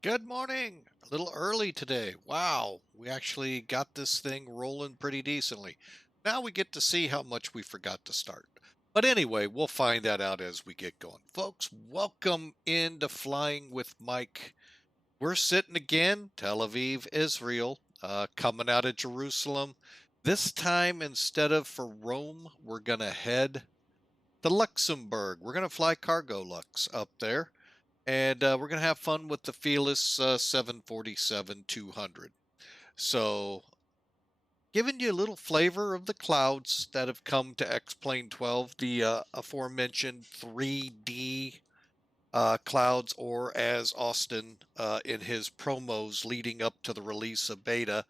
Good morning. A little early today. Wow, we actually got this thing rolling pretty decently. Now we get to see how much we forgot to start. But anyway, we'll find that out as we get going. Folks, welcome into Flying with Mike. We're sitting again, Tel Aviv, Israel, coming out of Jerusalem. This time, instead of for Rome, we're going to head to Luxembourg. We're going to fly Cargo Lux up there. And we're going to have fun with the Felis 747-200. So, giving you a little flavor of the clouds that have come to X-Plane12, the aforementioned 3D clouds, or as Austin in his promos leading up to the release of beta,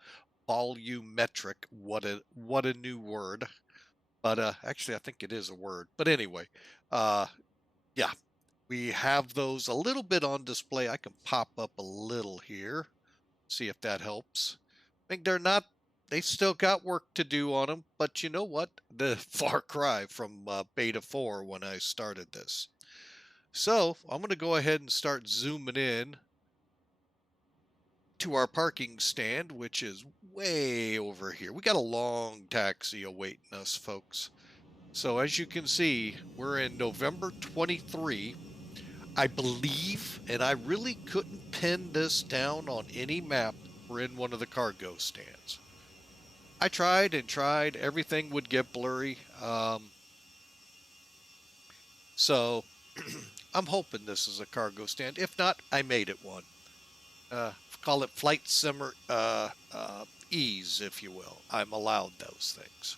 volumetric. What a new word. But actually, I think it is a word. But anyway, uh, yeah, we have those a little bit on display. I can pop up a little here, see if that helps. I think they still got work to do on them, but you know what? The far cry from beta 4 when I started this. So I'm going to go ahead and start zooming in to our parking stand, which is way over here. We got a long taxi awaiting us, folks. So as you can see, we're in November 23. I believe, and I really couldn't pin this down on any map, we're in one of the cargo stands. I tried and tried, everything would get blurry. So I'm hoping this is a cargo stand. If not, I made it one. Call it flight simmer ease, if you will. I'm allowed those things.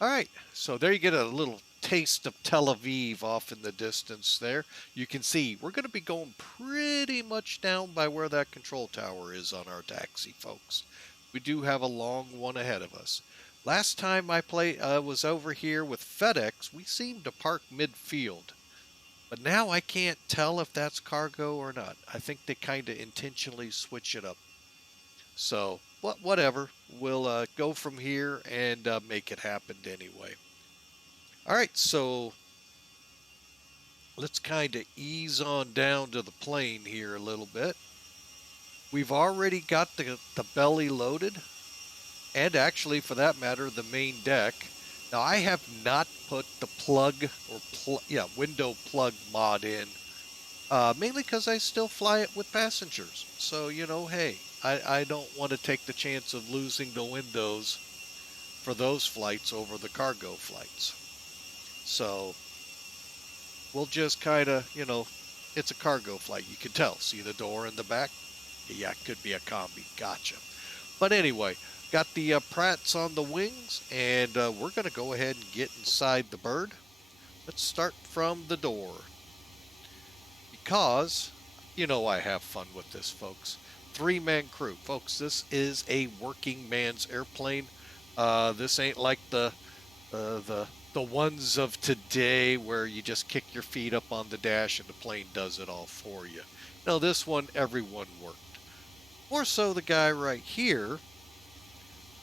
All right, so there you get a little taste of Tel Aviv off in the distance there. You can see we're going to be going pretty much down by where that control tower is on our taxi, folks. We do have a long one ahead of us. Last time I was over here with FedEx, we seemed to park midfield. But now I can't tell if that's cargo or not. I think they kind of intentionally switch it up. So, whatever. We'll go from here and make it happen anyway. All right, so let's kind of ease on down to the plane here a little bit. We've already got the belly loaded, and actually, for that matter, the main deck. Now, I have not put the window plug mod in, mainly because I still fly it with passengers. So, hey, I don't want to take the chance of losing the windows for those flights over the cargo flights. So we'll just kind of, it's a cargo flight. You can tell. See the door in the back? Yeah, it could be a combi. Gotcha. But anyway, got the Pratts on the wings, and we're going to go ahead and get inside the bird. Let's start from the door. Because, I have fun with this, folks. Three-man crew. Folks, this is a working man's airplane. This ain't like the ones of today where you just kick your feet up on the dash and the plane does it all for you. No, this one, everyone worked. More so the guy right here,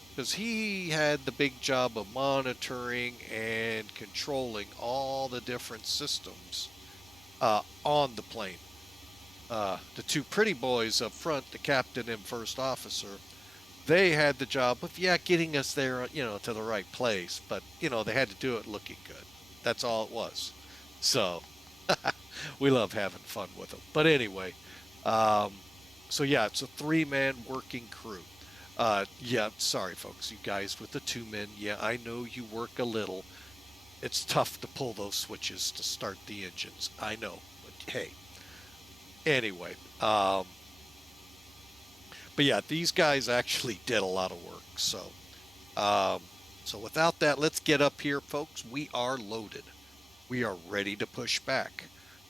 because he had the big job of monitoring and controlling all the different systems on the plane. The two pretty boys up front, the captain and first officer, they had the job of, getting us there, to the right place. But, they had to do it looking good. That's all it was. So, we love having fun with them. But anyway, um, so yeah, it's a three-man working crew. Sorry, folks, you guys with the two men. Yeah, I know you work a little. It's tough to pull those switches to start the engines. I know. But hey, anyway, but yeah, these guys actually did a lot of work. Um, so without that, let's get up here, folks. We are loaded. We are ready to push back.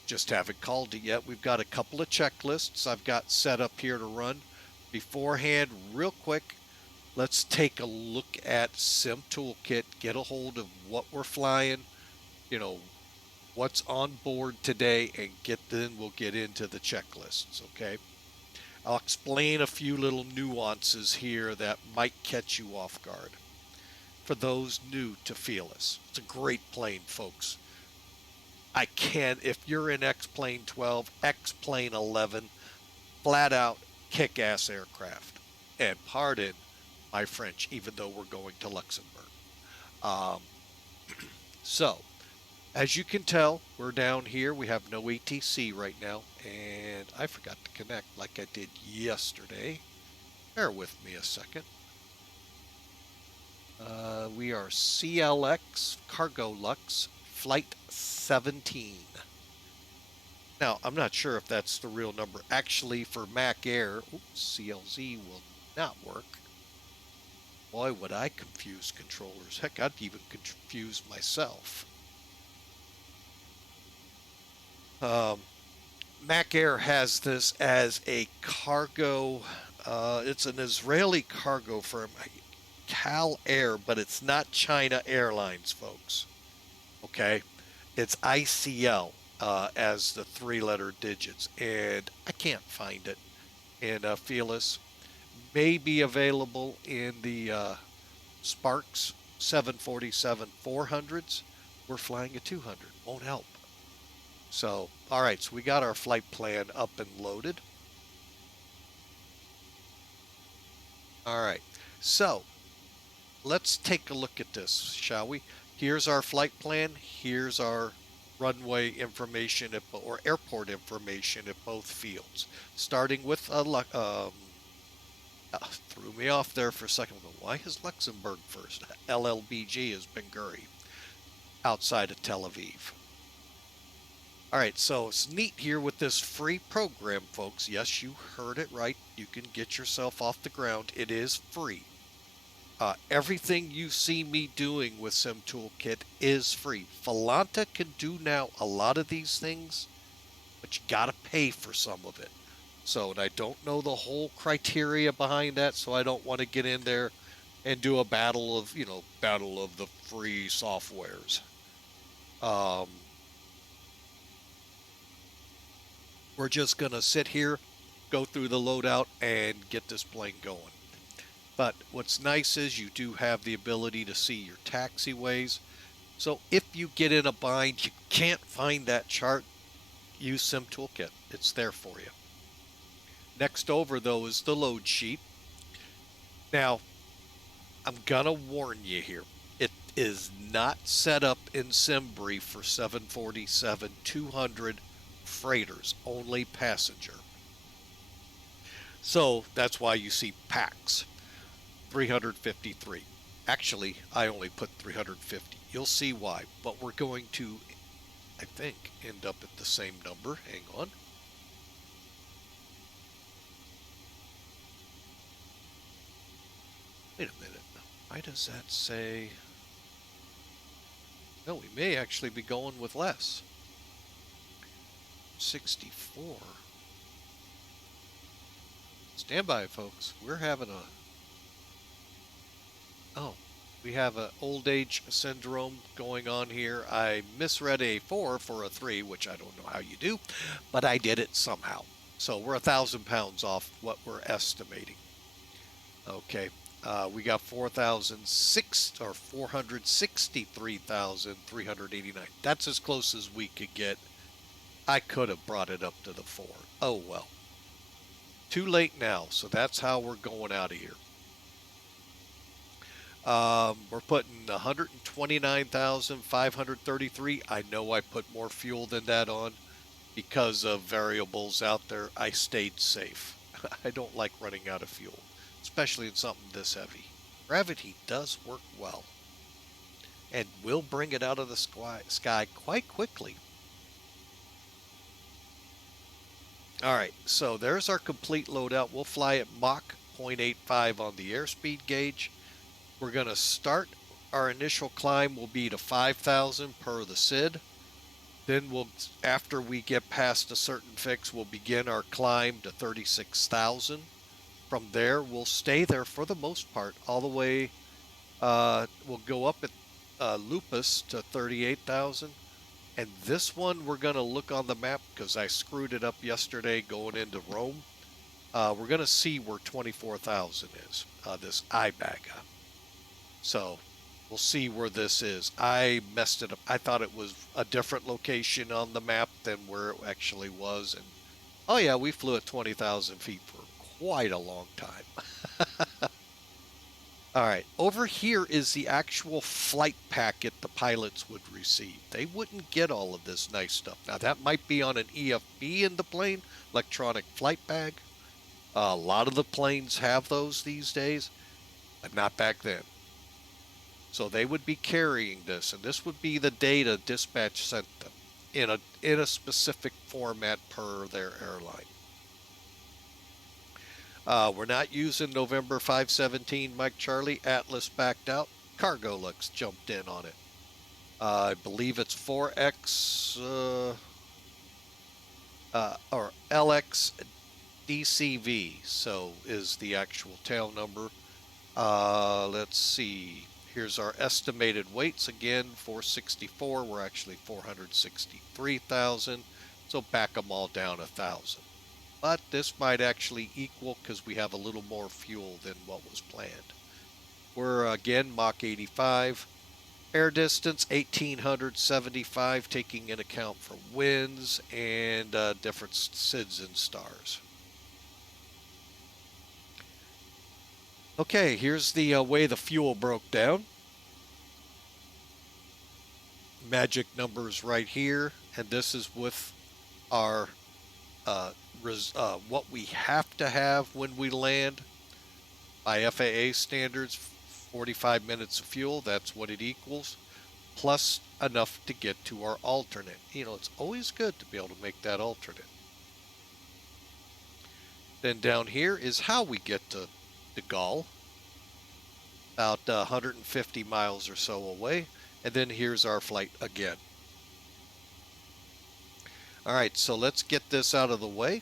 Just haven't called it yet. We've got a couple of checklists I've got set up here to run. Beforehand, real quick, let's take a look at Sim Toolkit, get a hold of what we're flying, you know, what's on board today, and we'll get into the checklists, okay? I'll explain a few little nuances here that might catch you off guard. For those new to Felis, it's a great plane, folks. If you're in X-Plane 12, X-Plane 11, flat out kick-ass aircraft. And pardon my French, even though we're going to Luxembourg. Um, so, as you can tell, we're down here. We have no ATC right now, and I forgot to connect like I did yesterday. Bear with me a second. We are CLX Cargo Lux Flight 17. Now, I'm not sure if that's the real number. Actually, for Mac Air, CLZ will not work. Boy, would I confuse controllers. Heck, I'd even confuse myself. Mac Air has this as a cargo. It's an Israeli cargo firm, Cal Air, but it's not China Airlines, folks. Okay, it's ICL as the three-letter digits, and I can't find it. And Felis may be available in the Sparks 747 400s. We're flying a 200. Won't help. So, all right, so we got our flight plan up and loaded. All right, so let's take a look at this, shall we? Here's our flight plan. Here's our runway information or airport information at both fields. Starting with threw me off there for a second. Why is Luxembourg first? LLBG is Ben Gurion, outside of Tel Aviv. All right, so it's neat here with this free program, folks. Yes, you heard it right. You can get yourself off the ground. It is free. Everything you see me doing with Sim Toolkit is free. Falanta can do now a lot of these things, but you got to pay for some of it. So, and I don't know the whole criteria behind that, so I don't want to get in there and do a battle of the free softwares. We're just going to sit here, go through the loadout, and get this plane going. But what's nice is you do have the ability to see your taxiways. So if you get in a bind, you can't find that chart, use Sim Toolkit. It's there for you. Next over, though, is the load sheet. Now, I'm going to warn you here. It is not set up in SimBrief for 747-200 freighters, only passenger. So that's why you see packs. 353. Actually, I only put 350. You'll see why, but we're going to, I think, end up at the same number. Hang on. Wait a minute. Why does that say? No, we may actually be going with less. 64. Stand by, folks. We're having a... Oh, we have an old age syndrome going on here. I misread a 4 for a 3, which I don't know how you do, but I did it somehow. So we're 1,000 pounds off what we're estimating. Okay, we got 463,389. That's as close as we could get. I could have brought it up to the 4. Oh well. Too late now, so that's how we're going out of here. We're putting 129,533. I know I put more fuel than that on because of variables out there. I stayed safe. I don't like running out of fuel, especially in something this heavy. Gravity does work well and will bring it out of the sky quite quickly. All right, so there's our complete loadout. We'll fly at Mach 0.85 on the airspeed gauge. We're going to start, our initial climb will be to 5,000 per the SID. Then we'll, after we get past a certain fix, we'll begin our climb to 36,000. From there, we'll stay there for the most part, all the way, we'll go up at Lupus to 38,000. And this one, we're going to look on the map because I screwed it up yesterday going into Rome. We're going to see where 24,000 is, this Ibaga. So we'll see where this is. I messed it up. I thought it was a different location on the map than where it actually was. And Oh yeah, we flew at 20,000 feet for quite a long time. All right, over here is the actual flight packet the pilots would receive. They wouldn't get all of this nice stuff. Now, that might be on an EFB in the plane, electronic flight bag. A lot of the planes have those these days, but not back then. So they would be carrying this, and this would be the data dispatch sent them in a specific format per their airline. We're not using November 517 Mike Charlie. Atlas backed out. Cargolux jumped in on it. I believe it's 4X or LX DCV, so is the actual tail number. Let's see. Here's our estimated weights again, 464. We're actually 463,000. So back them all down 1,000. But this might actually equal because we have a little more fuel than what was planned. We're again Mach 85. Air distance 1,875, taking into account for winds and different SIDS and stars. Okay, here's the way the fuel broke down. Magic numbers right here, and this is with our what we have to have when we land by FAA standards. 45 minutes of fuel, that's what it equals, plus enough to get to our alternate. You know, it's always good to be able to make that alternate. Then down here is how we get to de Gaulle, about 150 miles or so away. And then here's our flight again. All right, so let's get this out of the way.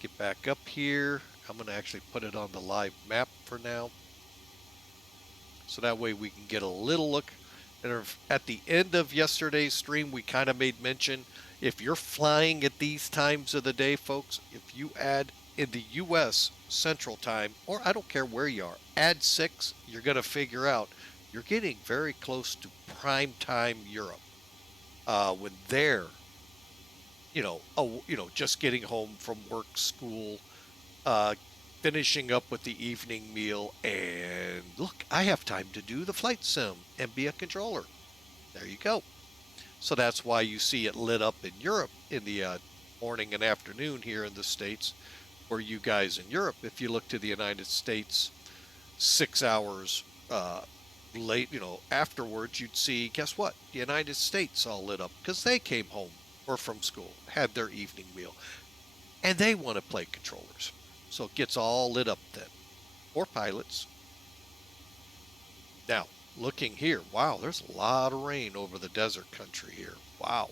Get back up here. I'm going to actually put it on the live map for now. So that way we can get a little look. And at the end of yesterday's stream, we kind of made mention, if you're flying at these times of the day, folks, if you add in the U.S. Central Time, or I don't care where you are, add 6, you're going to figure out you're getting very close to prime time Europe. When they're, just getting home from work, school, finishing up with the evening meal, and look, I have time to do the flight sim and be a controller. There you go. So that's why you see it lit up in Europe in the morning and afternoon here in the States. For you guys in Europe, if you look to the United States, 6 hours late, afterwards, you'd see, guess what? The United States all lit up because they came home or from school, had their evening meal, and they want to play controllers. So it gets all lit up then, or pilots. Now, looking here, wow, there's a lot of rain over the desert country here. Wow.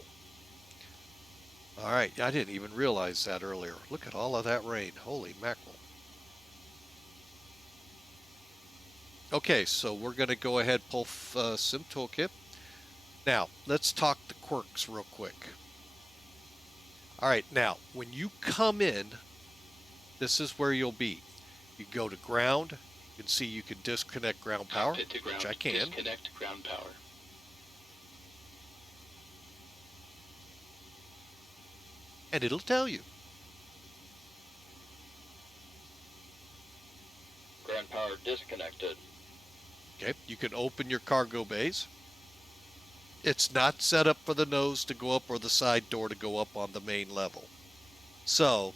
All right, I didn't even realize that earlier. Look at all of that rain. Holy mackerel. Okay, so we're going to go ahead pull Sim Toolkit. Now, let's talk the quirks real quick. All right, now, when you come in, this is where you'll be. You go to ground. You can see you can disconnect ground power, which I can. Disconnect ground power. And it'll tell you. Ground power disconnected. Okay, you can open your cargo bays. It's not set up for the nose to go up or the side door to go up on the main level. So,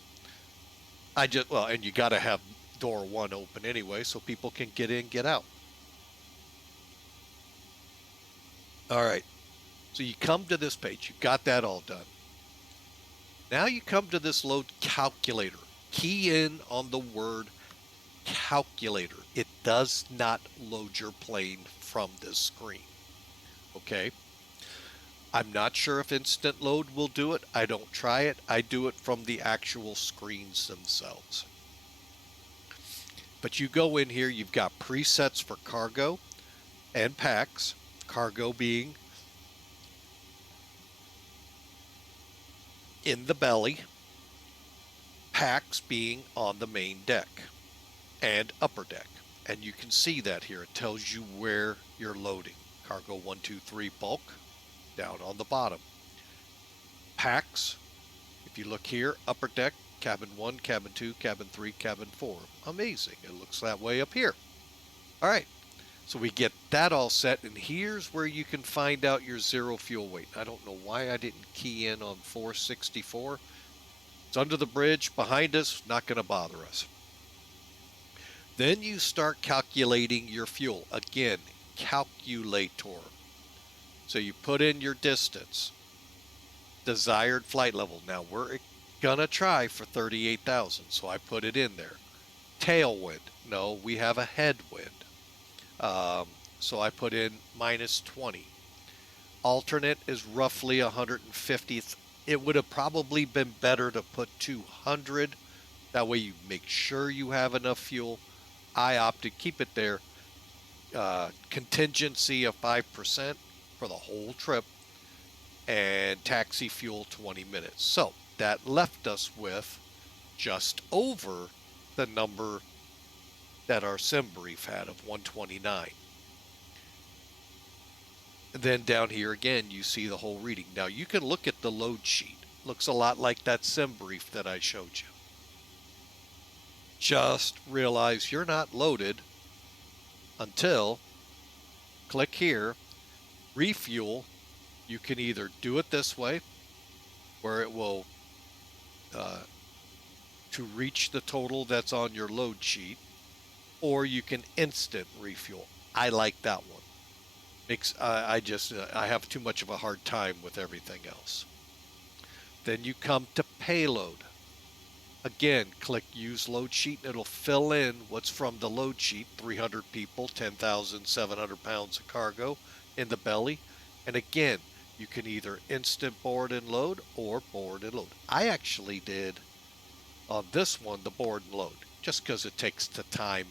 and you got to have door 1 open anyway so people can get in, get out. All right, so you come to this page. You got that all done. Now you come to this load calculator. Key in on the word calculator. It does not load your plane from this screen. Okay? I'm not sure if instant load will do it. I don't try it. I do it from the actual screens themselves. But you go in here, you've got presets for cargo and packs. Cargo being in the belly, packs being on the main deck and upper deck. And you can see that here. It tells you where you're loading. Cargo 1, 2, 3 bulk down on the bottom. Packs If you look here, upper deck, cabin 1, cabin 2, cabin 3, cabin 4. Amazing. It looks that way up here. All right. So we get that all set, and here's where you can find out your zero fuel weight. I don't know why I didn't key in on 464. It's under the bridge, behind us, not going to bother us. Then you start calculating your fuel. Again, calculator. So you put in your distance, desired flight level. Now we're going to try for 38,000, so I put it in there. Tailwind. No, we have a headwind. So I put in minus 20. Alternate is roughly 150th. It would have probably been better to put 200. That way you make sure you have enough fuel. I opted keep it there. Contingency of 5% for the whole trip, and taxi fuel 20 minutes. So that left us with just over the number that our sim brief had of 129. And then down here again, you see the whole reading. Now you can look at the load sheet. Looks a lot like that sim brief that I showed you. Just realize you're not loaded until click here, refuel. You can either do it this way, where it will to reach the total that's on your load sheet, or you can instant refuel. I like that one. I have too much of a hard time with everything else. Then you come to payload. Again, click use load sheet, and it'll fill in what's from the load sheet. 300 people, 10,700 pounds of cargo in the belly. And again, you can either instant board and load or board and load. I actually did on this one the board and load, just because it takes the time,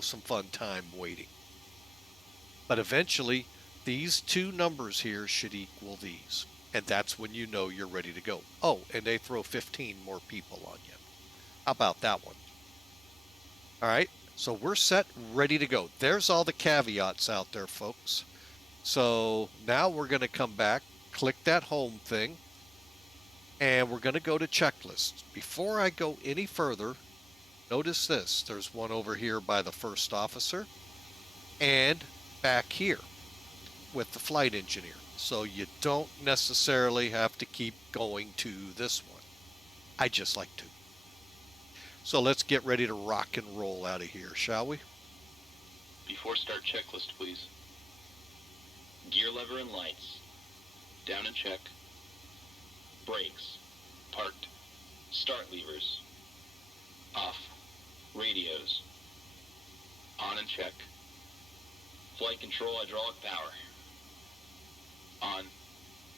some fun time waiting. But eventually, these two numbers here should equal these. And that's when you know you're ready to go. Oh, and they throw 15 more people on you. How about that one? All right, so we're set, ready to go. There's all the caveats out there, folks. So now we're going to come back, click that home thing, and we're going to go to checklists. Before I go any further, notice this. There's one over here by the first officer, and back here with the flight engineer. So you don't necessarily have to keep going to this one. I just like to. So let's get ready to rock and roll out of here, shall we? Before start checklist, please. Gear lever and lights. Down and check. Brakes. Parked. Start levers. Off. Radios. On and check. Flight control hydraulic power. On.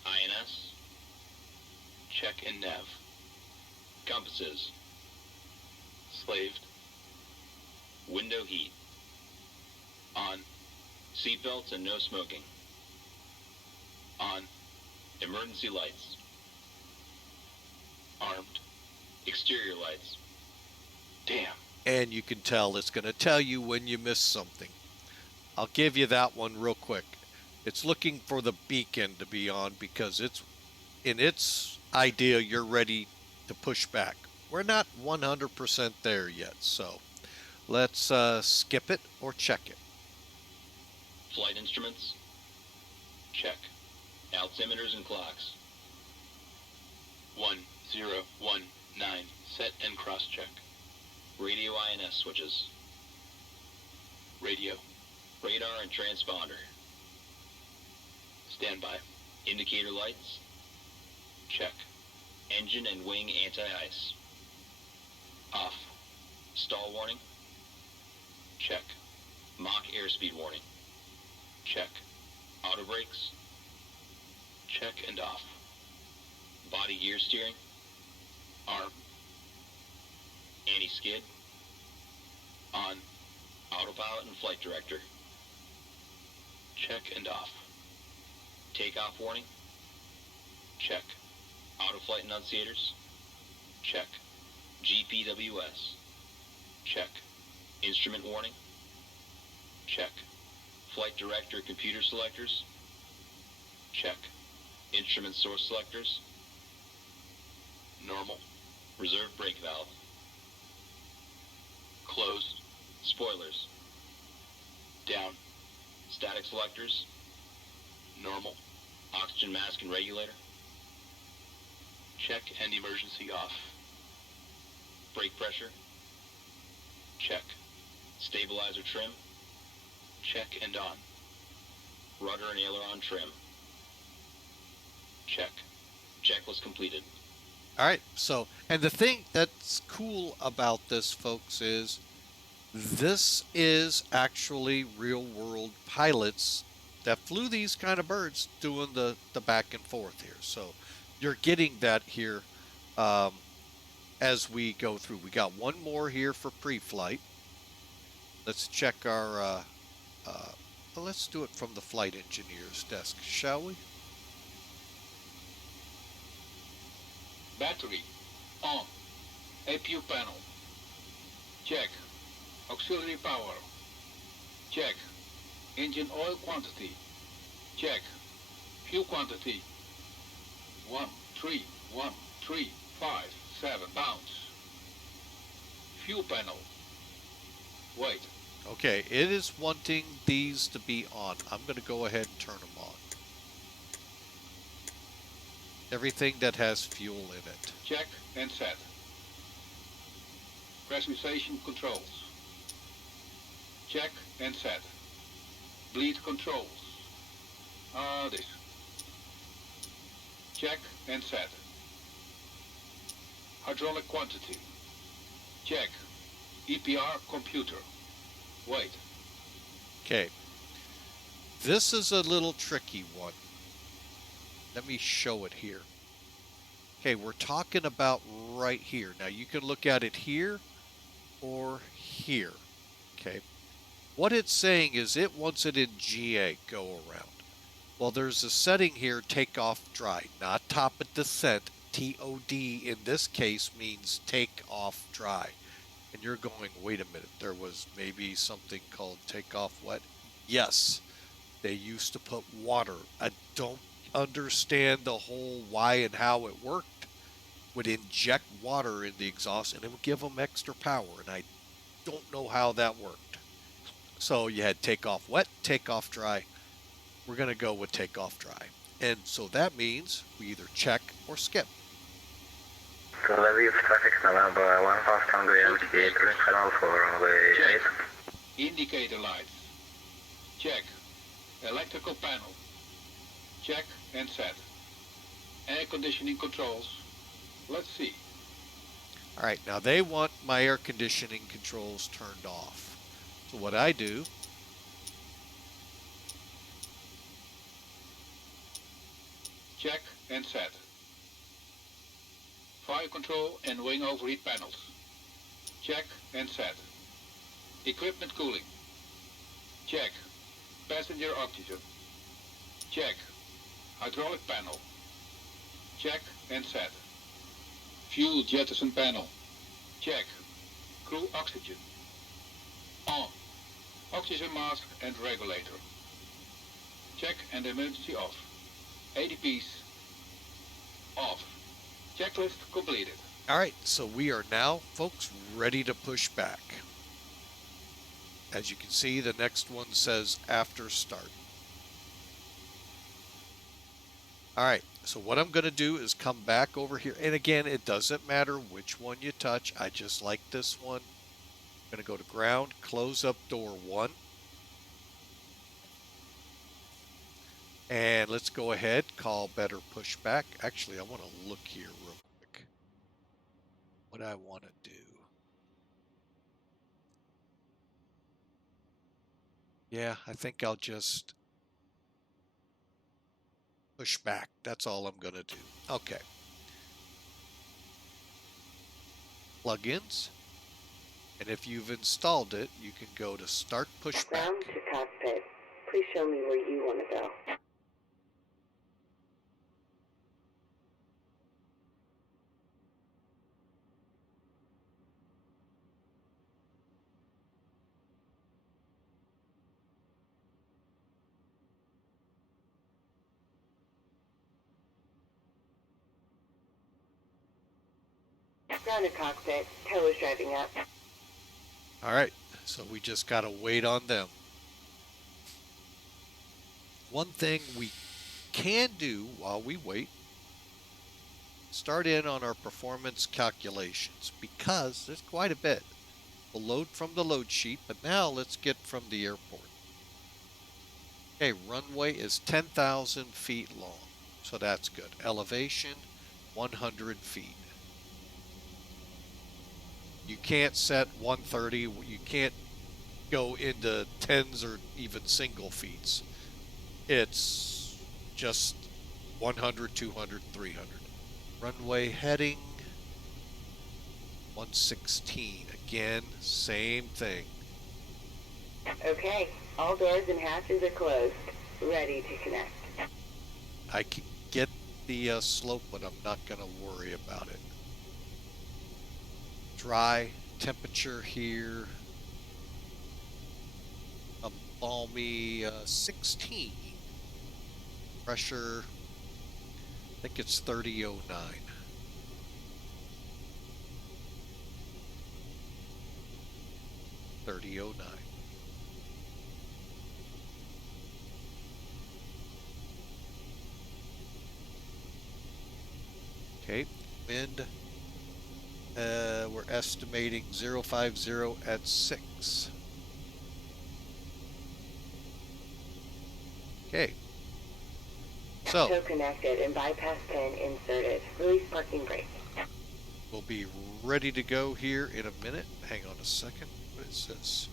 INS. Check and nav. Compasses. Slaved. Window heat. On. Seatbelts and no smoking. On. Emergency lights. Armed. Exterior lights. Damn. And you can tell it's going to tell you when you miss something. I'll give you that one real quick. It's looking for the beacon to be on because it's in its idea you're ready to push back. We're not 100% there yet, so let's skip it or check it. Flight instruments. Check. Altimeters and clocks. 1019. Set and cross-check. Radio INS switches. Radio. Radar and transponder. Standby. Indicator lights. Check. Engine and wing anti-ice. Off. Stall warning. Check. Mach airspeed warning. Check. Auto brakes. Check and off. Body gear steering. Arm. Anti-skid. On. Autopilot and flight director. Check and off. Takeoff warning. Check. Auto flight enunciators. Check. GPWS. Check. Instrument warning. Check. Flight director computer selectors. Check. Instrument source selectors. Normal. Reserve brake valve. Closed. Spoilers. Down. Static selectors. Normal. Oxygen mask and regulator. Check and emergency off. Brake pressure. Check. Stabilizer trim. Check and on. Rudder and aileron trim. Check. Checklist completed. All right, so, and the thing that's cool about this, folks, is this is actually real world pilots that flew these kind of birds doing the back and forth here. So you're getting that here as we go through. We got one more here for pre-flight. Let's check our, well, let's do it from the flight engineer's desk, shall we? Battery on. APU panel. Check. Auxiliary power. Check. Engine oil quantity. Check. Fuel quantity. 131,357 pounds. Fuel panel. Wait. Okay, it is wanting these to be on. I'm going to go ahead and turn them on. Everything that has fuel in it. Check and set. Pressurization controls. Check and set. Bleed controls. This. Check and set. Hydraulic quantity. Check. EPR computer. Wait. Okay. This is a little tricky one. Let me show it here. Okay, we're talking about right here. Now you can look at it here or here. Okay. What it's saying is it wants it in GA, go around. Well, there's a setting here, take off dry, not top of descent. TOD in this case means take off dry. And you're going, wait a minute, there was maybe something called take off wet? Yes, they used to put water. I don't understand the whole why and how it worked. Would inject water in the exhaust and it would give them extra power, and I don't know how that worked. So you had take off wet, take off dry. We're going to go with take off dry. And so that means we either check or skip. Traffic November 1 fast runway MTA, turn channel for runway 8. Indicator lights. Check. Electrical panel. Check and set. Air conditioning controls. Let's see. All right, now they want my air conditioning controls turned off. So what I do, Check and set. Fire control and wing overheat panels. Check and set. Equipment cooling. Check. Passenger oxygen. Check. Hydraulic panel. Check and set. Fuel jettison panel. Check. Crew oxygen. On. Oxygen mask and regulator. Check and emergency off. ADPs off. Checklist completed. all right, so we are now, folks, ready to push back. As you can see, the next one says after start. All right, so what I'm going to do is come back over here. And again, it doesn't matter which one you touch. I just like this one. I'm going to go to ground, close up door 1. And let's go ahead, call better pushback. Actually, I want to look here real quick. What I want to do. Yeah, I think I'll just push back. That's all I'm going to do. Okay. Plugins. And if you've installed it, you can go to Start Pushback. Ground to cockpit. Please show me where you want to go. Ground to cockpit. Tow is driving up. All right, so we just got to wait on them. One thing we can do while we wait, start in on our performance calculations, because there's quite a bit. We'll load from the load sheet, but now let's get from the airport. Okay, runway is 10,000 feet long, so that's good. Elevation, 100 feet. You can't set 130, you can't go into tens or even single feet. It's just 100, 200, 300. Runway heading 116. Again, same thing. Okay, all doors and hatches are closed. Ready to connect. I can get the slope, but I'm not going to worry about it. Dry temperature here. A balmy 16. Pressure, I think it's 3009. Okay, wind, we're estimating 050 at 6. Okay. So, Tow connected and bypass pin inserted. Release parking brake. we'll be ready to go here in a minute. Hang on a second. What is this?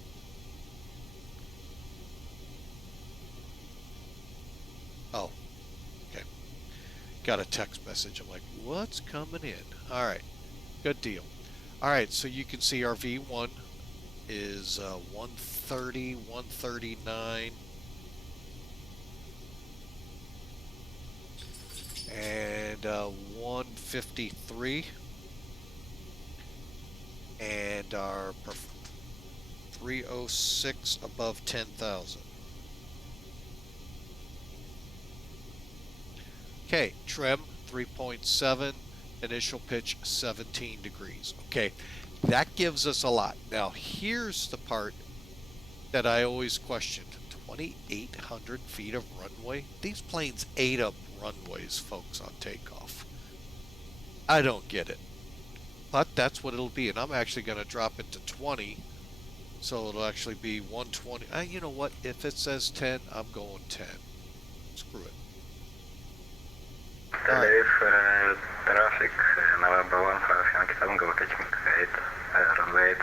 Oh, okay. Got a text message. I'm like, what's coming in? All right, good deal. All right, so you can see our V1 is 130, 139. And 153, and our 306 above 10,000. Okay, trim 3.7, initial pitch 17 degrees. Okay, that gives us a lot. Now here's the part that I always questioned. 2,800 feet of runway? These planes ate up runways, folks, on takeoff. I don't get it. But that's what it'll be. And I'm actually going to drop it to 20. So it'll actually be 120. You know what? If it says 10, I'm going 10. Screw it. Delay for traffic, November 15, Yankee 7, go pitching 8, runway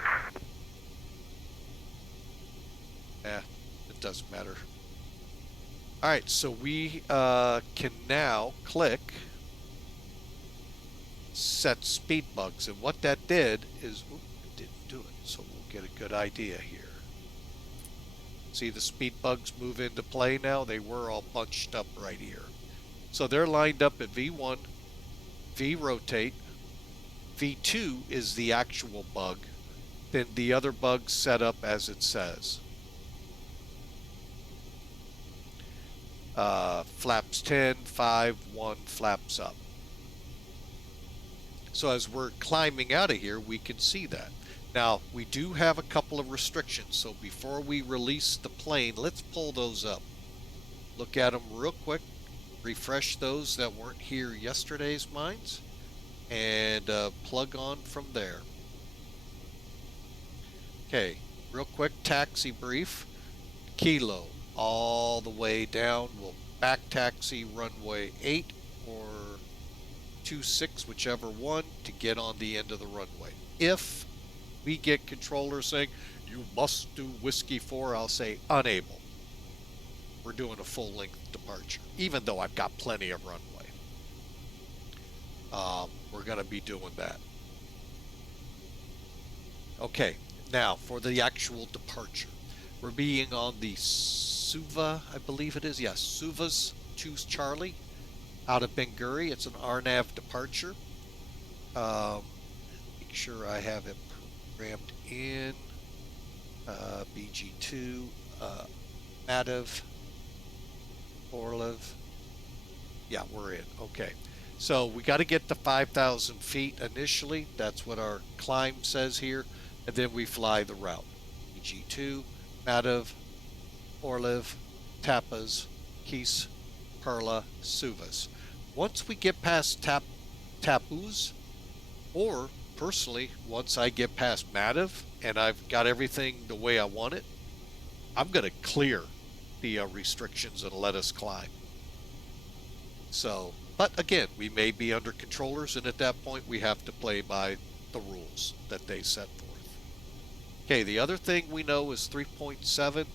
8. It doesn't matter. Alright, so we can now click set speed bugs, and what that did is, it didn't do it, so we'll get a good idea here. See the speed bugs move into play now? They were all bunched up right here. So they're lined up at V1, V rotate, V2 is the actual bug, then the other bugs set up as it says. Flaps 10, 5, 1, flaps up. So as we're climbing out of here, we can see that. Now, we do have a couple of restrictions, so before we release the plane, let's pull those up. Look at them real quick, refresh those that weren't here yesterday's mines, and plug on from there. Okay, real quick taxi brief. Kilo, all the way down. We'll back taxi runway 8 or 26, whichever one, to get on the end of the runway. If we get controllers saying, you must do Whiskey 4, I'll say unable. We're doing a full length departure, even though I've got plenty of runway. We're going to be doing that. Okay, now for the actual departure. We're being on the Suva, I believe it is. Yes, Suva's Choose Charlie out of Benguri. It's an RNAV departure. Make sure I have it programmed in. BG2, Madiv, Orlev. Yeah, we're in. Okay. So we got to get to 5,000 feet initially. That's what our climb says here. And then we fly the route. EG2, Madov, Orlev, Tapas, Kis, Perla, Suvas. Once we get past Tapuz, or personally, once I get past Madov and I've got everything the way I want it, I'm going to clear the restrictions and let us climb. So, but again, we may be under controllers, and at that point we have to play by the rules that they set forth. Okay, the other thing we know is 3.7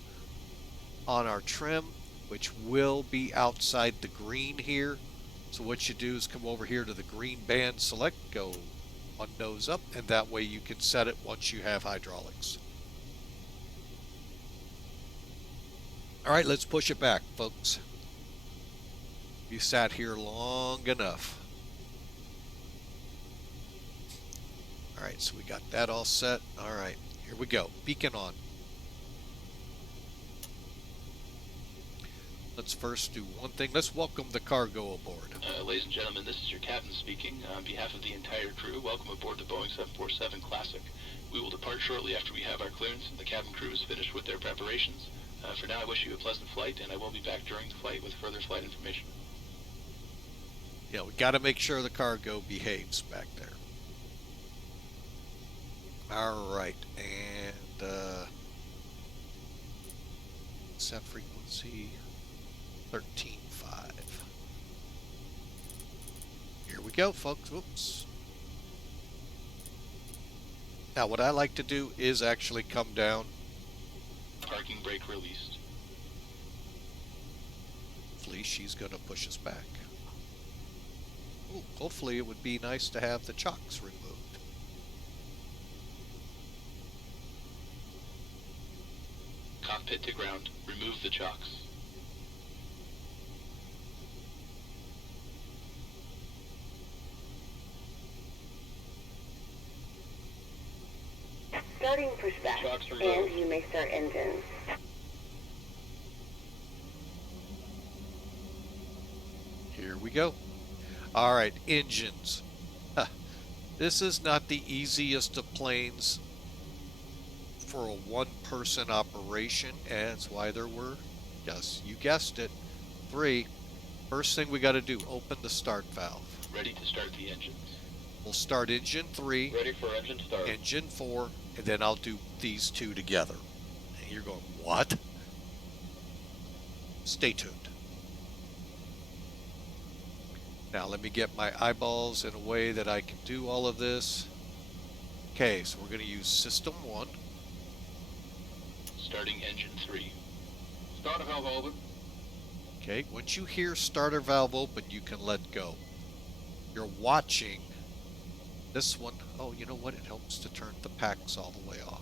on our trim, which will be outside the green here. So what you do is come over here to the green band, select, go one nose up, and that way you can set it once you have hydraulics. All right, let's push it back, folks. You sat here long enough. All right, so we got that all set. All right, here we go. Beacon on. Let's first do one thing. Let's welcome the cargo aboard. Ladies and gentlemen, this is your captain speaking. On behalf of the entire crew, welcome aboard the Boeing 747 Classic. We will depart shortly after we have our clearance and the cabin crew is finished with their preparations. For now, I wish you a pleasant flight, and I will be back during the flight with further flight information. Yeah, we got to make sure the cargo behaves back there. All right, and set frequency 13.5. Here we go, folks. Whoops. Now, what I like to do is actually come down. Parking brake released. Hopefully, she's going to push us back. Ooh, hopefully, it would be nice to have the chocks removed. Cockpit to ground. Remove the chocks. Starting for SPEC'S, Chocks removed. and you may start engines. Here we go. All right, engines. This is not the easiest of planes for a one-person operation, and that's why there were, yes, you guessed it, 3. First thing we got to do, open the start valve. Ready to start the engines. We'll start engine 3, Ready for engine start. engine 4, and then I'll do these 2 together. And you're going, what? Stay tuned. Now let me get my eyeballs in a way that I can do all of this. Okay, so we're going to use system 1. Starting engine 3. Starter valve open. Okay, once you hear starter valve open, you can let go. You're watching this one. Oh, you know what? It helps to turn the packs all the way off.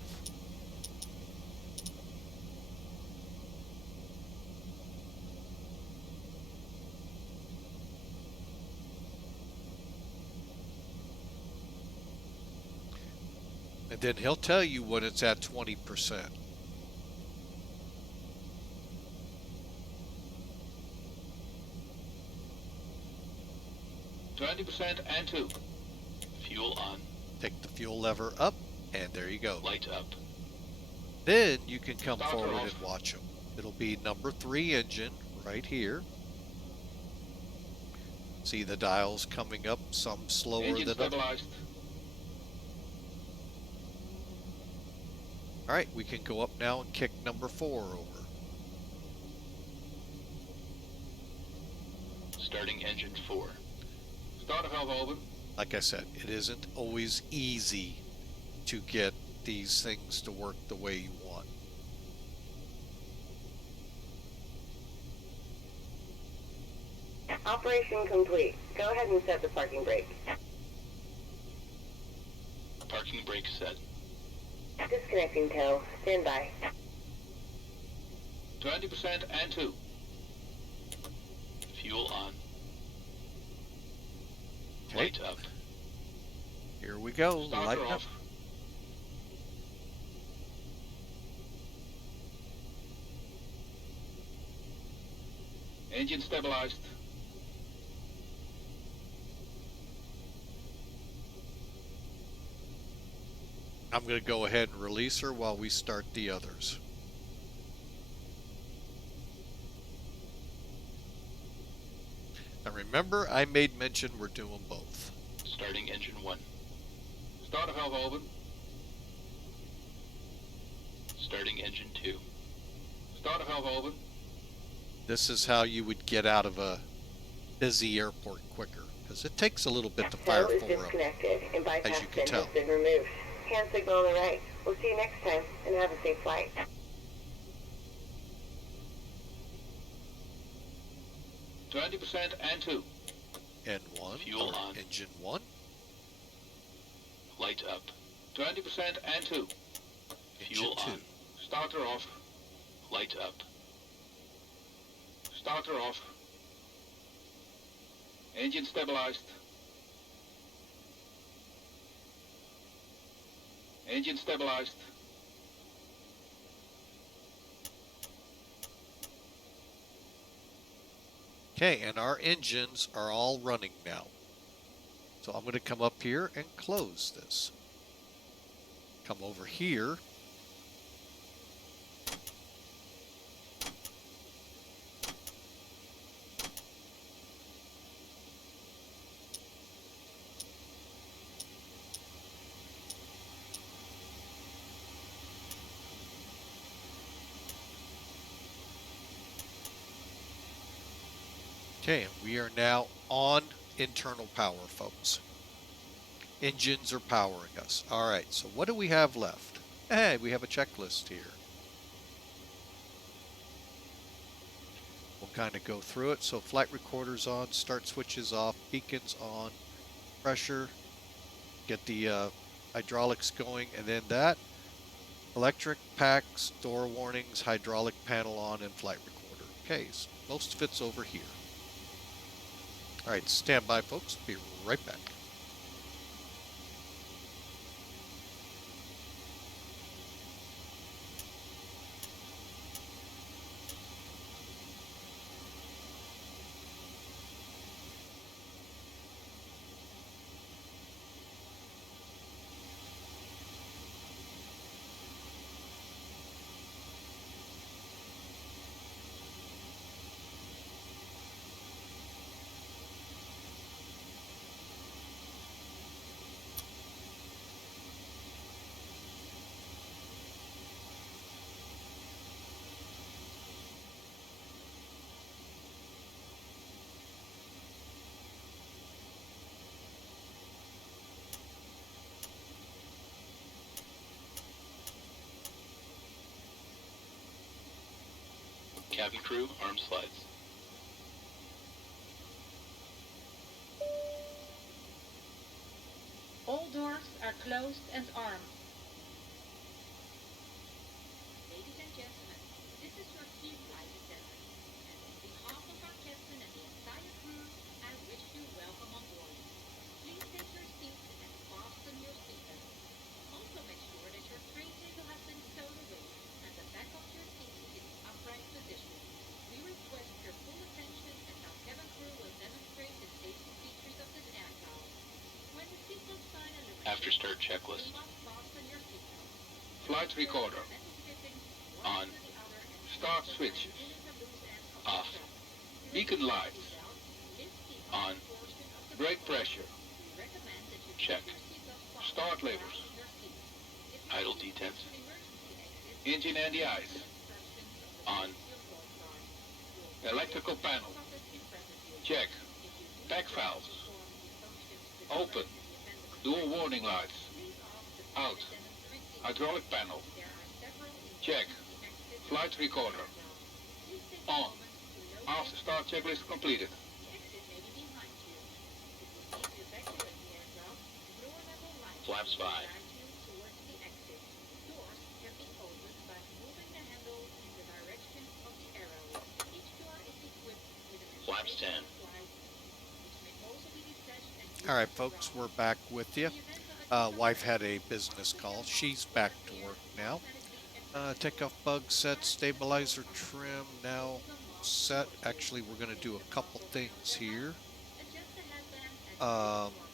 And then he'll tell you when it's at 20%. %, and 2. Fuel on. Take the fuel lever up, and there you go. Light up. Then you can come Starter forward off. and watch them. It'll be number 3 engine right here. See the dials coming up, some slower Engine than others. stabilized. All right, we can go up now and kick number 4 over. Starting engine 4. Starter valve open. Like I said, it isn't always easy to get these things to work the way you want. Operation complete. Go ahead and set the parking brake. Parking brake set. Disconnecting tow. Stand by. 20%, and 2. Fuel on. Okay, Light up. here we go. Light Starter up. off. Engine stabilized. I'm going to go ahead and release her while we start the others. Now remember, I made mention we're doing both. Starting engine 1. Starter valve open. Starting engine 2. Starter valve open. This is how you would get out of a busy airport quicker, because it takes a little bit to fire Tow is for them, disconnected and bypass as you can pin tell. has been removed. Hand signal on the right. We'll see you next time, and have a safe flight. 20% and 2. N1, Fuel or on. engine 1, Light up. 20% and 2. engine Fuel 2, on. Starter off. Light up. Starter off. Engine stabilized. Engine stabilized. Okay, and our engines are all running now. So I'm going to come up here and close this. Come over here. Okay, and we are now on internal power, folks. Engines are powering us. All right, so what do we have left? Hey, we have a checklist here. We'll kind of go through it. So flight recorders on, start switches off, beacons on, pressure, get the hydraulics going, and then that, electric packs, door warnings, hydraulic panel on, and flight recorder. Okay, so most of it's over here. All right, stand by, folks. Be right back. Cabin crew, arm slides. All doors are closed and armed. Ladies and gentlemen, this is your key flight attendant, and on behalf of our captain and the entire crew, I wish you welcome on board. Please take your seats and fasten your seatbelt. Also make sure that your tray table has been stowed away and the back of your seat is in upright position. We request your full attention as our cabin crew will demonstrate the safety features of this aircraft. When the seatbelt sign illuminates, After start checklist. you must fasten your seatbelt. Flight recorder. On. Start switch. Off. Beacon lights. On. Brake pressure. Check. Start levers. Idle detents. Engine anti-ice. On. Electrical panel. Check. Pack valves. Open. Dual warning lights. Out. Hydraulic panel. Check. Flight recorder. On. After start checklist completed. Flaps 5. Flaps 10. All right, folks, we're back with you. Wife had a business call. She's back to work now. Takeoff bug set, stabilizer trim now set. Actually, we're going to do a couple things here.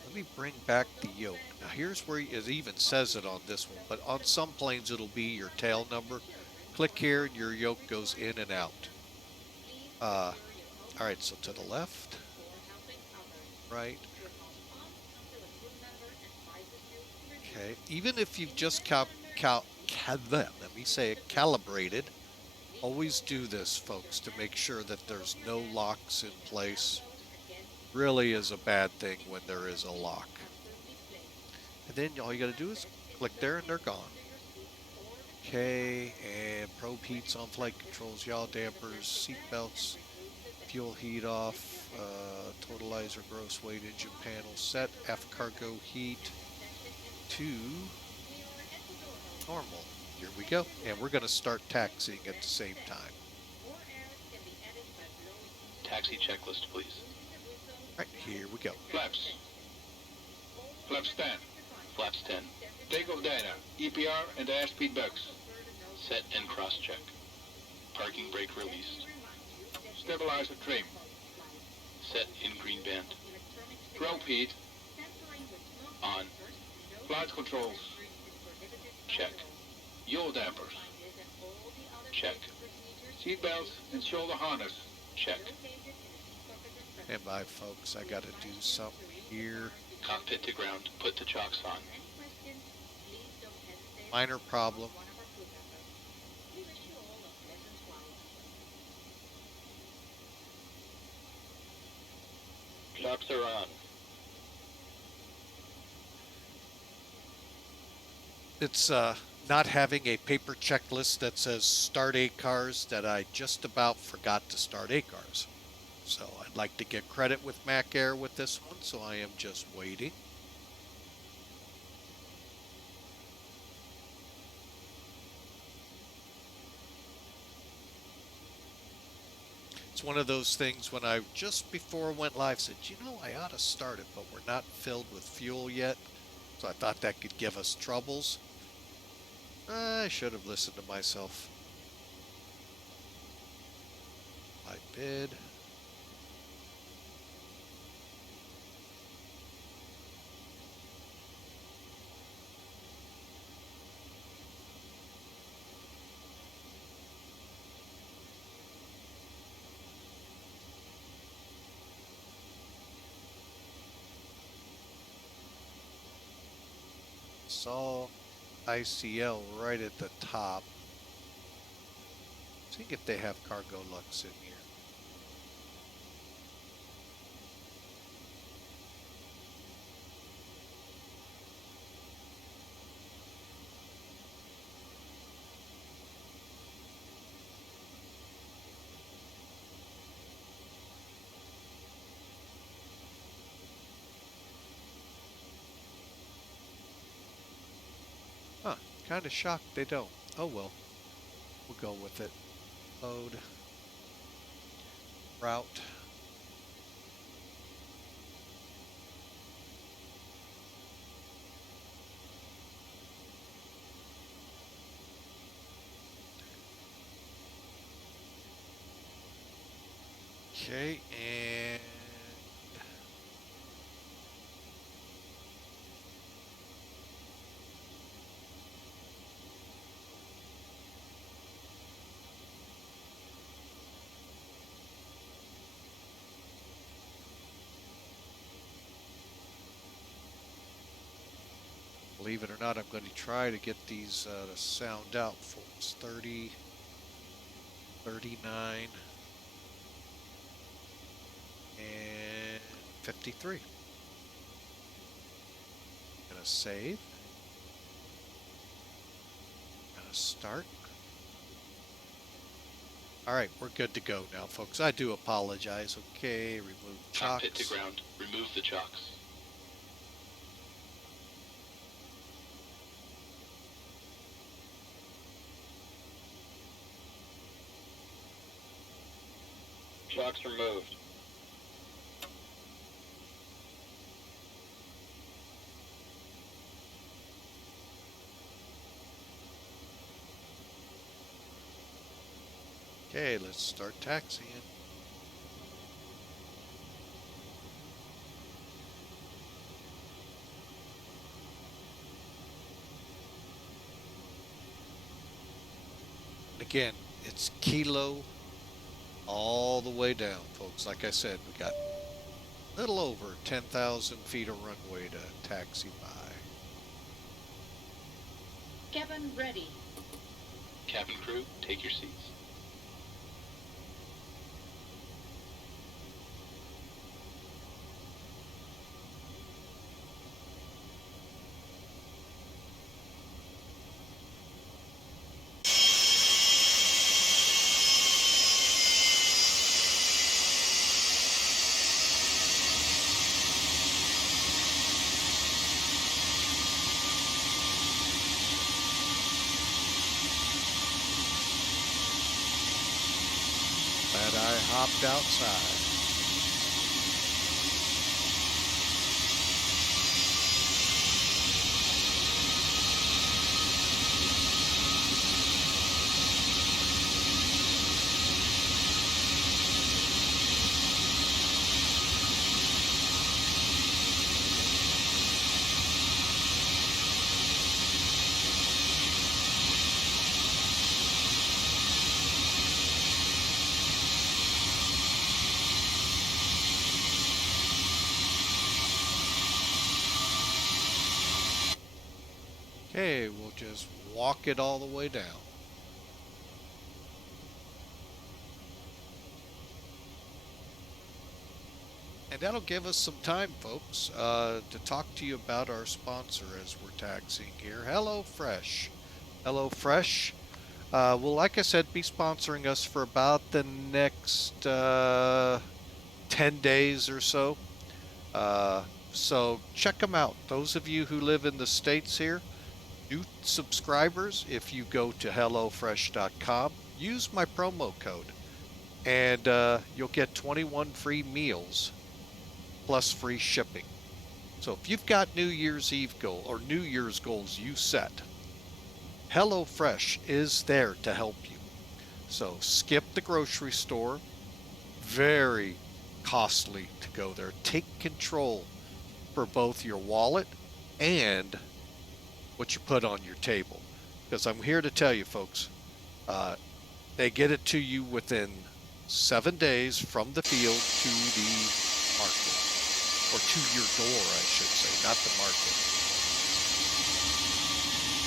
Let me bring back the yoke. Now here's where it even says it on this one, but on some planes it'll be your tail number. Click here and your yoke goes in and out. All right, so to the left, right. Okay, even if you've just calibrated, always do this, folks, to make sure that there's no locks in place. Really is a bad thing when there is a lock. And then all you got to do is click there and they're gone. Okay, and probe heats on flight controls, yaw dampers, seat belts, fuel heat off, totalizer gross weight engine panel set, F cargo heat to normal. Here we go. And we're going to start taxiing at the same time. Taxi checklist, please. Right, here we go. Flaps. Flaps 10. Flaps 10. Takeoff data, EPR and airspeed bugs. Set and cross-check. Parking brake released. Stabilizer trim. Set in green band. Probe heat. On. Flight controls. Check. Yaw dampers. Check. Seat belts and shoulder harness. Check. Stand by, folks. I got to do something here. Cockpit to ground. Put the chocks on. Minor problem. Chocks are on. It's not having a paper checklist that says start ACARS that I just about forgot to start ACARS. So I'd like to get credit with Mac Air with this one, so I am just waiting. It's one of those things when I just before I went live said, you know, I ought to start it, but we're not filled with fuel yet. So I thought that could give us troubles. I should have listened to myself. I bid. Saw ICL right at the top. See if they have cargo lux in here. Huh, kind of shocked they don't. Oh well, we'll go with it. Load. Route. Okay, and believe it or not, I'm going to try to get these to sound out for us. 30, 39, and 53. Gonna save. Gonna start. All right, we're good to go now, folks. I do apologize. Okay, remove chocks. Cockpit to ground. Remove the chocks. Chocks removed. Okay, let's start taxiing. Again, it's kilo all the way down, folks. Like I said, we got a little over 10,000 feet of runway to taxi by. Cabin ready. Cabin crew, take your seats. Glad I hopped outside. Okay, we'll just walk it all the way down. And that'll give us some time, folks, to talk to you about our sponsor as we're taxiing here, HelloFresh. HelloFresh will, like I said, be sponsoring us for about the next 10 days or so. So check them out. Those of you who live in the States here, new subscribers, if you go to HelloFresh.com, use my promo code, and you'll get 21 free meals plus free shipping. So if you've got New Year's Eve goal or New Year's goals you set, HelloFresh is there to help you. So skip the grocery store. Very costly to go there. Take control for both your wallet and what you put on your table. Because I'm here to tell you, folks, they get it to you within 7 days from the field to the market. Or to your door, I should say, not the market.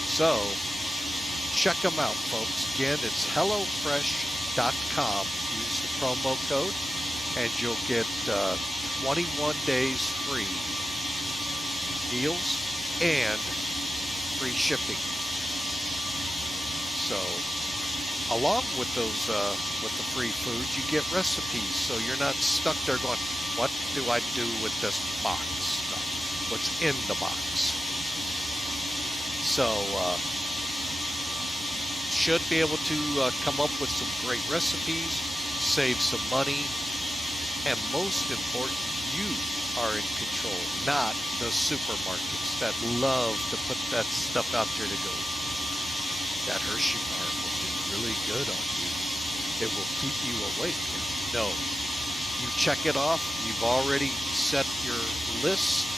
So, check them out, folks. Again, it's HelloFresh.com. Use the promo code, and you'll get 21 days free meals and free shipping. So, along with those, with the free food, you get recipes, so you're not stuck there going, what do I do with this box stuff? What's in the box? So, should be able to come up with some great recipes, save some money, and most important, you are in control, not the supermarkets that love to put that stuff out there to go, that Hershey bar will do really good on you. It will keep you awake. No, you check it off. You've already set your list,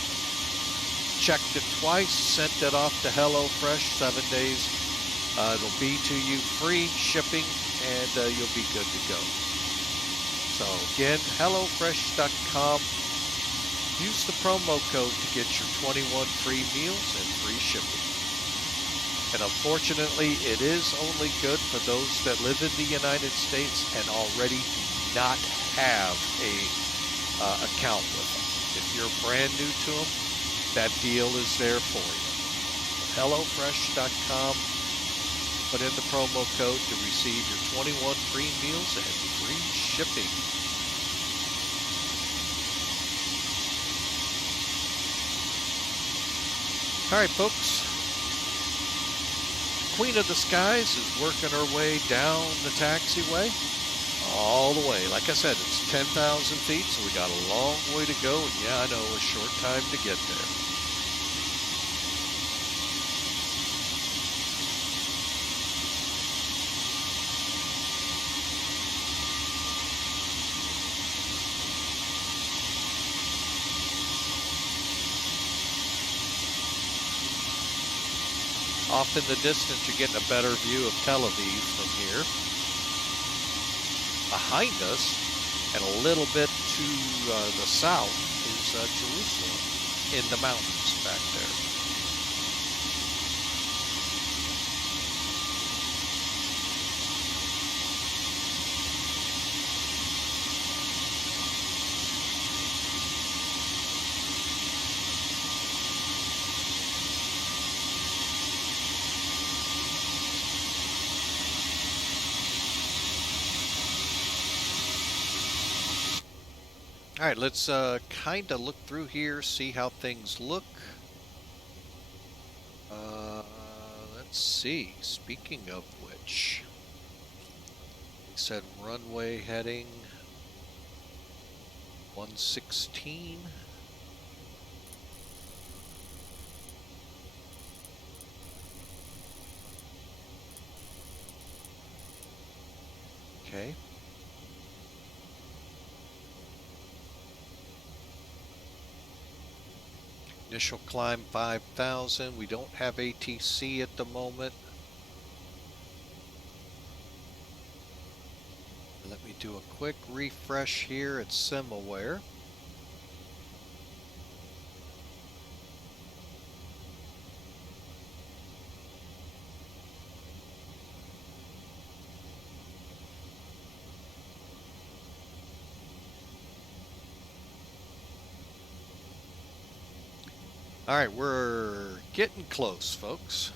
checked it twice, sent it off to HelloFresh, 7 days. It'll be to you free shipping, and you'll be good to go. So again, HelloFresh.com. Use the promo code to get your 21 free meals and free shipping. And unfortunately, it is only good for those that live in the United States and already do not have a account with them. If you're brand new to them, that deal is there for you. HelloFresh.com. Put in the promo code to receive your 21 free meals and free shipping. All right, folks. Queen of the Skies is working her way down the taxiway all the way. Like I said, it's 10,000 feet, so we got a long way to go. And yeah, I know, a short time to get there. Off in the distance, you're getting a better view of Tel Aviv from here. Behind us, and a little bit to the south, is Jerusalem in the mountains back there. All right, let's kind of look through here, see how things look. Let's see. Speaking of which, we said runway heading 116. Okay. Initial climb 5,000. We don't have ATC at the moment. Let me do a quick refresh here at SimAware. All right, we're getting close, folks.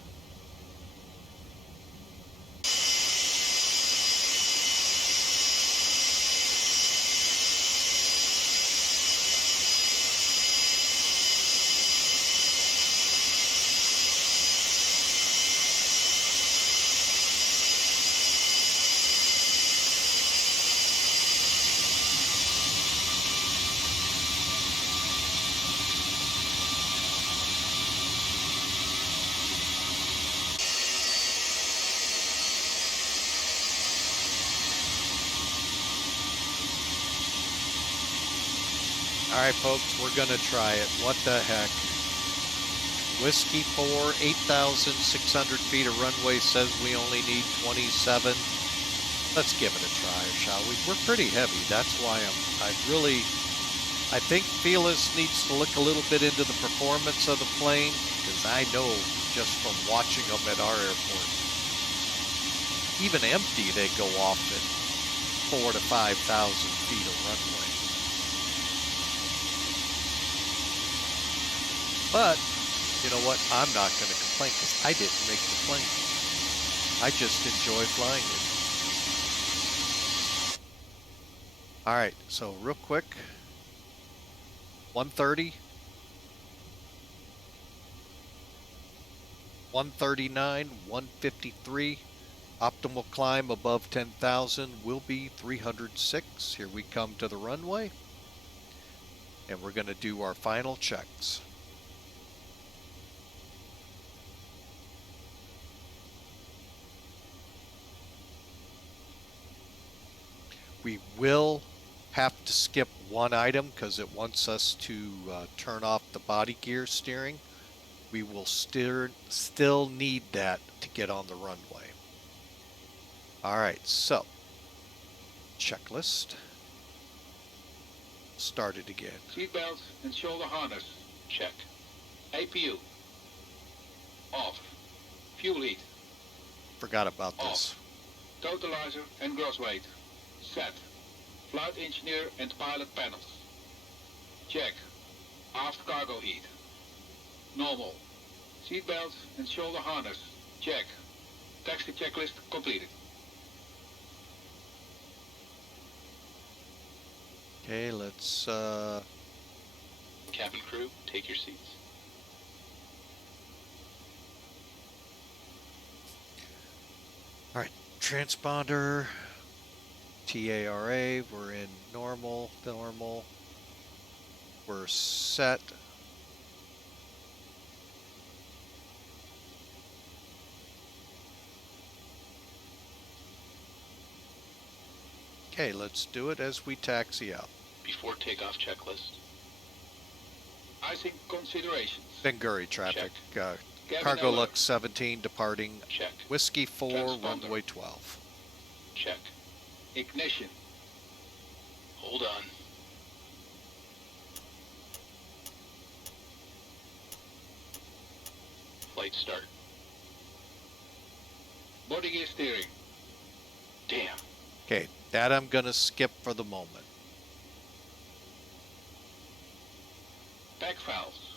All right, folks, we're going to try it. What the heck? Whiskey 4, 8,600 feet of runway says we only need 27. Let's give it a try, shall we? We're pretty heavy. That's why I think Felis needs to look a little bit into the performance of the plane, because I know just from watching them at our airport, even empty, they go off at 4,000 to 5,000 feet of runway. But, you know what? I'm not going to complain because I didn't make the plane. I just enjoy flying it. All right, so real quick. 130. 139, 153. Optimal climb above 10,000 will be 306. Here we come to the runway. And we're going to do our final checks. We will have to skip one item because it wants us to turn off the body gear steering. We will still need that to get on the runway. All right, so checklist. Start it again. Seatbelts and shoulder harness. Check. APU. Off. Fuel heat. Forgot about this. Totalizer and gross weight. Set. Flight engineer and pilot panels. Check. Aft cargo heat. Normal. Seatbelts and shoulder harness. Check. Taxi checklist completed. Okay, let's Cabin crew, take your seats. all right, transponder, TARA, we're in normal. We're set. Okay, let's do it as we taxi out. Before takeoff checklist. Icing considerations. Ben Gurion traffic, Cabin Cargo alert. Lux 17 departing Check. Whiskey 4, Transponder. runway 12. Check. Ignition. Hold on. Flight start. Body gear steering. Damn. Okay, that I'm going to skip for the moment. Pack valves.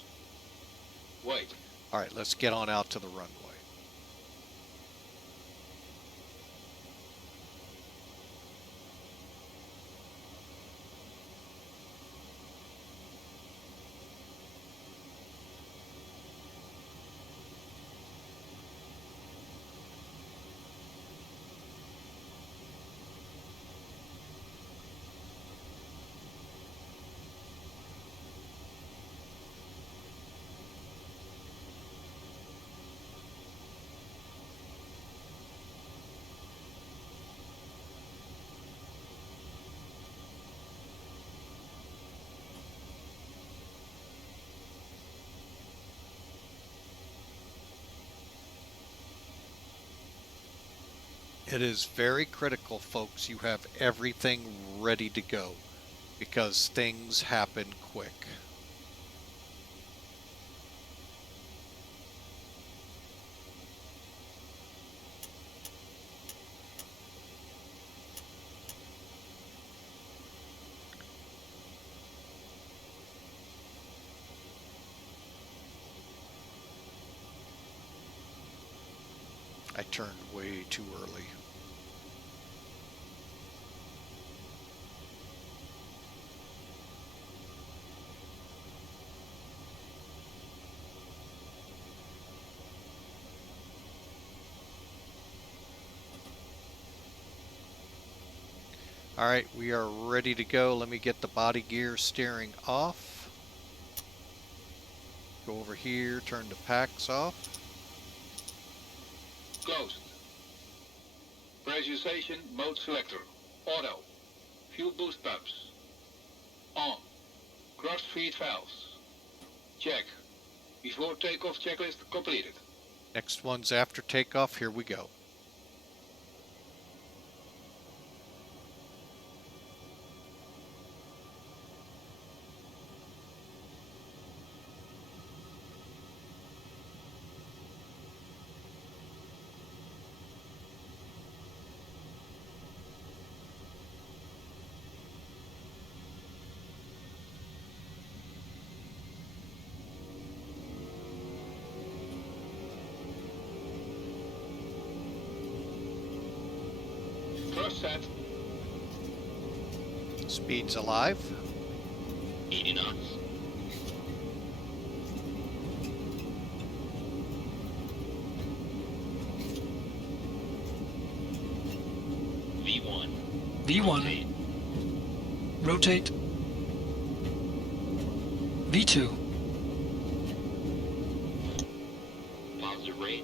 Wait. All right, let's get on out to the runway. It is very critical, folks, you have everything ready to go because things happen quick. I turned way too early. All right, we are ready to go. Let me get the body gear steering off. Go over here, turn the packs off. Closed. Pressurization mode selector. Auto. Fuel boost pumps. On. Cross feed valves. Check. Before takeoff checklist completed. Next one's after takeoff. Here we go. Thrust set. Speed's alive. 80 knots. V1. V1. Rotate. V2. Positive rate.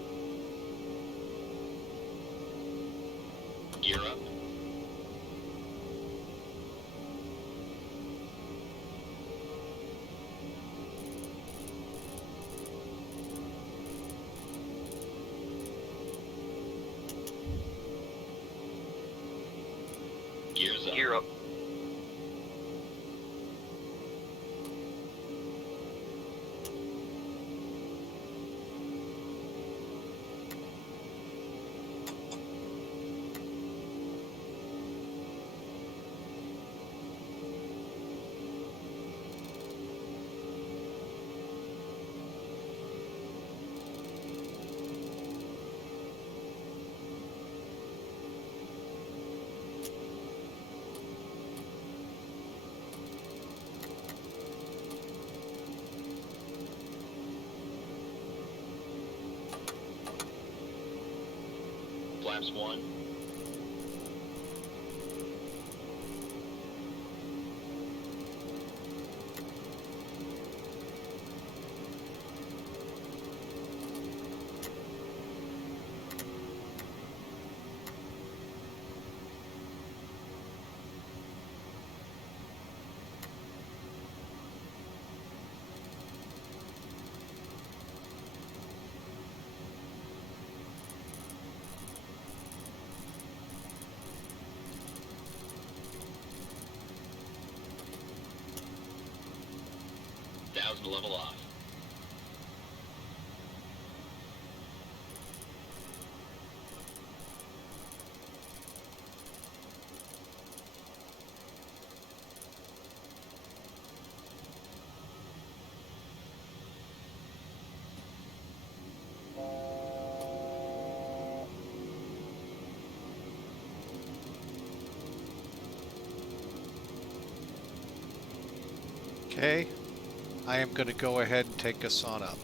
Gear up. Gears up. Gear up. Flaps 1. 10,000 level off. Okay, I am going to go ahead and take us on up.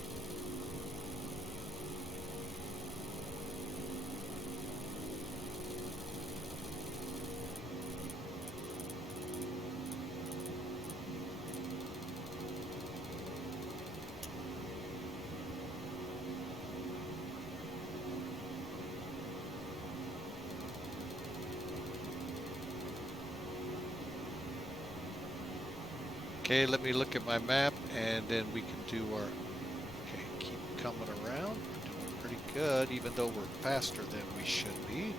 Okay, let me look at my map and then we can do our, okay, keep coming around. We're doing pretty good, even though we're faster than we should be.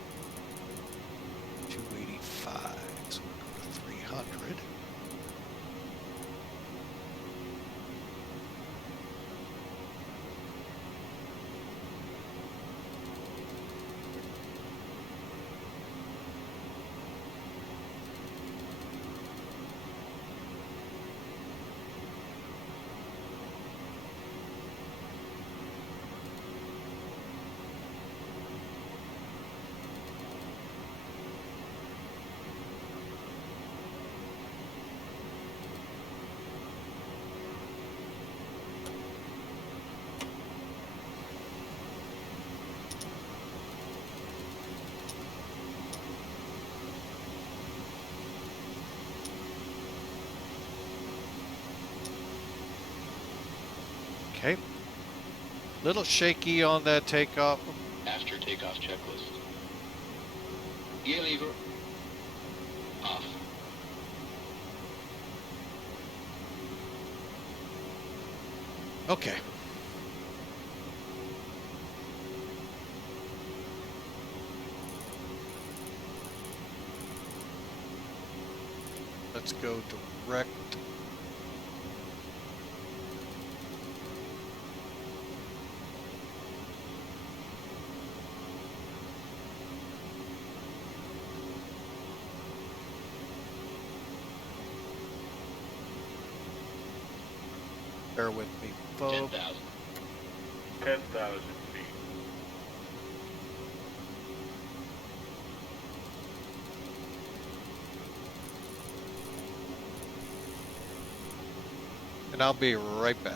285, so we'll go to 300. Okay, little shaky on that takeoff. After takeoff checklist. Gear lever. Off. Okay. Let's go direct. Bear with me, folks. 10,000. 10,000 feet. And I'll be right back.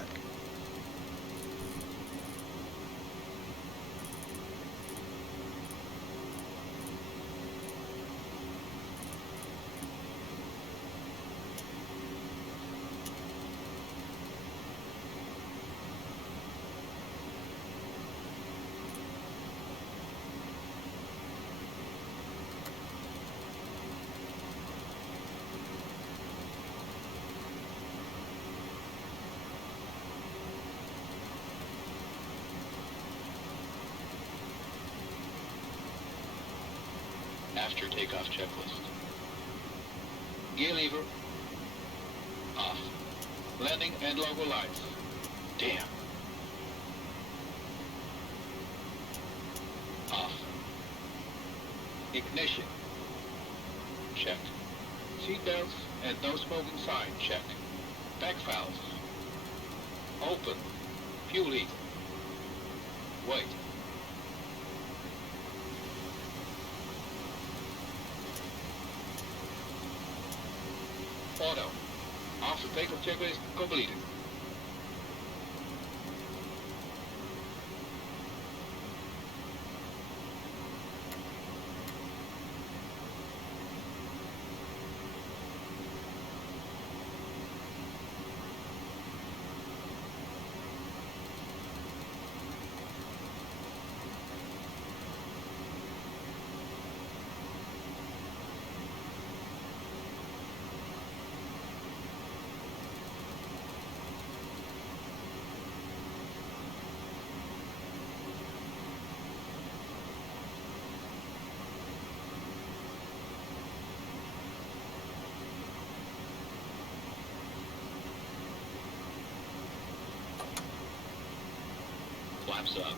After takeoff checklist. Gear lever. Off. Landing and logo lights. Damn. Off. Ignition. Check. Seat belts and no smoking sign. Check. Back valves. Open. Fuel heat. Wait. Auto. After takeoff checklist completed. flaps up.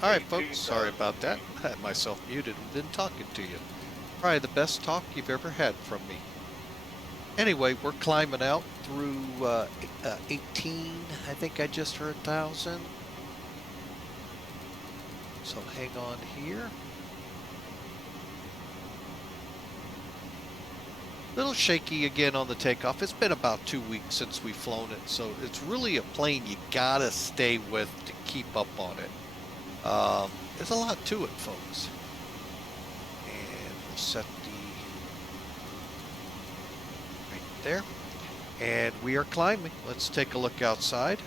All right, folks, sorry about that. I had myself muted and been talking to you. Probably the best talk you've ever had from me. Anyway, we're climbing out through 18. I think I just heard 1,000. So hang on here. Little shaky again on the takeoff. It's been about 2 weeks since we've flown it, so it's really a plane you gotta stay with to keep up on it. There's a lot to it, folks. And we'll set the right there. And we are climbing. Let's take a look outside.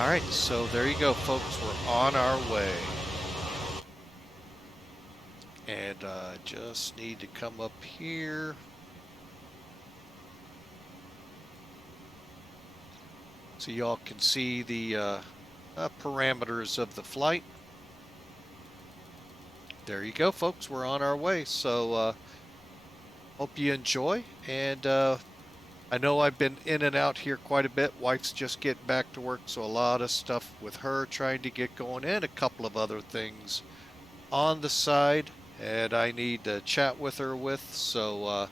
All right, so there you go, folks. We're on our way. And just need to come up here. So y'all can see the parameters of the flight. There you go, folks. We're on our way. So hope you enjoy. And I know I've been in and out here quite a bit. Wife's just getting back to work, so a lot of stuff with her trying to get going and a couple of other things on the side and I need to chat with her with. So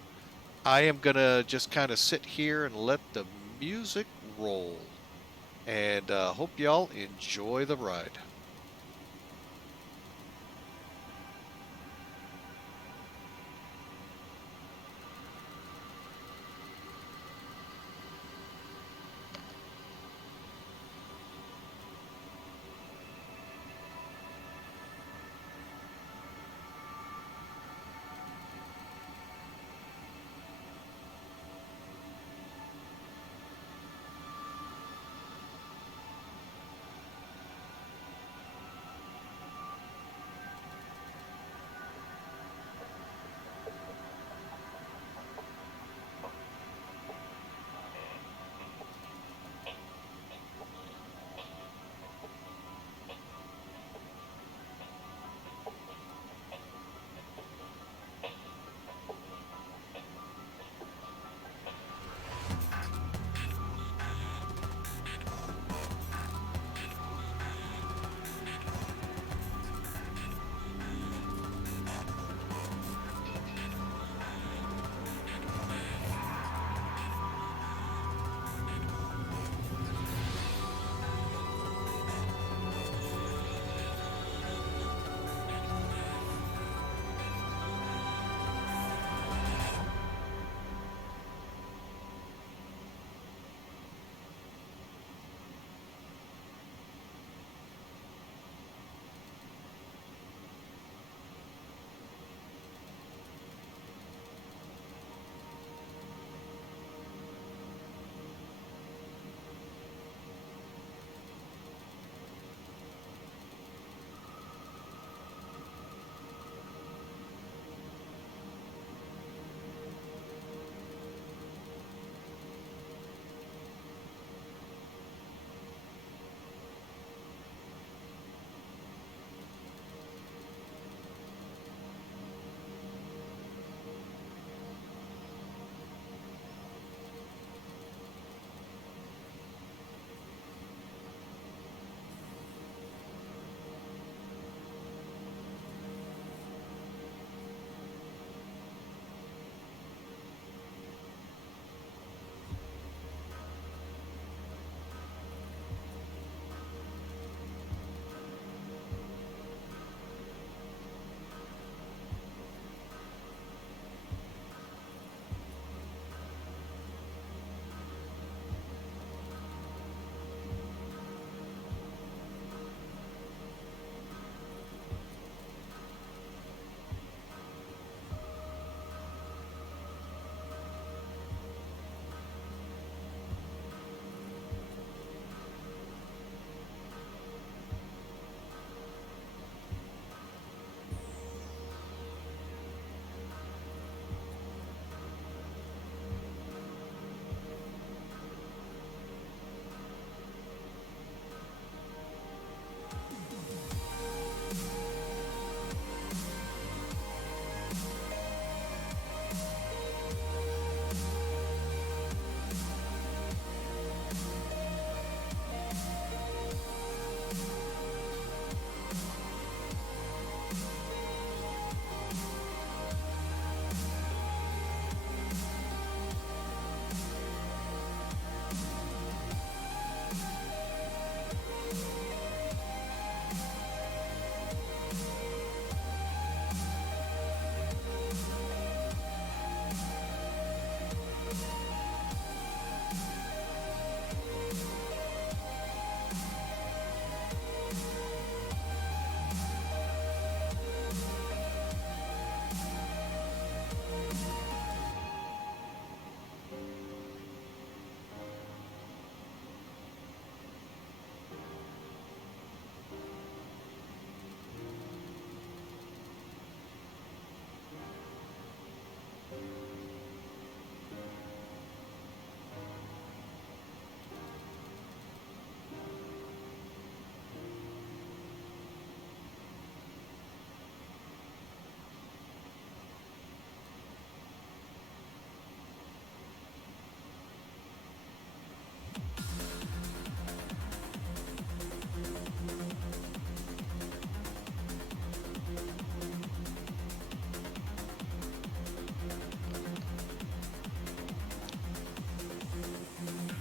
I am going to just kind of sit here and let the music roll. And hope y'all enjoy the ride.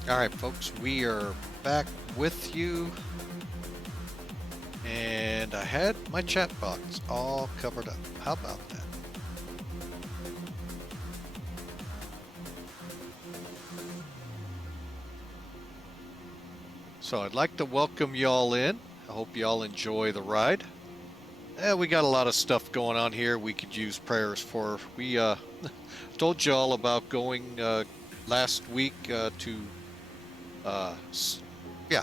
All right, folks, we are back with you. And I had my chat box all covered up. How about that? So I'd like to welcome y'all in. I hope y'all enjoy the ride. We got a lot of stuff going on here we could use prayers for. We told y'all about going last week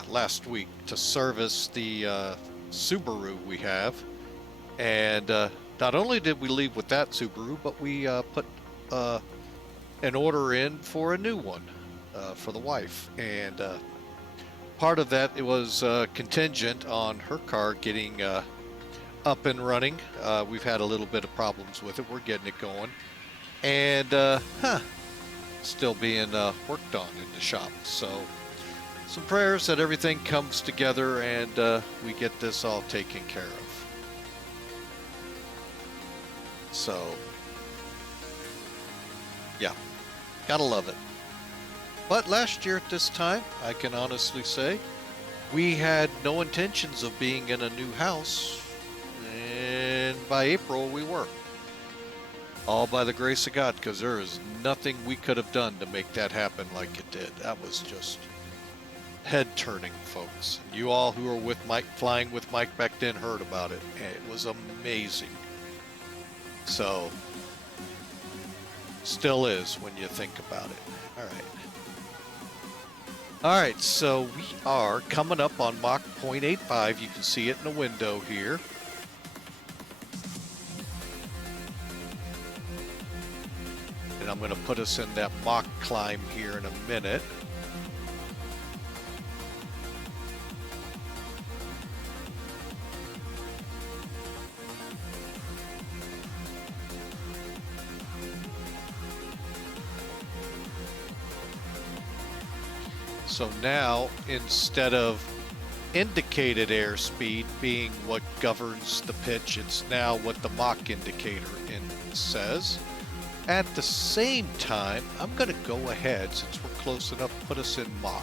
last week to service the Subaru we have. And not only did we leave with that Subaru, but we put an order in for a new one for the wife. And part of that, it was contingent on her car getting up and running. We've had a little bit of problems with it. We're getting it going. And still being worked on in the shop. So some prayers that everything comes together and we get this all taken care of. So, yeah, gotta love it. But last year at this time, I can honestly say, we had no intentions of being in a new house, and by April we were. All by the grace of God, because there is nothing we could have done to make that happen like it did. That was just head-turning, folks. You all who were with Mike, flying with Mike back then, heard about it, and it was amazing. So, still is when you think about it. All right. All right, so we are coming up on Mach 0.85. You can see it in the window here. And I'm going to put us in that Mach climb here in a minute. So now, instead of indicated airspeed being what governs the pitch, it's now what the Mach indicator says. At the same time, I'm going to go ahead, since we're close enough, put us in Mach.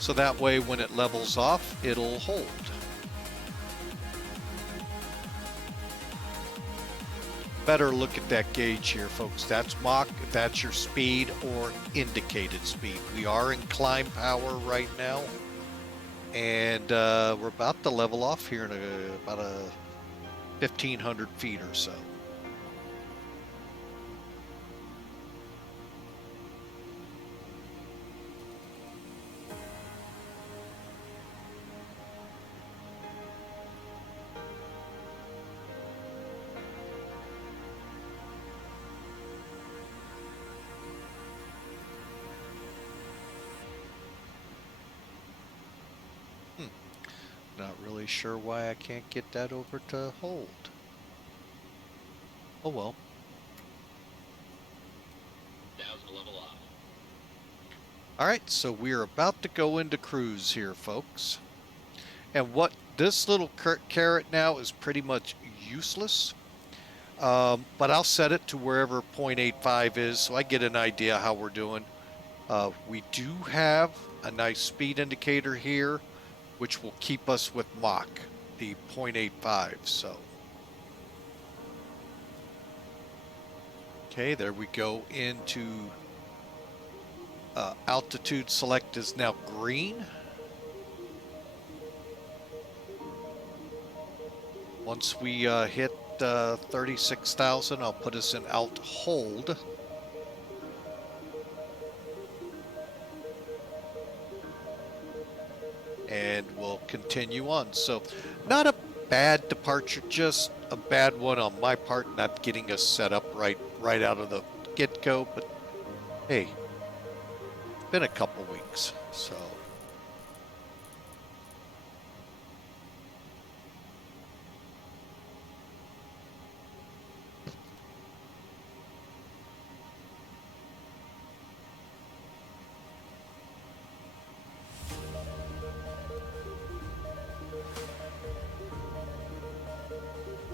So that way, when it levels off, it'll hold. Better look at that gauge here, folks. That's Mach, that's your speed or indicated speed. We are in climb power right now, and we're about to level off here in about 1,500 feet or so. Not really sure why I can't get that over to hold. Oh well. Now's the level off. Alright, so we're about to go into cruise here, folks. And what this little carrot now is pretty much useless. But I'll set it to wherever 0.85 is so I get an idea how we're doing. We do have a nice speed indicator here, which will keep us with Mach, the 0.85, so. Okay, there we go into altitude select is now green. Once we hit 36,000, I'll put us in alt hold. And we'll continue on. So not a bad departure, just a bad one on my part, not getting us set up right out of the get-go, but hey, been a couple weeks, so.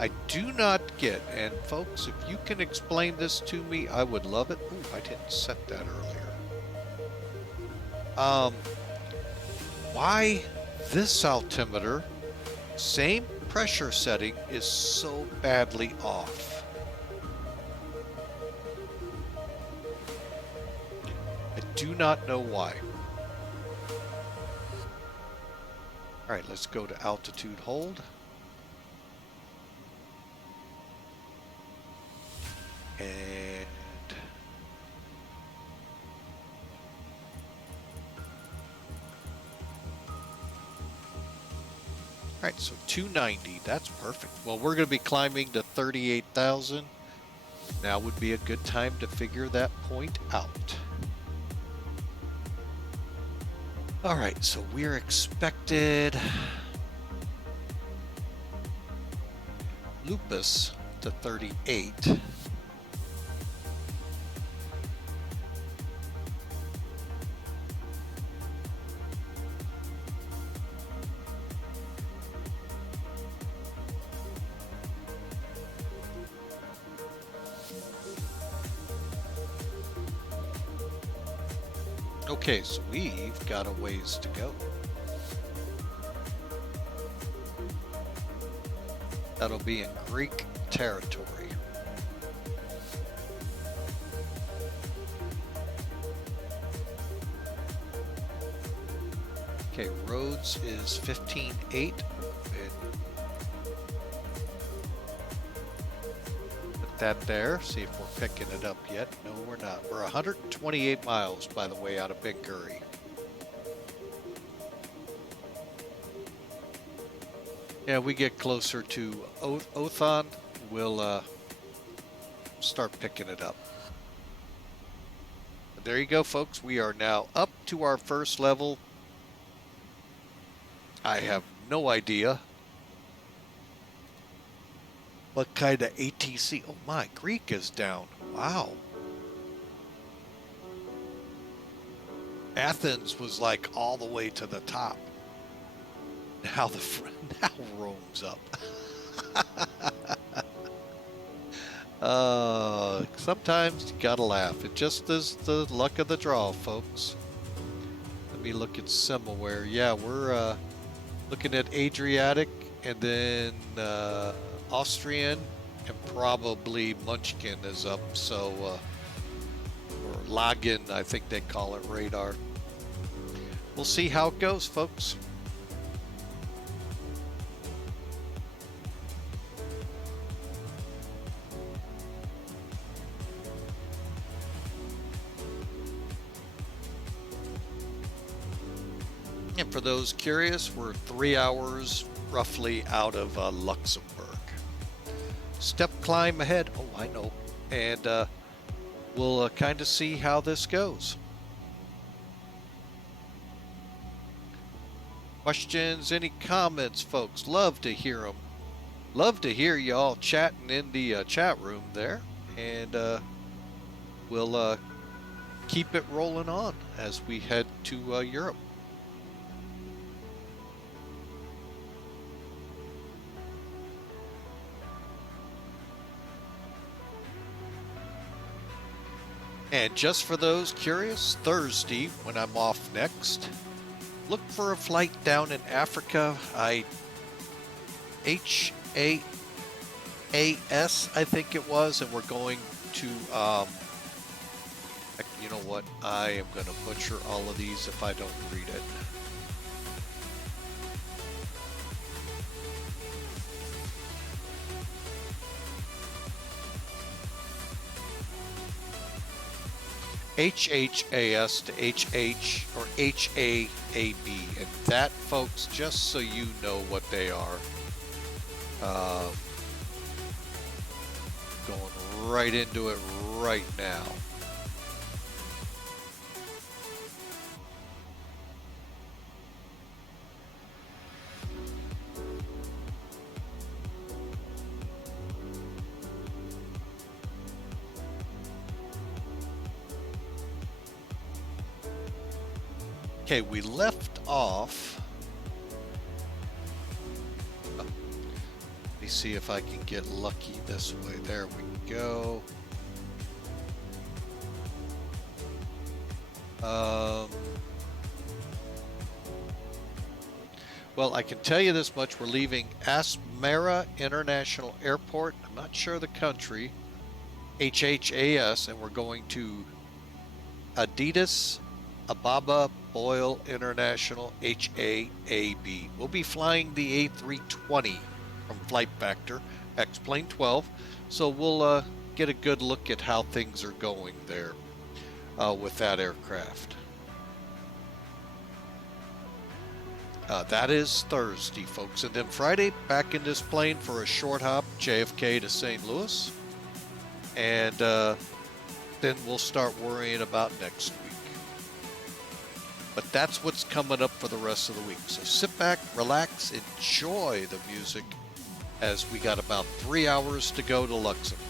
I do not get, and folks, if you can explain this to me, I would love it. Ooh, I didn't set that earlier. Why this altimeter, same pressure setting, is so badly off? I do not know why. All right, let's go to altitude hold. And all right, so 290, that's perfect. Well, we're going to be climbing to 38,000. Now would be a good time to figure that point out. All right, so we're expected Lupus to 38. Okay, so we've got a ways to go. That'll be in Greek territory. Okay, roads is 15.8. Put that there, see if we're picking it up yet. No, we're not. We're 128 miles, by the way, out of Big Guri. Yeah, we get closer to Othon, we'll start picking it up. But there you go, folks. We are now up to our first level. I have no idea what kind of ATC. Oh my, Greek is down. Wow. Athens was like all the way to the top. Now now Rome's up. Sometimes you gotta laugh. It just is the luck of the draw, folks. Let me look at Semaware. Yeah, we're looking at Adriatic and then Austrian and probably Munchkin is up. So, or Login, I think they call it, radar. We'll see how it goes, folks. And for those curious, we're 3 hours roughly out of Luxembourg. Step climb ahead. Oh, I know. And we'll kind of see how this goes. Questions, any comments, folks? Love to hear them. Love to hear y'all chatting in the chat room there. And we'll keep it rolling on as we head to Europe. And just for those curious, Thursday, when I'm off next, look for a flight down in Africa. HAAS, I think it was, and we're going to, you know what, I am going to butcher all of these if I don't read it. HHAS to HH or HAAB, and that, folks, just so you know what they are, going right into it right now. Okay, we left off. Oh, let me see if I can get lucky this way. There we go. Well, I can tell you this much. We're leaving Asmara International Airport. I'm not sure the country. HHAS, and we're going to Adidas Ababa Boyle International HAAB. We'll be flying the A320 from Flight Factor, X-Plane12. So we'll get a good look at how things are going there with that aircraft. That is Thursday, folks. And then Friday, back in this plane for a short hop, JFK to St. Louis. And then we'll start worrying about next week. But that's what's coming up for the rest of the week. So sit back, relax, enjoy the music as we got about 3 hours to go to Luxembourg.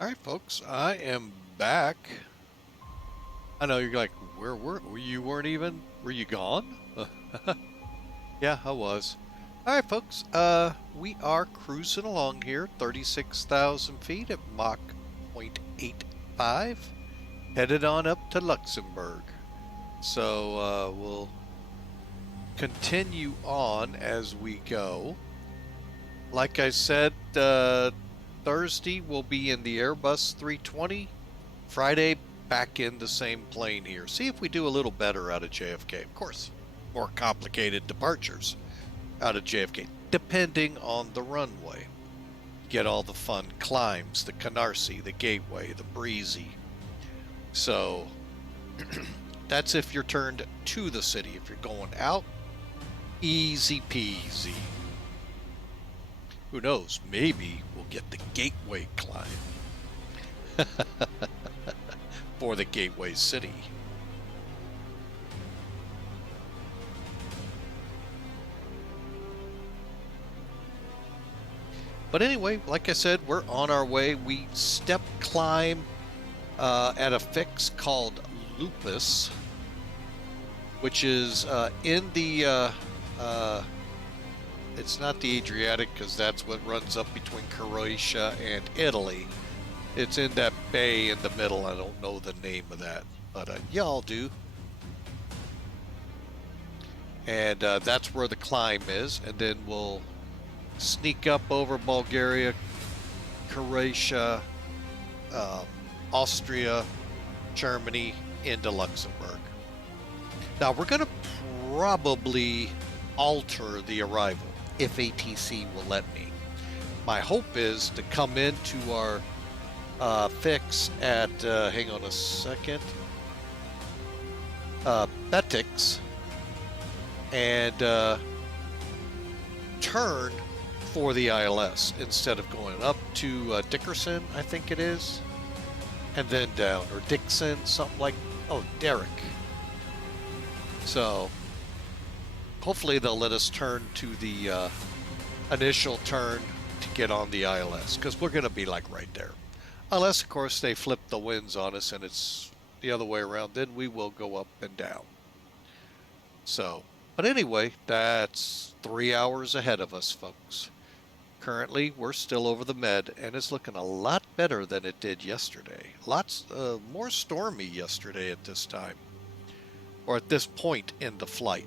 All right, folks, I am back. I know you're like, where were you? Weren't even? Were you gone? Yeah, I was. All right, folks. We are cruising along here, 36,000 feet at Mach 0.85, headed on up to Luxembourg. So we'll continue on as we go. Like I said, Thursday we'll be in the Airbus 320. Friday, back in the same plane here. See if we do a little better out of JFK. Of course, more complicated departures out of JFK, depending on the runway. Get all the fun climbs, the Canarsie, the Gateway, the Breezy. So that's if you're turned to the city. If you're going out, easy peasy. Who knows? Maybe we'll get the Gateway climb for the Gateway City. But anyway, like I said, we're on our way. We step climb at a fix called Lupus, which is in the it's not the Adriatic, because that's what runs up between Croatia and Italy. It's in that bay in the middle. I don't know the name of that, but y'all do. And that's where the climb is, and then we'll sneak up over Bulgaria, Croatia, Austria, Germany, into Luxembourg. Now we're going to probably alter the arrival if ATC will let me. My hope is to come into our fix at, hang on a second, Betix, and turn for the ILS instead of going up to Dickerson, I think it is, and then down, or Dixon, something like, oh, Derrick. So hopefully they'll let us turn to the initial turn to get on the ILS, because we're going to be like right there. Unless, of course, they flip the winds on us and it's the other way around, then we will go up and down. So, but anyway, that's 3 hours ahead of us, folks. Currently, we're still over the Med, and it's looking a lot better than it did yesterday. Lots more stormy yesterday at this time, or at this point in the flight.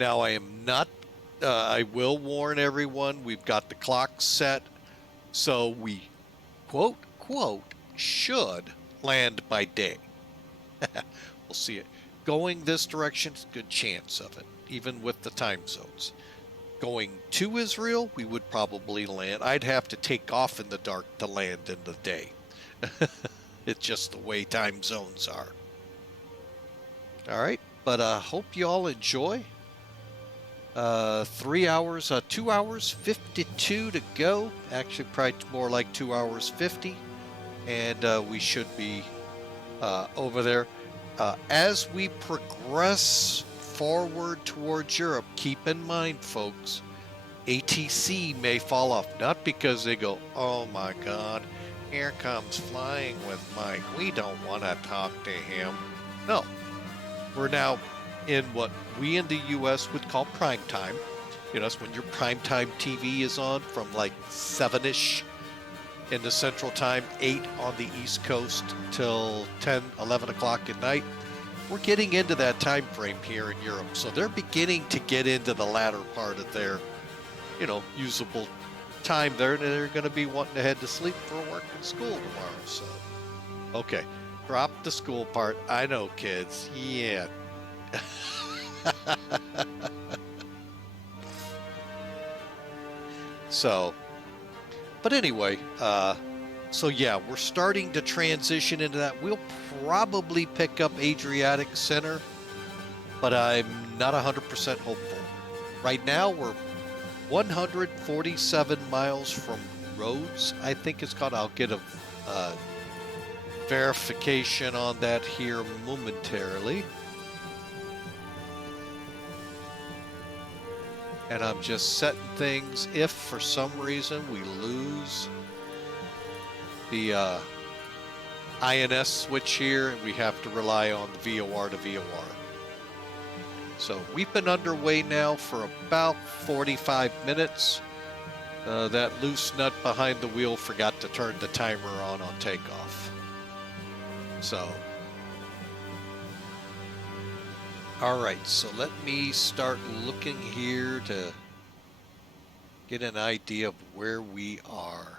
Now, I am not, I will warn everyone, we've got the clock set, so we, quote, should land by day. We'll see it. Going this direction, good chance of it, even with the time zones. Going to Israel, we would probably land. I'd have to take off in the dark to land in the day. It's just the way time zones are. All right, but hope you all enjoy. 3 hours, 2 hours 52 to go. Actually, probably more like 2 hours 50, and we should be over there. As we progress forward towards Europe, keep in mind, folks, ATC may fall off. Not because they go, oh my God, here comes flying with Mike. We don't want to talk to him. No, we're now in what we in the U.S. would call prime time. You know, it's when your prime time TV is on from like 7-ish in the Central Time, 8 on the East Coast till 10, 11 o'clock at night. We're getting into that time frame here in Europe. So they're beginning to get into the latter part of their, you know, usable time there. And they're going to be wanting to head to sleep for work and school tomorrow. So, okay, drop the school part. I know, kids. Yeah. So, but anyway, so yeah, we're starting to transition into that. We'll probably pick up Adriatic Center, but I'm not 100% hopeful. Right now, we're 147 miles from Rhodes, I think it's called. I'll get a verification on that here momentarily. And I'm just setting things. If for some reason we lose the INS switch here, and we have to rely on the VOR to VOR. So we've been underway now for about 45 minutes. That loose nut behind the wheel forgot to turn the timer on takeoff. So, all right, so let me start looking here to get an idea of where we are.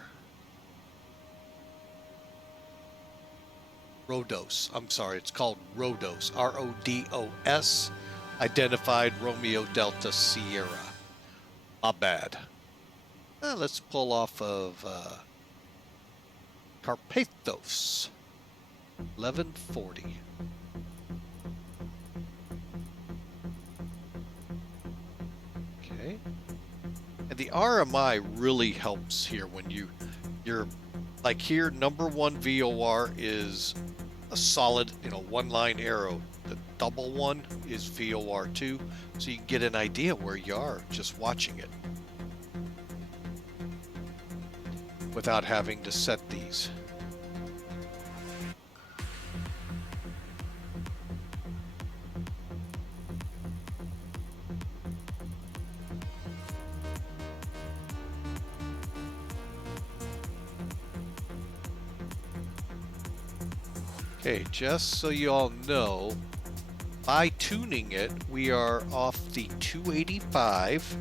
Rhodos, I'm sorry, it's called Rhodos, R-O-D-O-S, identified Romeo Delta Sierra. My bad. Let's pull off of Carpathos, 1140. Okay. And the RMI really helps here when you're like here, number one VOR is a solid, one line arrow. The double one is VOR 2, so you can get an idea where you are just watching it without having to set these. Okay, just so you all know, by tuning it, we are off the 285.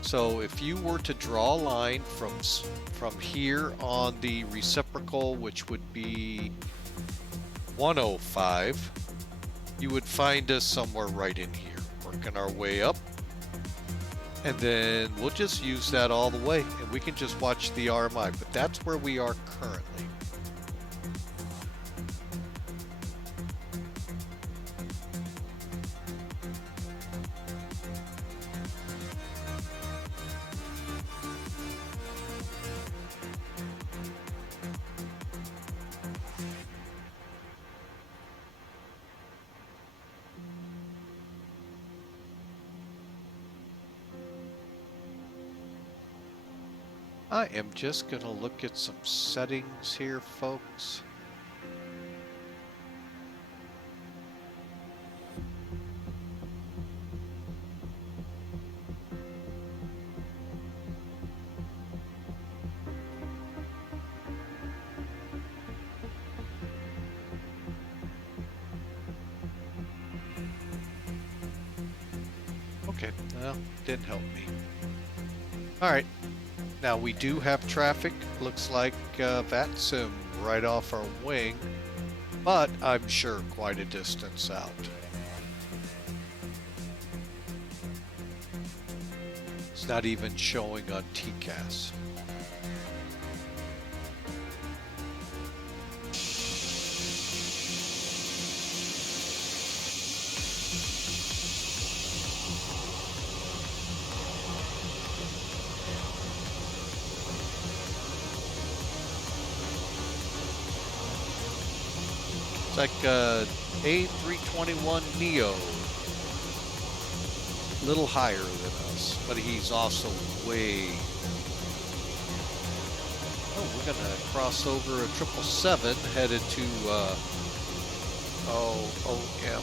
So if you were to draw a line from here on the reciprocal, which would be 105, you would find us somewhere right in here, working our way up. And then we'll just use that all the way, and we can just watch the RMI, but that's where we are currently. I am just going to look at some settings here, folks. Okay, well, didn't help me. All right. Now we do have traffic, looks like VATSIM right off our wing, but I'm sure quite a distance out. It's not even showing on TCAS. It's like A321neo, a little higher than us, but he's also way. Oh, we're gonna cross over a 777 headed to OMAA.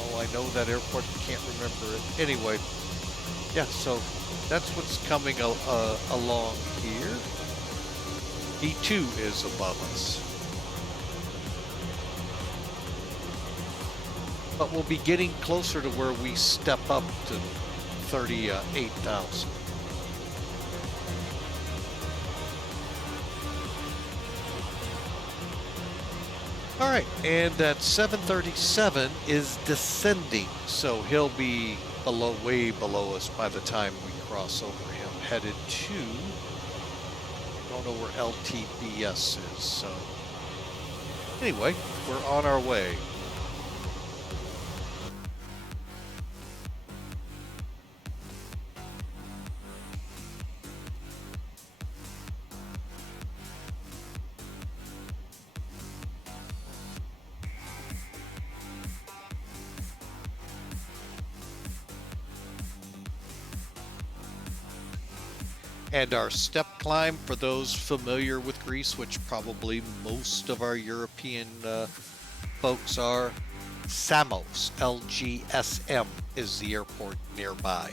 Oh, I know that airport, can't remember it. Anyway, yeah, so that's what's coming along here. E2 is above us. But we'll be getting closer to where we step up to 38,000. All right, and that 737 is descending, so he'll be way below us by the time we cross over him, headed to, I don't know where LTBS is, so anyway, we're on our way. And our step climb, for those familiar with Greece, which probably most of our European folks are, Samos, LGSM, is the airport nearby.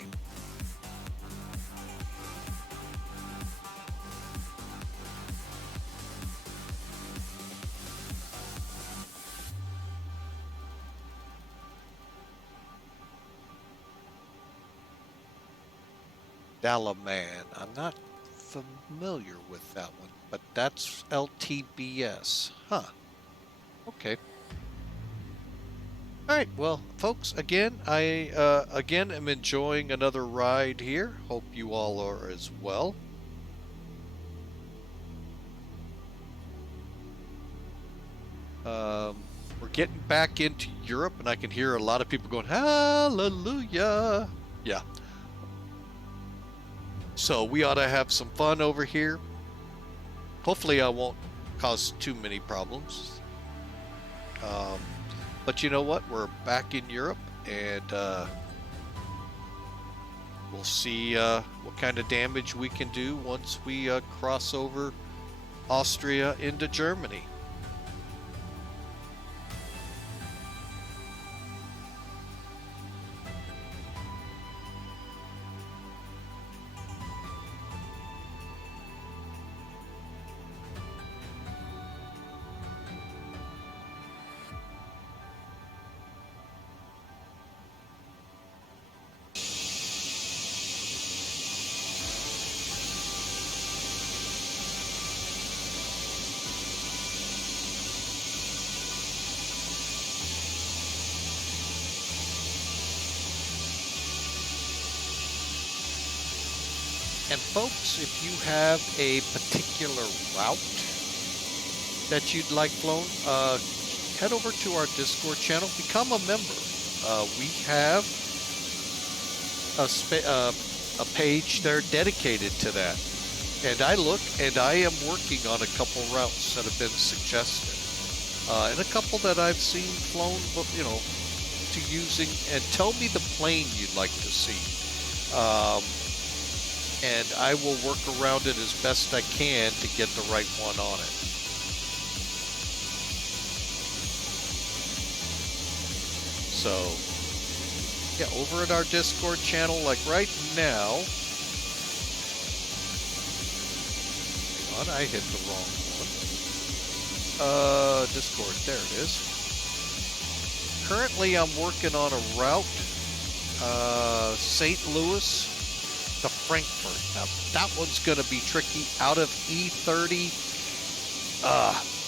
Dalaman, I'm not familiar with that one, but that's LTBS. Huh. Okay. All right, well, folks, again, I again am enjoying another ride here. Hope you all are as well. We're getting back into Europe, and I can hear a lot of people going, hallelujah. Yeah. So we ought to have some fun over here. Hopefully I won't cause too many problems. But you know what? We're back in Europe, and we'll see what kind of damage we can do once we cross over Austria into Germany. And folks, if you have a particular route that you'd like flown, head over to our Discord channel, become a member. We have a page there dedicated to that. And I look, and I am working on a couple routes that have been suggested. And a couple that I've seen flown, you know, to using, and tell me the plane you'd like to see. And I will work around it as best I can to get the right one on it. So, yeah, over at our Discord channel, like right now, hang on, I hit the wrong one. Discord, there it is. Currently, I'm working on a route, St. Louis to Frankfurt. Now, that one's going to be tricky. Out of E30,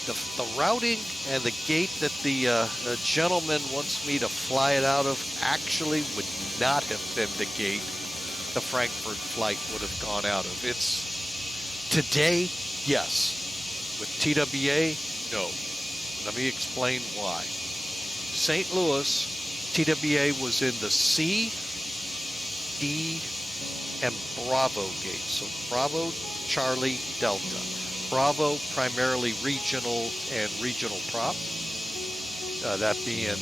the routing and the gate that the gentleman wants me to fly it out of actually would not have been the gate the Frankfurt flight would have gone out of. It's today, yes. With TWA, no. Let me explain why. St. Louis, TWA was in the C, D, and Bravo gate. So Bravo, Charlie, Delta. Bravo, primarily regional and regional prop. That being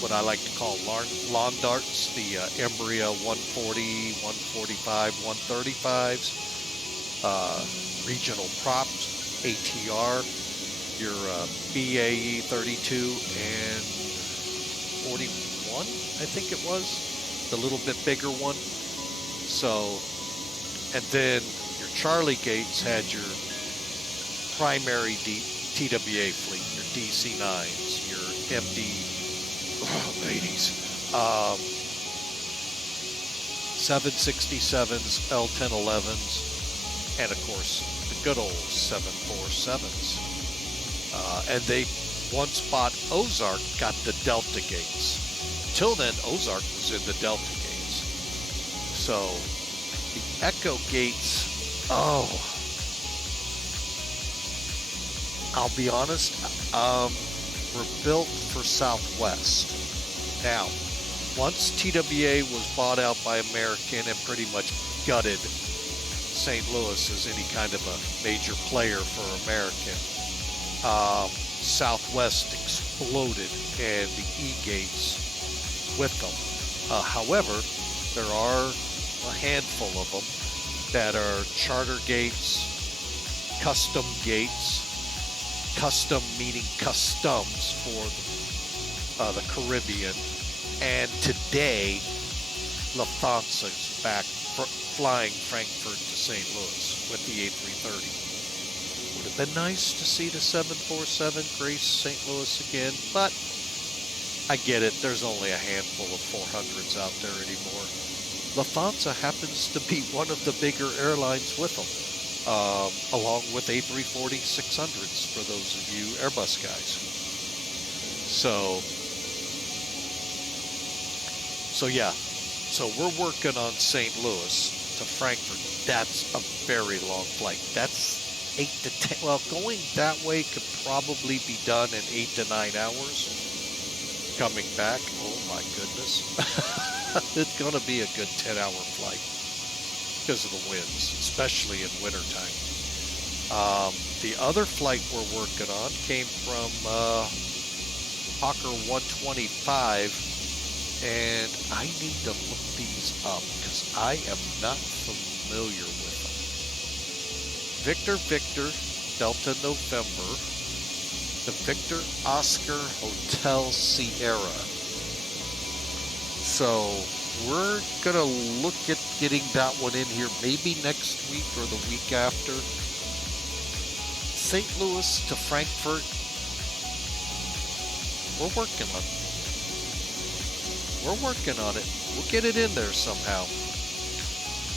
what I like to call lawn darts, the Embraer 140, 145, 135s. Regional props, ATR, your BAE 32 and 41, I think it was. The little bit bigger one. So, and then your Charlie gates had your primary TWA fleet, your DC-9s, your MD-80s, 767s, L-1011s, and of course, the good old 747s. And they once bought Ozark, got the Delta gates. Until then, Ozark was in the Delta gates. So, the Echo gates, I'll be honest, were built for Southwest. Now, once TWA was bought out by American and pretty much gutted St. Louis as any kind of a major player for American, Southwest exploded and the E-gates with them. However, there are a handful of them that are charter gates, custom gates, custom meaning customs for the Caribbean, and today Lufthansa's back flying Frankfurt to St. Louis with the A330. Would have been nice to see the 747 grace St. Louis again, but I get it. There's only a handful of 400s out there anymore. Lufthansa happens to be one of the bigger airlines with them, along with A340-600s for those of you Airbus guys. So yeah. So we're working on St. Louis to Frankfurt. That's a very long flight. That's 8 to 10. Well, going that way could probably be done in 8 to 9 hours. Coming back, oh my goodness. It's going to be a good 10-hour flight because of the winds, especially in wintertime. The other flight we're working on came from Hawker 125, and I need to look these up because I am not familiar with them. Victor Delta November, the Victor Oscar Hotel Sierra. So we're gonna look at getting that one in here maybe next week or the week after. St. Louis to Frankfurt, we're working on it. We're working on it. We'll get it in there somehow.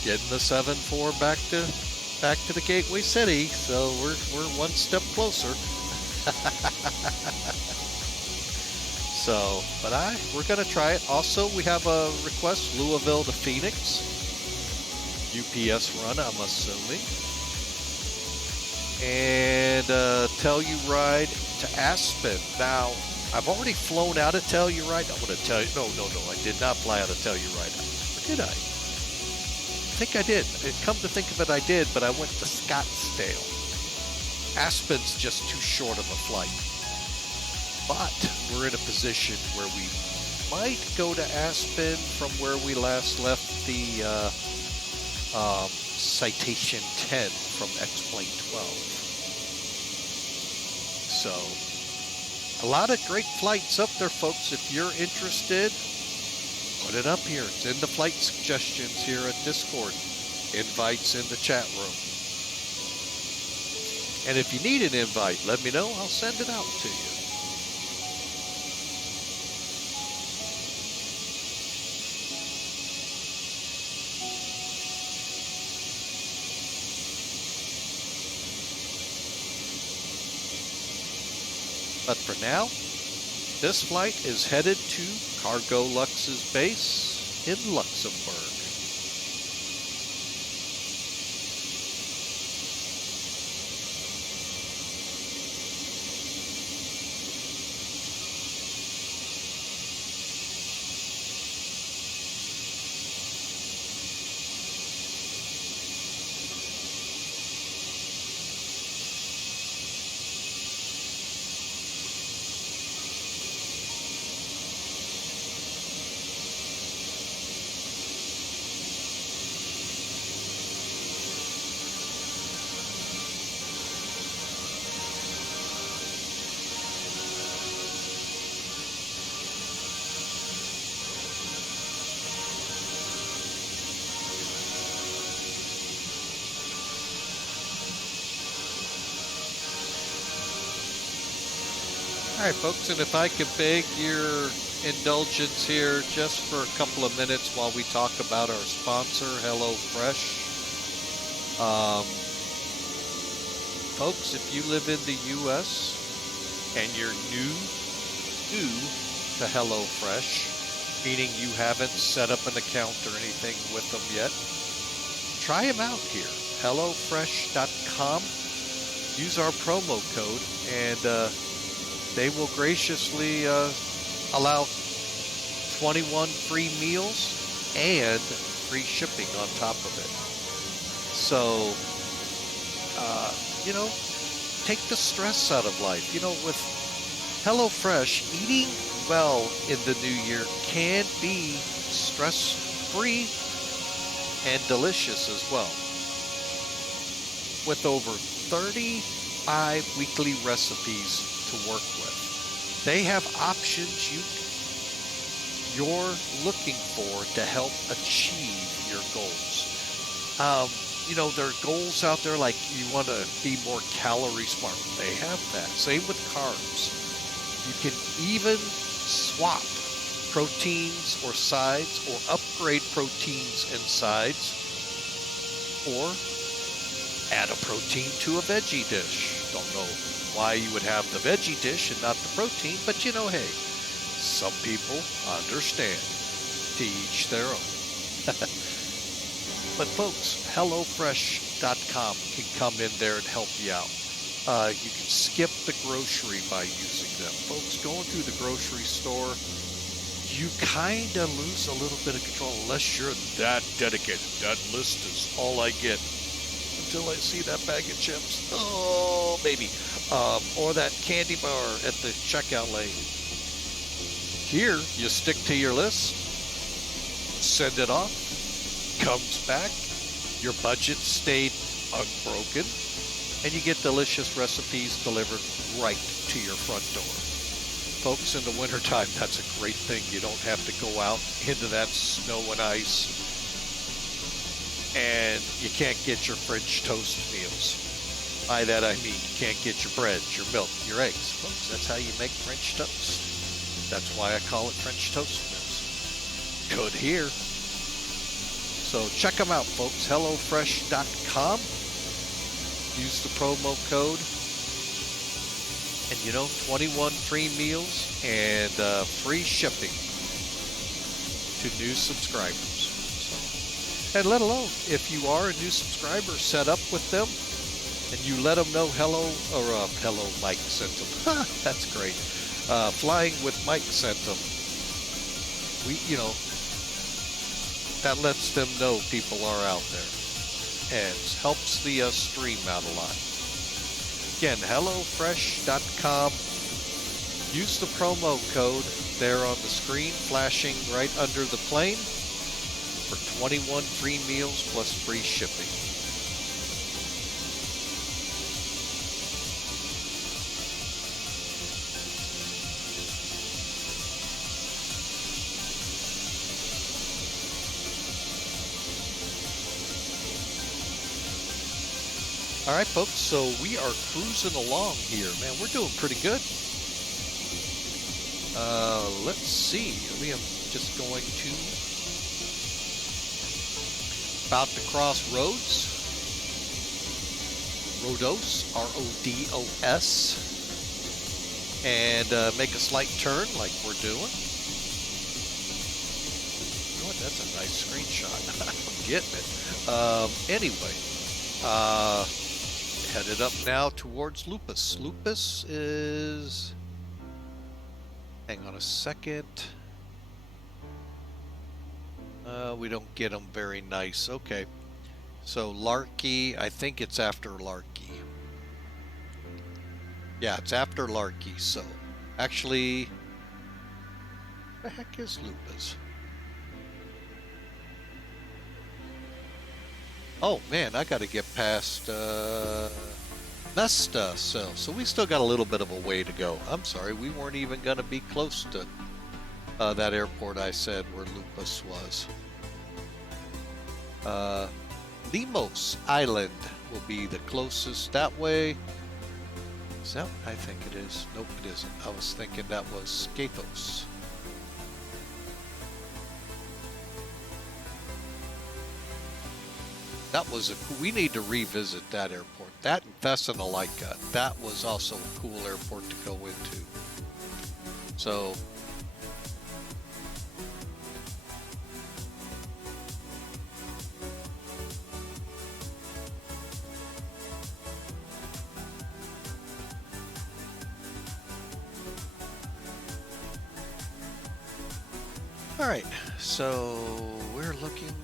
Getting the 7-4 back to the Gateway City, so we're one step closer. So, but we're gonna try it. Also, we have a request: Louisville to Phoenix, UPS run, I'm assuming, and Telluride to Aspen. Now, I've already flown out of Telluride. I'm going to tell you, no, I did not fly out of Telluride. Or did I? I think I did. Come to think of it, I did, but I went to Scottsdale. Aspen's just too short of a flight. But we're in a position where we might go to Aspen from where we last left the Citation 10 from X-Plane12. So, a lot of great flights up there, folks. If you're interested, put it up here. It's in the flight suggestions here at Discord. Invites in the chat room. And if you need an invite, let me know. I'll send it out to you. But for now, this flight is headed to Cargo Lux's base in Luxembourg. All right, folks, and if I could beg your indulgence here just for a couple of minutes while we talk about our sponsor, HelloFresh. Folks, if you live in the U.S. and you're new to HelloFresh, meaning you haven't set up an account or anything with them yet, try them out here, HelloFresh.com. Use our promo code, and they will graciously allow 21 free meals and free shipping on top of it. So, take the stress out of life. With HelloFresh, eating well in the new year can be stress-free and delicious as well. with over 35 weekly recipes to work with. They have options you're looking for to help achieve your goals. You know, there are goals out there like you want to be more calorie smart. They have that. Same with carbs. You can even swap proteins or sides, or upgrade proteins and sides, or add a protein to a veggie dish. Don't know why you would have the veggie dish and not the protein, but you know, hey, some people understand. To each their own. But folks, HelloFresh.com can come in there and help you out. You can skip the grocery by using them. Folks, going through the grocery store, you kind of lose a little bit of control unless you're that dedicated. That list is all I get until I see that bag of chips. Oh, baby. Or that candy bar at the checkout lane. Here, you stick to your list, send it off, comes back, your budget stayed unbroken, and you get delicious recipes delivered right to your front door. Folks, in the wintertime, that's a great thing. You don't have to go out into that snow and ice, and you can't get your French toast meals. By that I mean you can't get your bread, your milk, your eggs. Folks, that's how you make French toast. That's why I call it French toast meals. Good here. So check them out, folks. HelloFresh.com. Use the promo code. And you know, 21 free meals and free shipping to new subscribers. So, and let alone, if you are a new subscriber, set up with them and you let them know hello Mike sent them. That's great. Flying with Mike sent them. That lets them know people are out there and helps the stream out a lot. Again, HelloFresh.com. Use the promo code there on the screen, flashing right under the plane, for 21 free meals plus free shipping. All right, folks, so we are cruising along here. Man, we're doing pretty good. Let's see. We am just going to about to cross roads. Rodos, R-O-D-O-S. And make a slight turn like we're doing. You know what? That's a nice screenshot. I'm getting it. Anyway. Headed up now towards Lupus. Lupus is... Hang on a second. We don't get them very nice. Okay. So Larky, I think it's after Larky. Yeah, it's after Larky. So actually, where the heck is Lupus? Oh man, I got to get past Nesta. So we still got a little bit of a way to go. I'm sorry, we weren't even going to be close to that airport I said where Lupus was. Limos Island will be the closest that way. Is that? I think it is. Nope, it isn't. I was thinking that was Skatos. That was we need to revisit that airport. That and Thessalonica. That was also a cool airport to go into. So, all right. So we're looking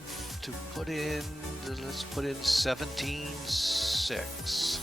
to put in. Let's put in 17.6.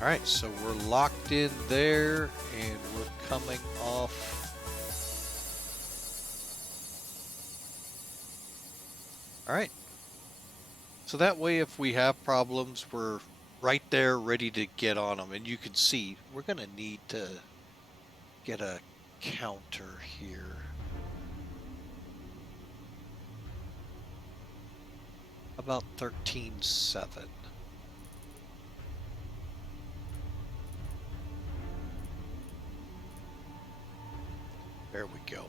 All right, so we're locked in there and we're coming off. All right. So that way, if we have problems, we're right there ready to get on them. And you can see we're going to need to get a counter here. About 13.7. There we go.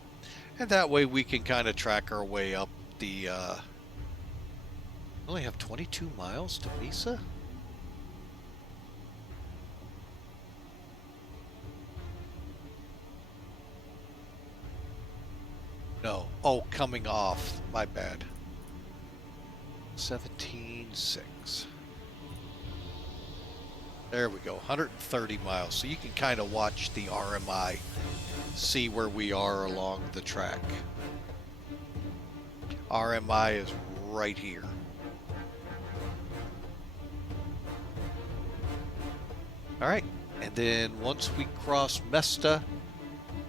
And that way we can kind of track our way up the, only have 22 miles to Mesa? No. Oh, coming off. My bad. 17.6. There we go. 130 miles. So you can kind of watch the RMI, see where we are along the track. RMI is right here. All right. And then once we cross Mesta,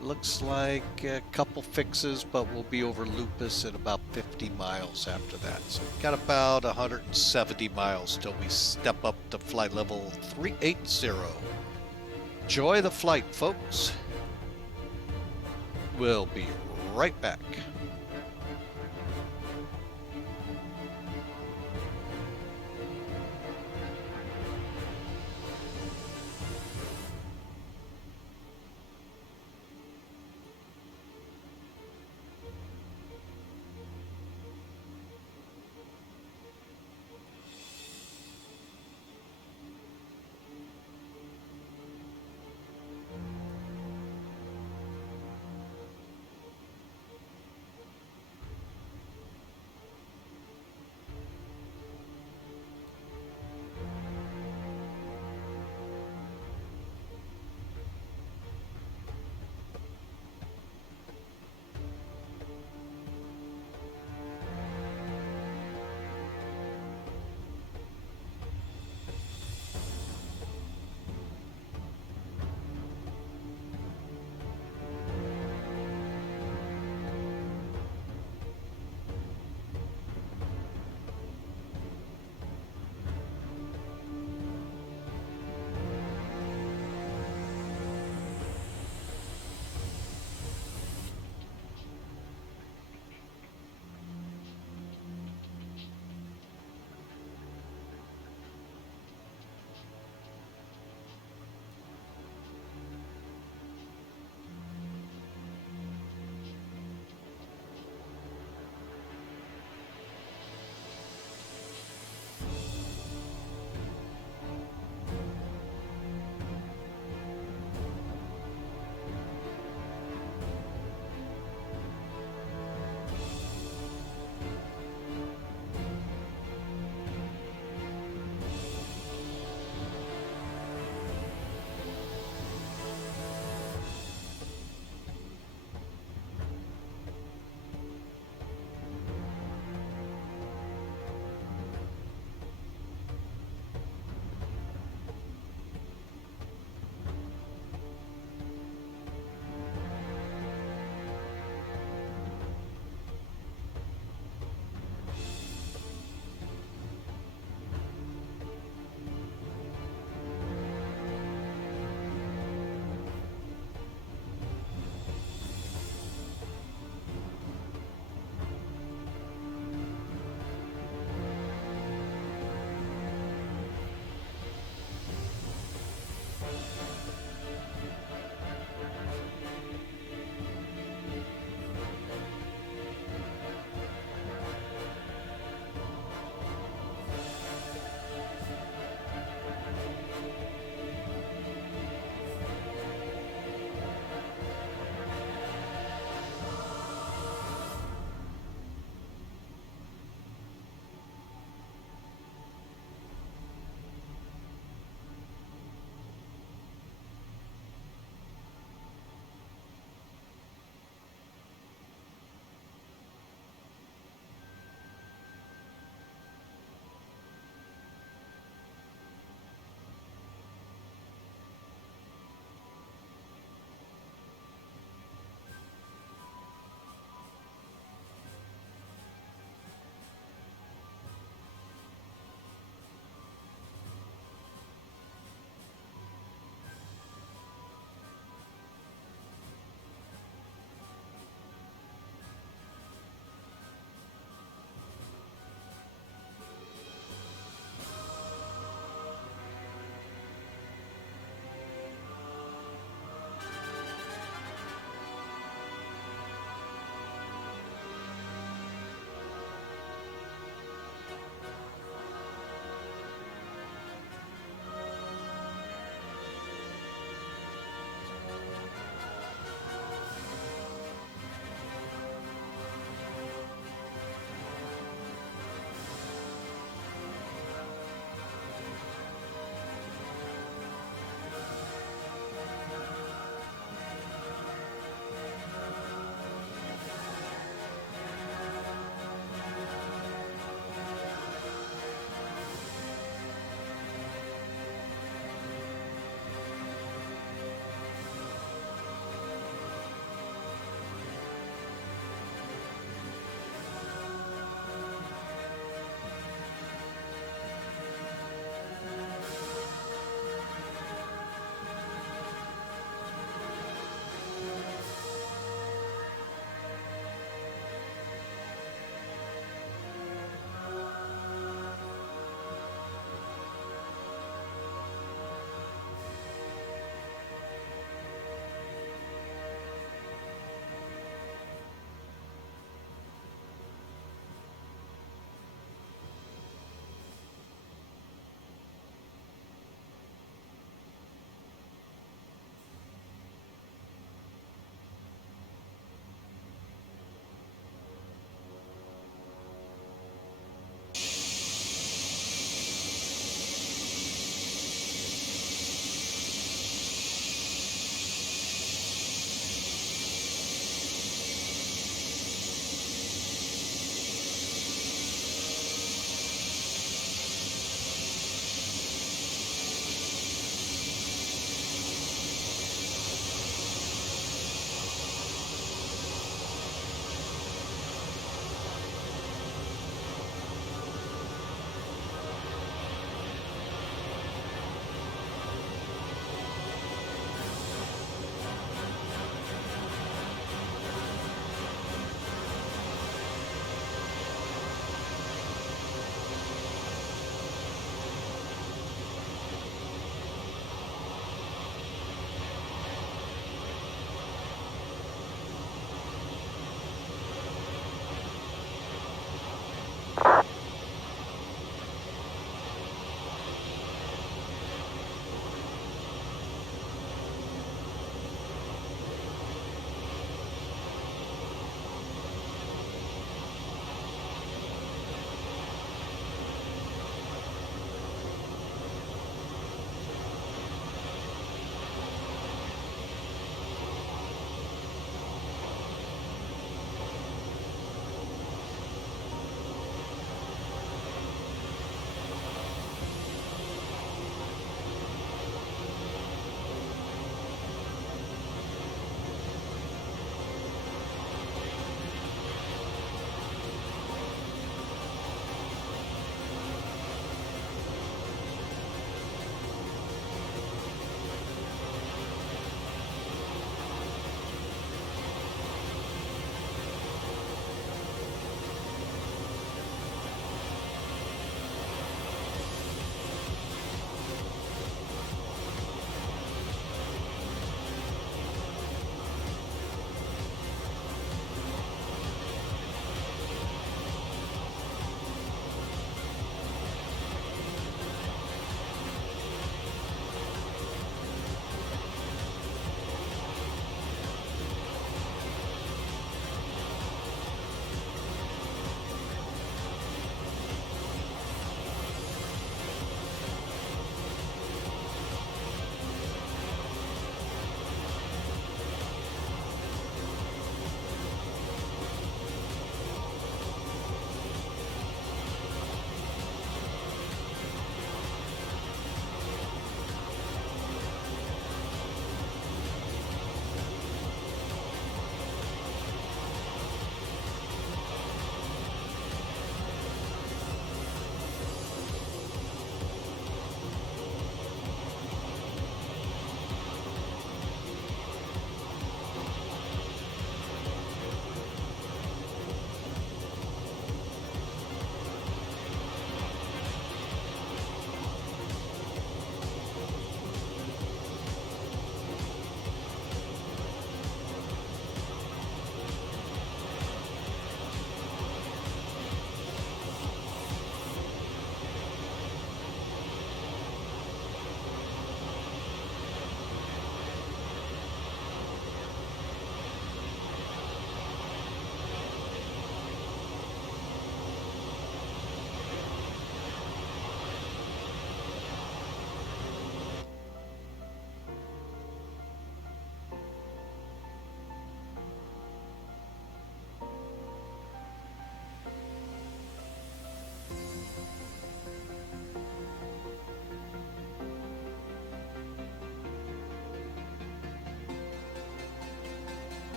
looks like a couple fixes, but we'll be over Lupus at about 50 miles after that. So we've got about 170 miles till we step up to flight level 380. Enjoy the flight, folks. We'll be right back.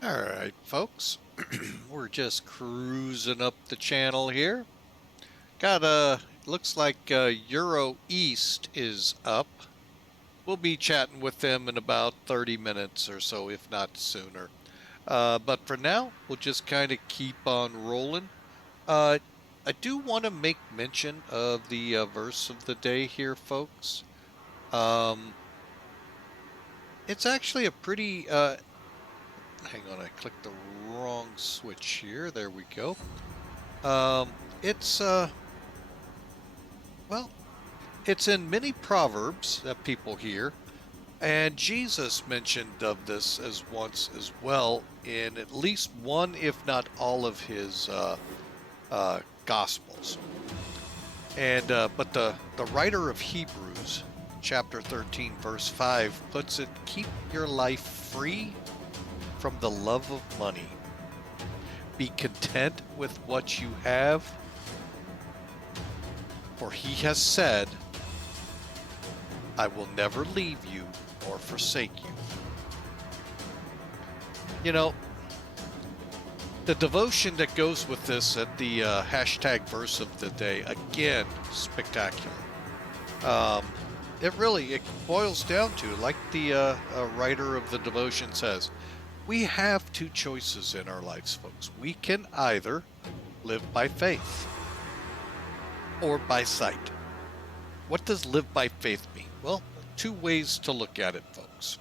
All right, folks. We're just cruising up the channel here. Got looks like Euro East is up. We'll be chatting with them in about 30 minutes or so, if not sooner. But for now, we'll just kind of keep on rolling. I do want to make mention of the verse of the day here, folks. It's actually a pretty, hang on, I clicked the wrong switch here. There we go. It's, well, it's in many proverbs that people hear, and Jesus mentioned of this as once as well in at least one, if not all, of his Gospels. And but the writer of Hebrews, chapter 13, verse 5, puts it, "Keep your life free from the love of money. Be content with what you have, for he has said, I will never leave you or forsake you." You know, the devotion that goes with this at the hashtag verse of the day, again, spectacular. It boils down to, like the writer of the devotion says, we have two choices in our lives, folks. We can either live by faith or by sight. What does live by faith mean? Well, two ways to look at it, folks.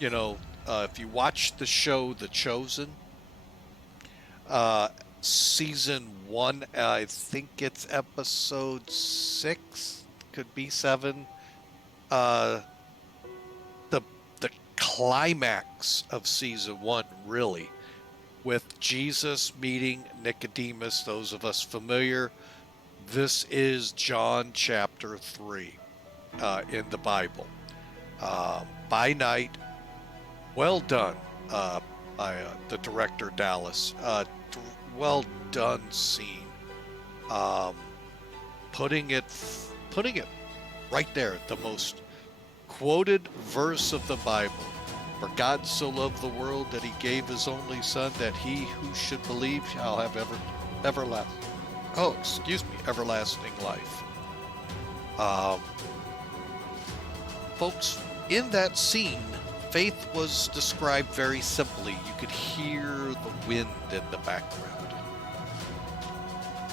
You know, if you watch the show The Chosen, season 1, I think it's episode 6, could be 7. The climax of season 1, really, with Jesus meeting Nicodemus. Those of us familiar, this is John chapter 3 in the Bible. By night, well done by the director Dallas. Well done scene. Putting it right there, the most quoted verse of the Bible. For God so loved the world that he gave his only son, that he who should believe shall have everlasting life. Folks, in that scene, faith was described very simply. You could hear the wind in the background.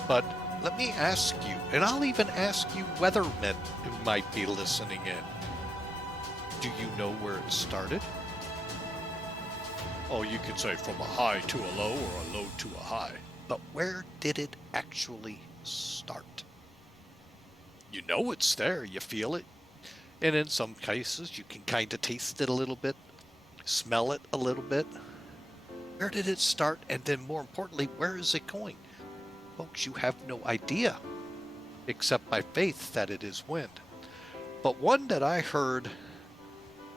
But let me ask you, and I'll even ask you weathermen who might be listening in, do you know where it started? Oh, you could say from a high to a low or a low to a high. But where did it actually start? You know it's there, you feel it. And in some cases, you can kind of taste it a little bit, smell it a little bit. Where did it start? And then more importantly, where is it going? Folks, you have no idea, except by faith that it is wind. But one that I heard,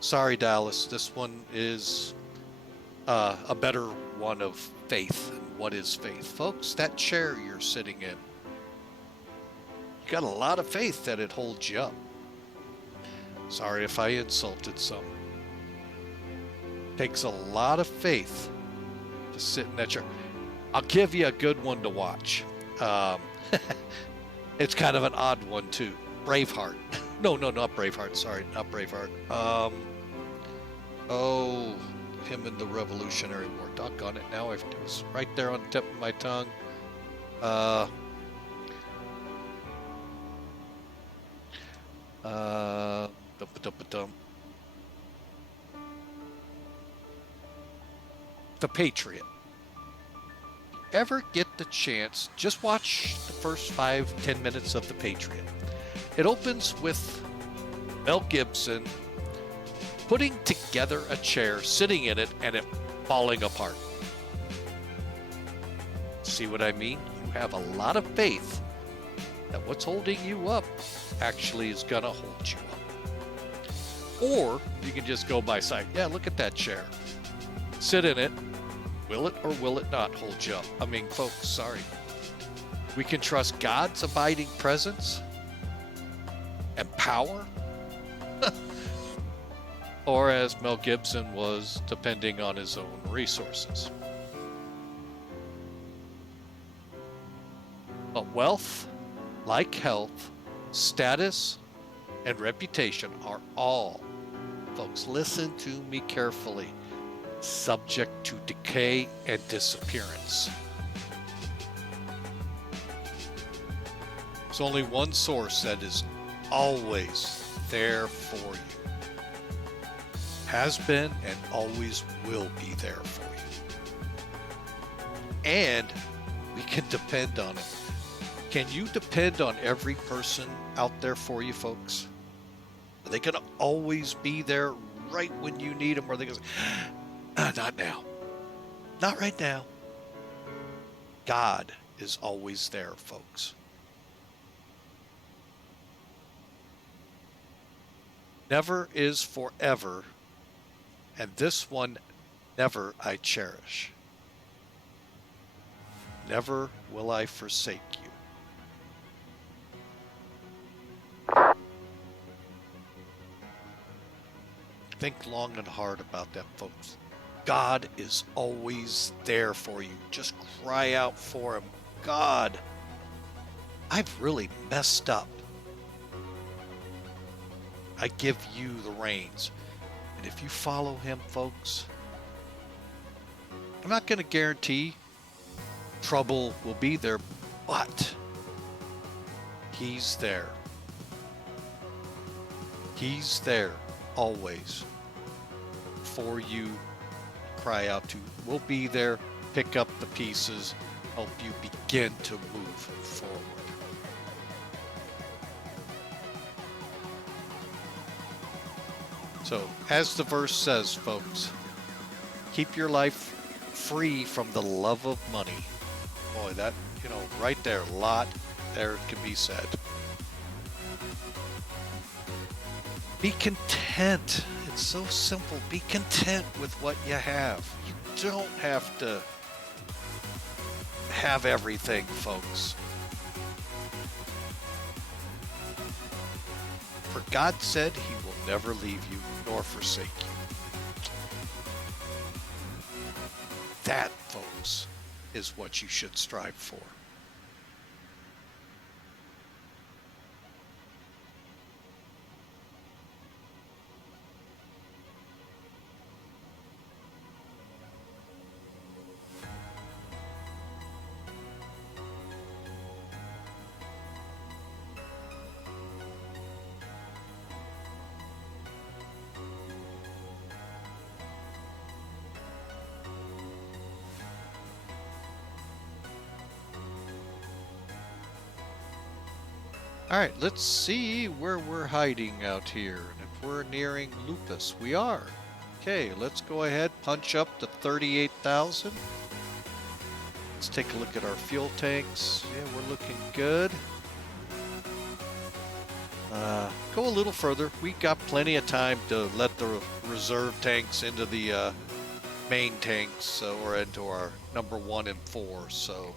sorry Dallas, this one is a better one of faith. And what is faith? Folks, that chair you're sitting in, you got a lot of faith that it holds you up. Sorry if I insulted some. Takes a lot of faith to sit in that chair. I'll give you a good one to watch. It's kind of an odd one too. Braveheart. No, not Braveheart. Sorry, not Braveheart. Oh, him in the Revolutionary War. Doggone it. Now it was right there on the tip of my tongue. The Patriot. Ever get the chance, just watch the first 5-10 minutes of The Patriot. It opens with Mel Gibson putting together a chair, sitting in it, and it falling apart. See what I mean? You have a lot of faith that what's holding you up actually is gonna hold you up. Or you can just go by sight. Yeah, look at that chair. Sit in it. Will it or will it not hold you up? I mean, folks, sorry. We can trust God's abiding presence and power. or as Mel Gibson was, depending on his own resources. But wealth, like health, status, and reputation are all, folks, listen to me carefully, subject to decay and disappearance. There's only one source that is always there for you, has been and always will be there for you. And we can depend on it. Can you depend on every person out there for you, folks? Are they going to always be there right when you need them? Or are they going to say, not now. Not right now. God is always there, folks. Never is forever, and this one never I cherish. Never will I forsake you. Think long and hard about that, folks. God is always there for you. Just cry out for him. God, I've really messed up. I give you the reins. And if you follow him, folks, I'm not going to guarantee trouble will be there, but he's there. He's there always for you. Cry out to. We'll be there, pick up the pieces, help you begin to move forward. So, as the verse says, folks, keep your life free from the love of money. Boy, that, right there, a lot there can be said. Be content. It's so simple. Be content with what you have. You don't have to have everything, folks. For God said he will never leave you nor forsake you. That, folks, is what you should strive for. All right, let's see where we're hiding out here. And if we're nearing Lupus, we are. Okay, let's go ahead, punch up to 38,000. Let's take a look at our fuel tanks. Yeah, we're looking good. Go a little further. We got plenty of time to let the reserve tanks into the main tanks, or into our number 1 and 4. So,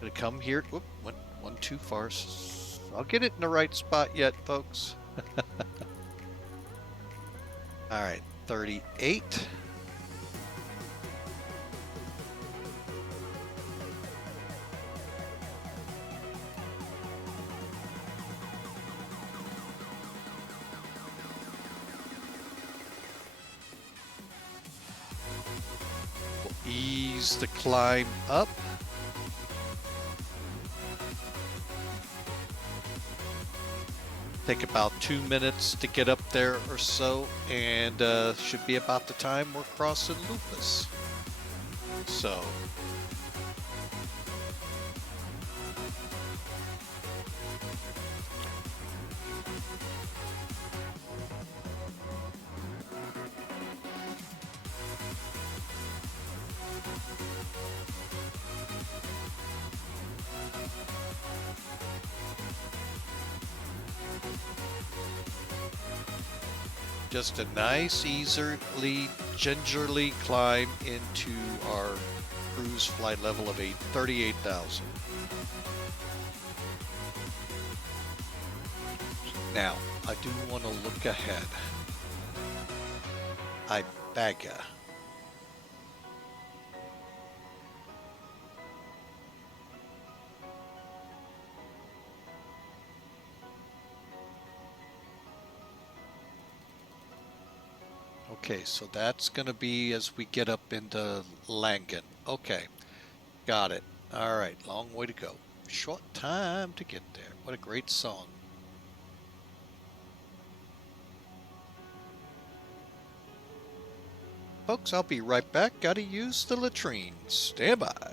gonna come here. Whoop, went one too far. I'll get it in the right spot yet, folks. All right, 38. We'll ease the climb up. Take about 2 minutes to get up there or so, and should be about the time we're crossing Lupus. So, just a nice, easily, gingerly climb into our cruise flight level of 38,000. Now, I do want to look ahead. Bad guy. Okay, so that's going to be as we get up into Langen. Okay, got it. All right, long way to go. Short time to get there. What a great song. Folks, I'll be right back. Gotta use the latrine. Stand by.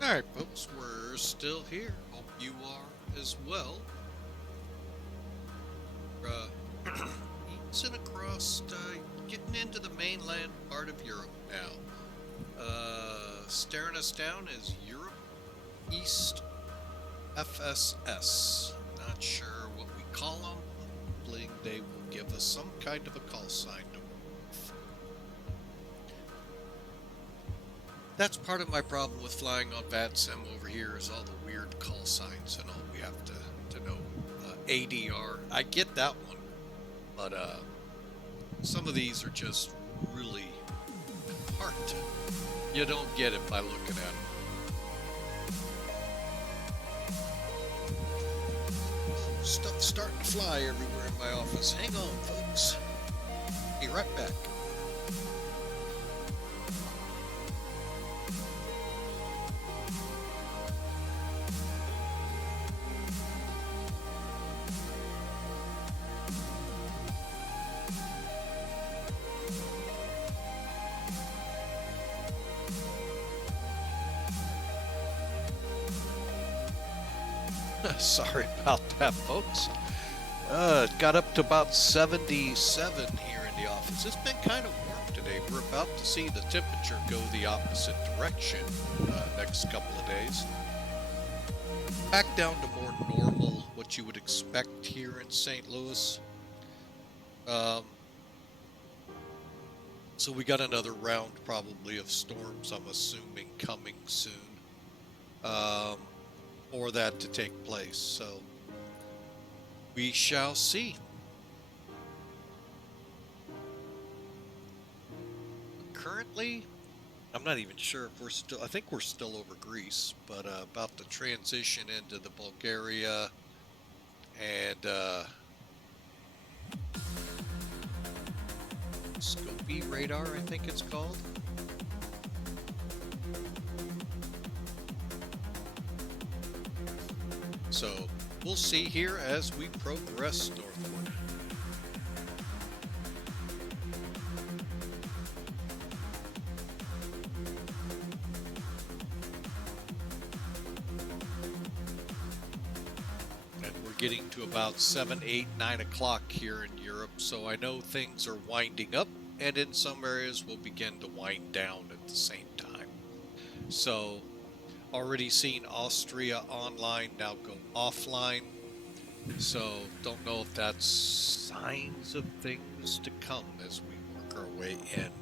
Alright, folks, we're still here. Hope you are as well. Easing across, getting into the mainland part of Europe now. Staring us down is Europe East FSS. Not sure what we call them. Hopefully they will give us some kind of a call sign to work with. That's part of my problem with flying on VATSIM over here is all the weird call signs and all we have to know. ADR, I get that one, but some of these are just really hard to, you don't get it by looking at them. Stuff's starting to fly everywhere in my office. Hang on, folks. Be right back. Sorry about that, folks. It got up to about 77 here in the office. It's been kind of warm today. We're about to see the temperature go the opposite direction next couple of days. Back down to more normal, what you would expect here in St. Louis. So we got another round probably of storms, I'm assuming, coming soon. For that to take place, so we shall see. Currently, I'm not even sure if we're still, I think we're still over Greece, but about to transition into the Bulgaria and Scopy radar, I think it's called. So we'll see here as we progress northward. And we're getting to about 7, 8, 9 o'clock here in Europe, so I know things are winding up, and in some areas will begin to wind down at the same time. So already seen Austria online now go offline, so don't know if that's signs of things to come as we work our way in.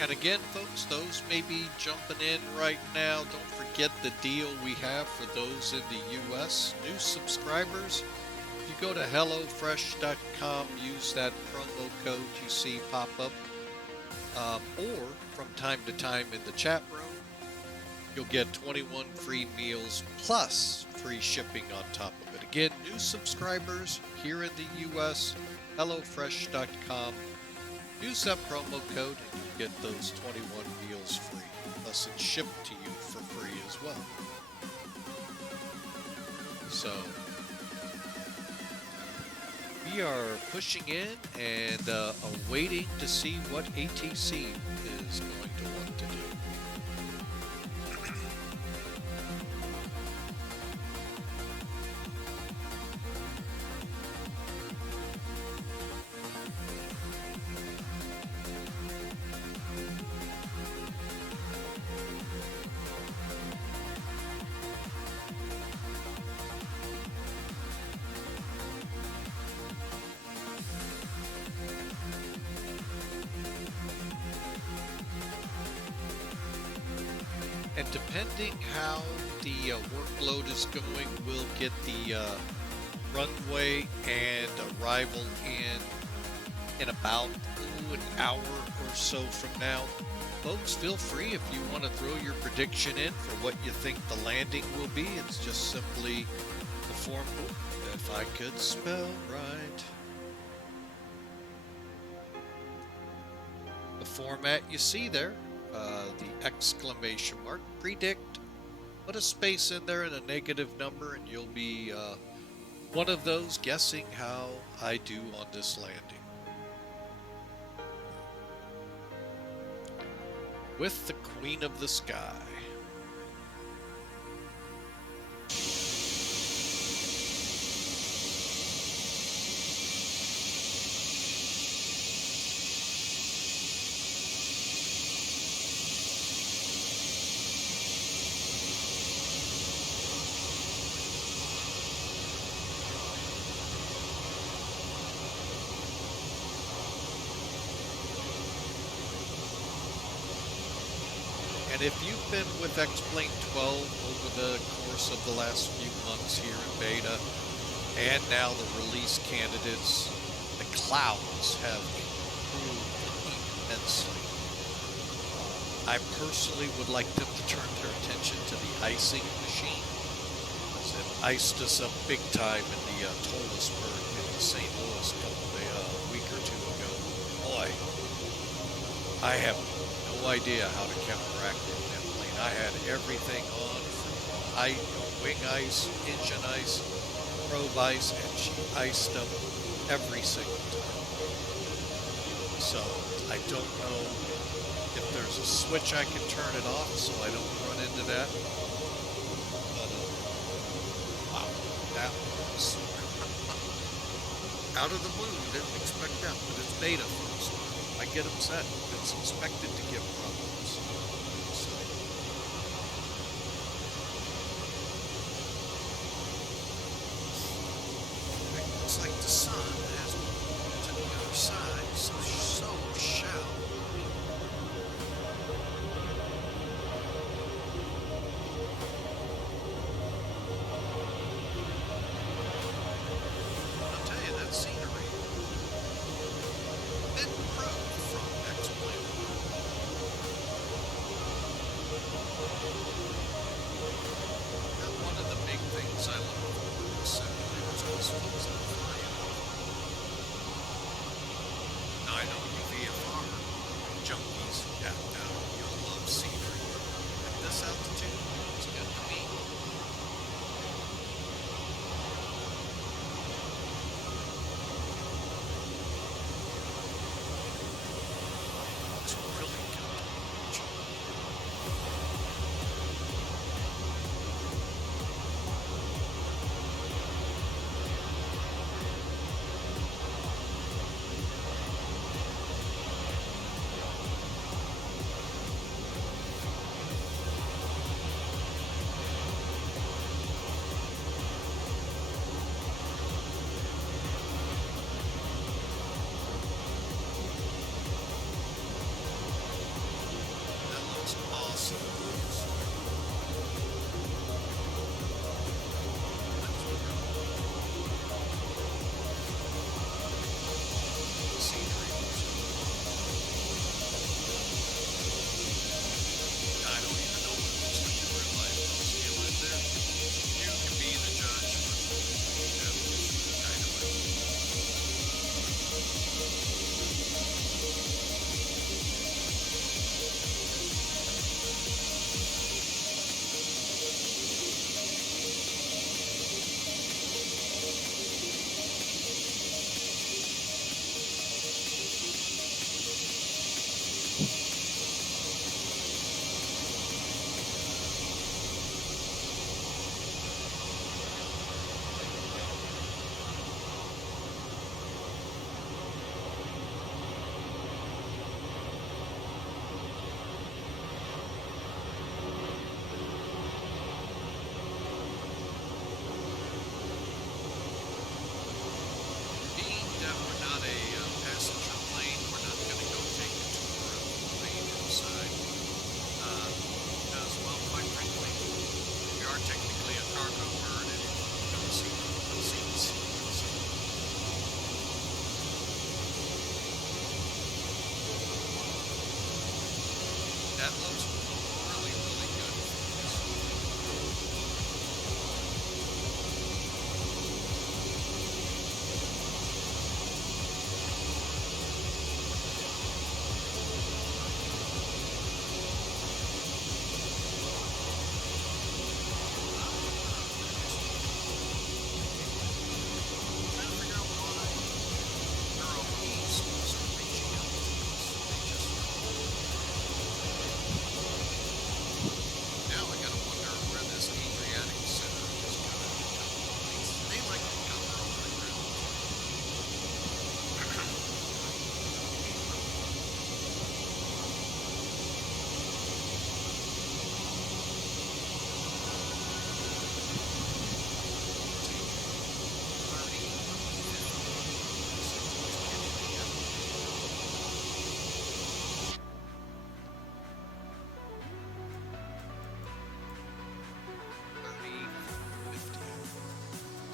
And again, folks, those may be jumping in right now. Don't forget the deal we have for those in the U.S. New subscribers, if you go to HelloFresh.com, use that promo code you see pop up, or from time to time in the chat room, you'll get 21 free meals plus free shipping on top of it. Again, new subscribers here in the U.S., HelloFresh.com. Use that promo code and you get those 21 meals free. Plus it's shipped to you for free as well. So we are pushing in and awaiting to see what ATC is going to want to do. And depending how the workload is going, we'll get the runway and arrival in in about an hour or so from now. Folks, feel free if you want to throw your prediction in for what you think the landing will be. It's just simply the form, if I could spell right. The format you see there, the exclamation mark, predict, put a space in there and a negative number, and you'll be one of those guessing how I do on this landing. With the Queen of the Sky. And if you've been with X-Plane12 over the course of the last few months here in beta, and now the release candidates, the clouds have improved immensely. I personally would like them to turn their attention to the icing machine. It iced us up big time in the Tollesburg in St. Louis a week or two ago. Boy, I have no idea how to counteract it in that plane. I had everything on from wing ice, engine ice, probe ice, and she iced up every single time. So I don't know if there's a switch I can turn it off so I don't run into that. But wow, that was out of the blue. Didn't expect that, but it's beta first. I get upset. It's expected to give problems. So. It looks like the sun has moved to the other side, so shallow. I'll tell you, that scenery didn't improve from X-Plane. That looks really, really good. Now I gotta wonder where this Adriatic Center is gonna take place. They like to cover all the ground.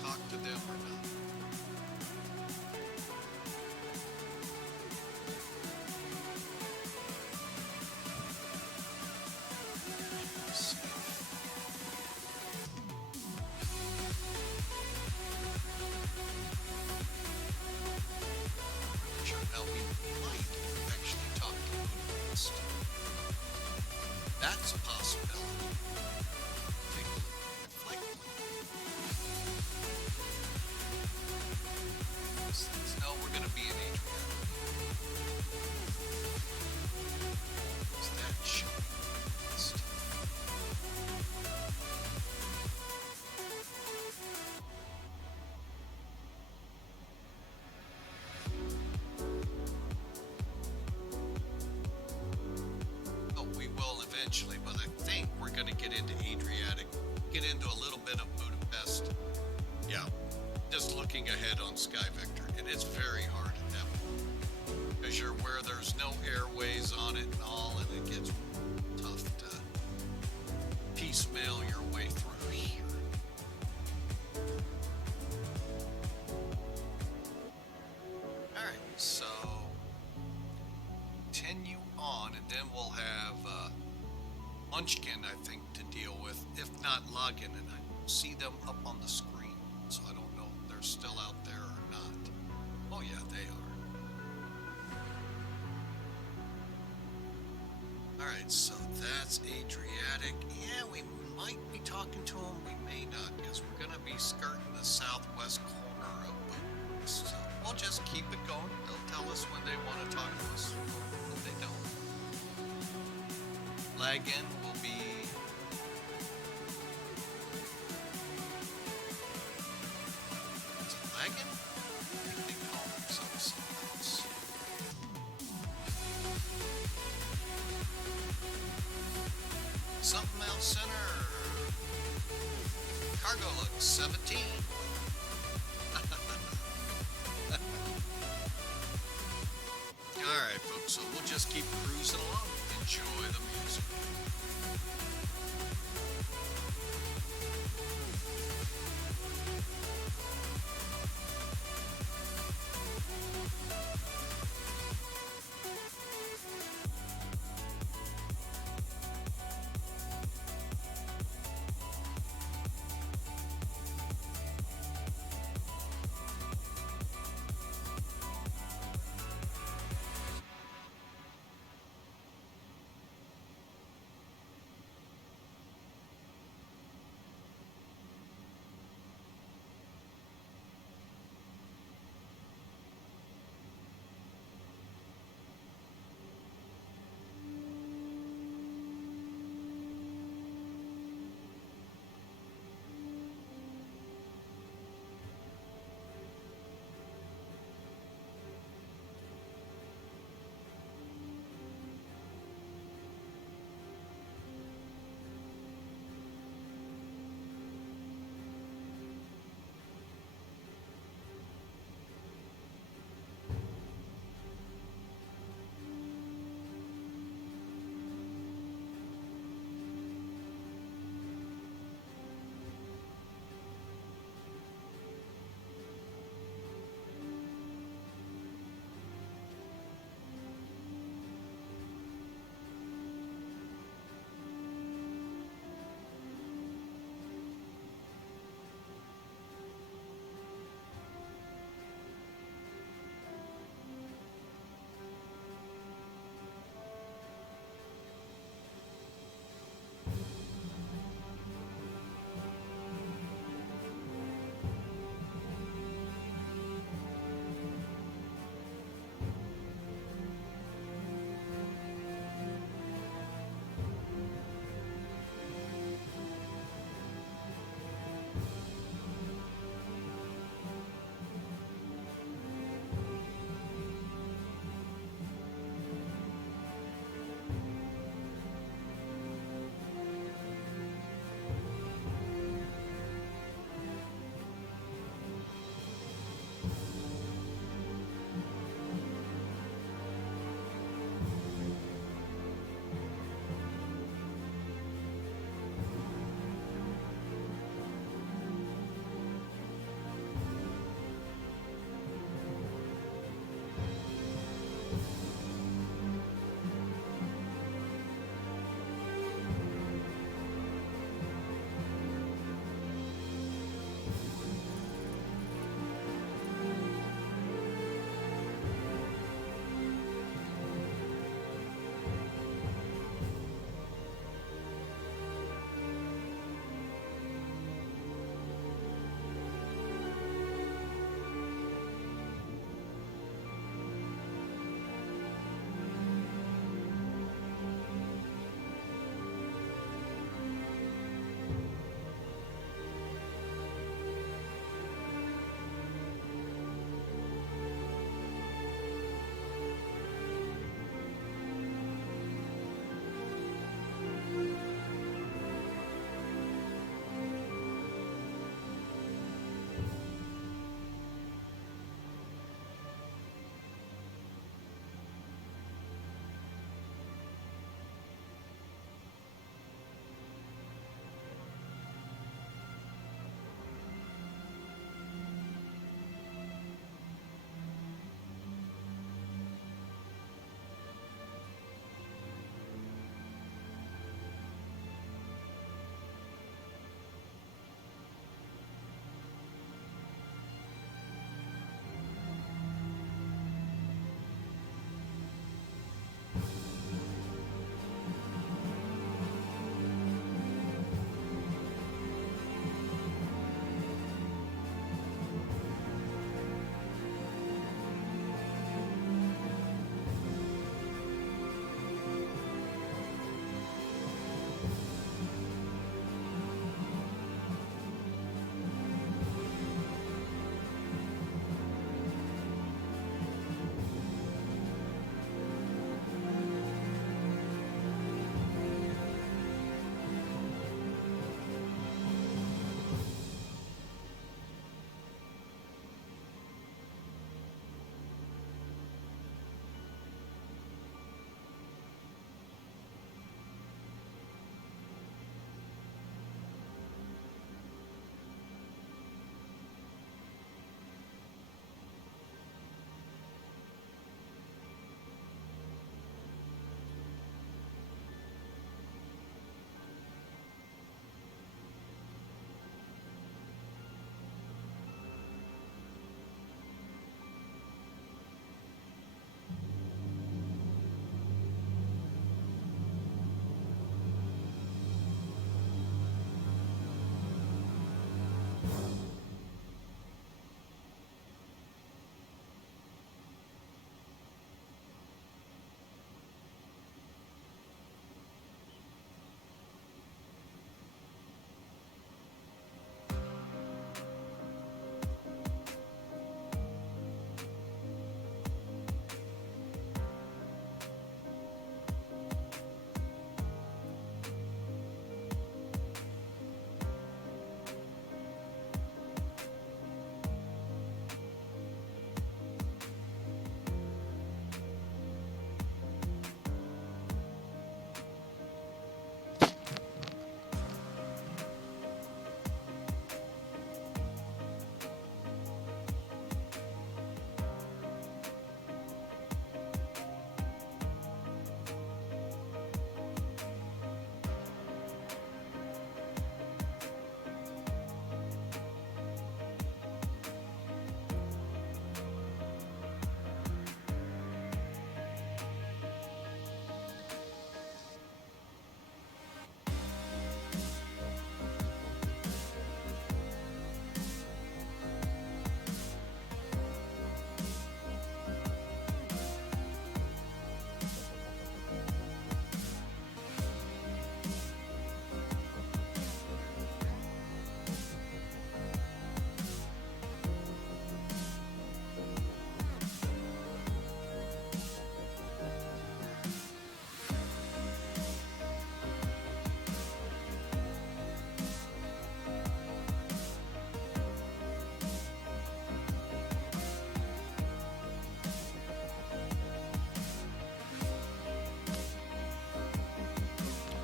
Talk to them or not. Sure, now we might actually talk to Budapest. That's a possibility. Take a look at flight plan. No, we're gonna be in Adriatic. Is that showing? Oh, we will eventually, but I think we're gonna get into Adriatic, get into a little bit of Budapest. Yeah, just looking ahead on Sky Vector, and it's very hard at that point because you're where there's no airways on it and all, and it gets tough to piecemeal your way through here. All right, so continue on, and then we'll have Munchkin, I think, to deal with, if not login, and I see them up on the screen, so I don't know if they're still out there or not. Oh yeah, they are. Alright, so that's Adriatic. Yeah, we might be talking to them, we may not, because we're going to be skirting the southwest corner of Budapest. So we'll just keep it going. They'll tell us when they want to talk to us, if they don't. Lag-in will be... Is it lag-in? I think they call themselves something else. Something else center. Cargo looks 17. Alright folks, so we'll just keep cruising along. Enjoy the music.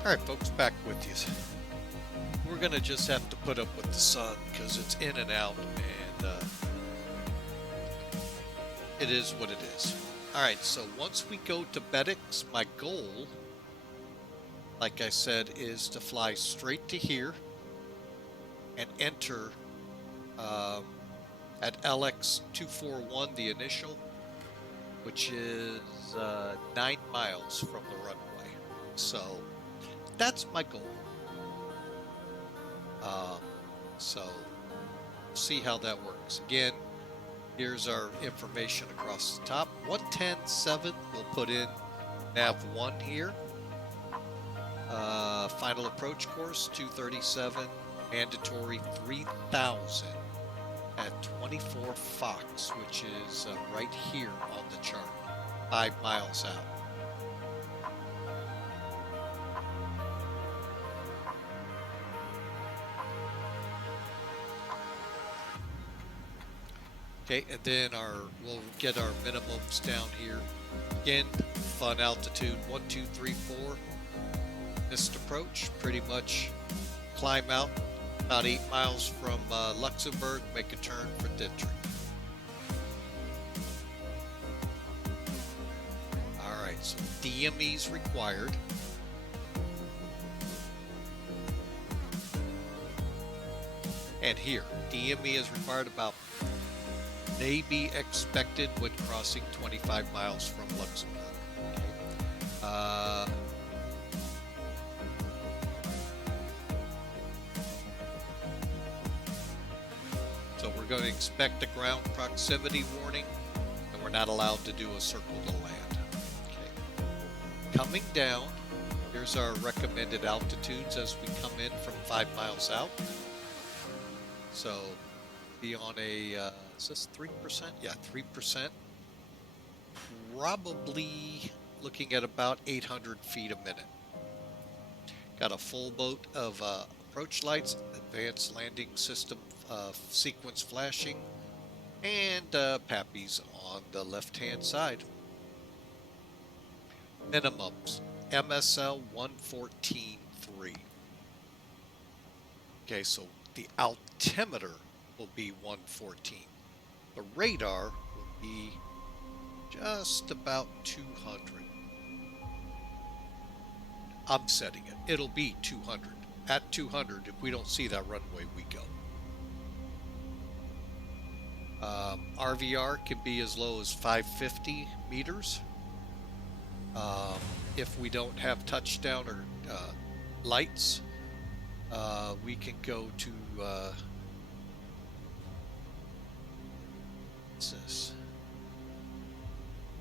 Alright folks, back with you. We're gonna just have to put up with the sun because it's in and out, and it is what it is. Alright, so once we go to BETX, my goal, like I said, is to fly straight to here and enter at LX241, the initial, which is 9 miles from the runway. So that's my goal. So see how that works. Again, here's our information across the top. 110.7 we'll put in nav 1 here. Final approach course 237, mandatory 3000 at 24 Fox, which is right here on the chart, 5 miles out. Okay, and then we'll get our minimums down here. Again, fun altitude 1, 2, 3, 4. Missed approach, pretty much climb out about 8 miles from Luxembourg, make a turn for Dittrich. Alright, so DME's required. And here, DME is required about may be expected when crossing 25 miles from Luxembourg. Okay. So we're going to expect a ground proximity warning, and we're not allowed to do a circle to land. Okay. Coming down, here's our recommended altitudes as we come in from 5 miles out. So be on a, is this 3%? Yeah, 3%. Probably looking at about 800 feet a minute. Got a full boat of approach lights, advanced landing system sequence flashing, and PAPIs on the left-hand side. Minimums, MSL 114.3. Okay, so the altimeter will be 114. The radar will be just about 200. I'm setting it. It'll be 200. At 200, if we don't see that runway, we go. RVR can be as low as 550 meters. If we don't have touchdown or lights, we can go to what's this?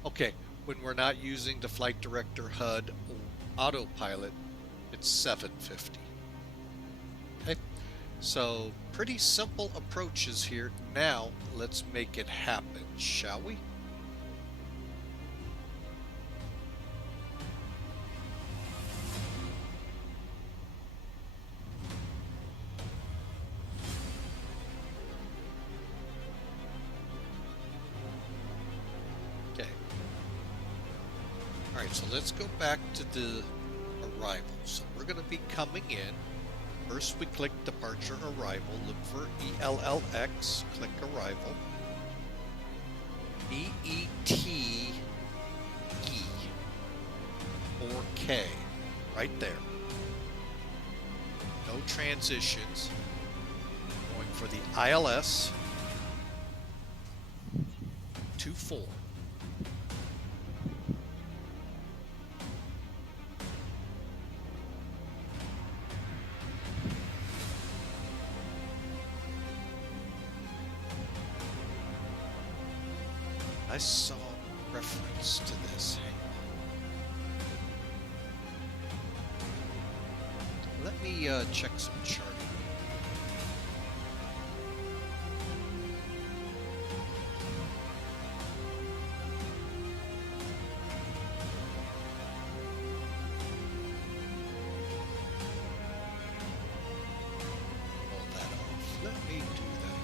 Okay, when we're not using the flight director HUD or autopilot, it's 750. Okay, so pretty simple approaches here. Now let's make it happen, shall we? So let's go back to the arrival. So we're going to be coming in. First we click departure arrival, look for ELLX, click arrival. EETE 4K, right there. No transitions. Going for the ILS 24. I saw reference to this. Hang on. Let me check some charting. Pull that off. Let me do that.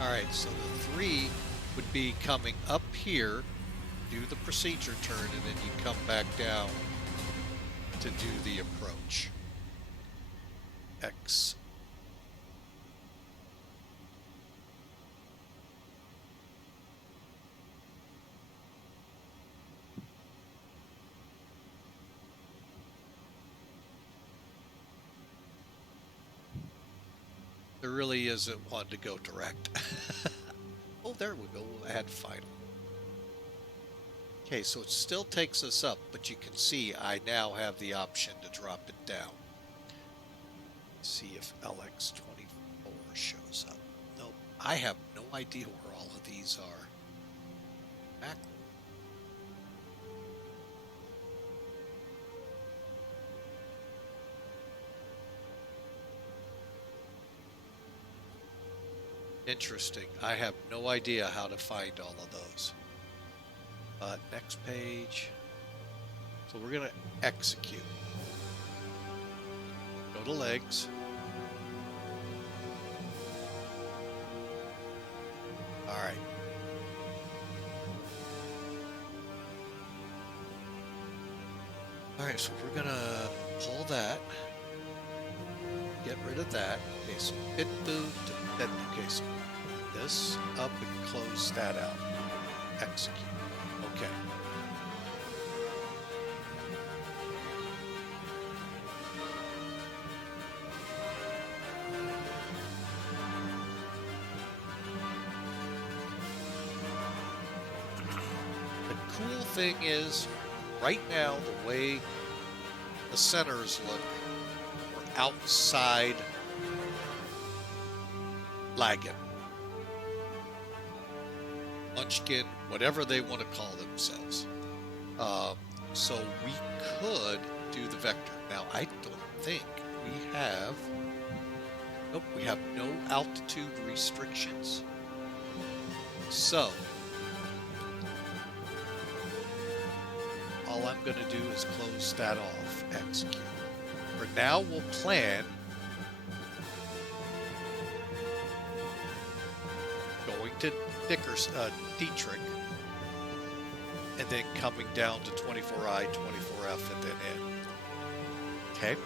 Alright, so the 3 would be coming up here do the procedure turn, and then you come back down to do the approach. X. There really isn't one to go direct. Oh, there we go. We'll add final. Okay, so it still takes us up, but you can see I now have the option to drop it down. See if LX24 shows up. Nope, I have no idea where all of these are. Backward. Interesting. I have no idea how to find all of those. Next page. So we're going to execute. Go to legs. All right. All right, so we're going to pull that. Get rid of that. Okay, so hit boot. Okay, so this up and close that out. Execute. Okay. The cool thing is, right now, the way the centers look, we're outside lagging, munchkin, whatever they want to call themselves. So we could do the vector. Now, I don't think we have, nope, we have no altitude restrictions. So, all I'm going to do is close that off, execute. For now, we'll plan going to Dietrich, and then coming down to 24I, 24F, and then in. Okay,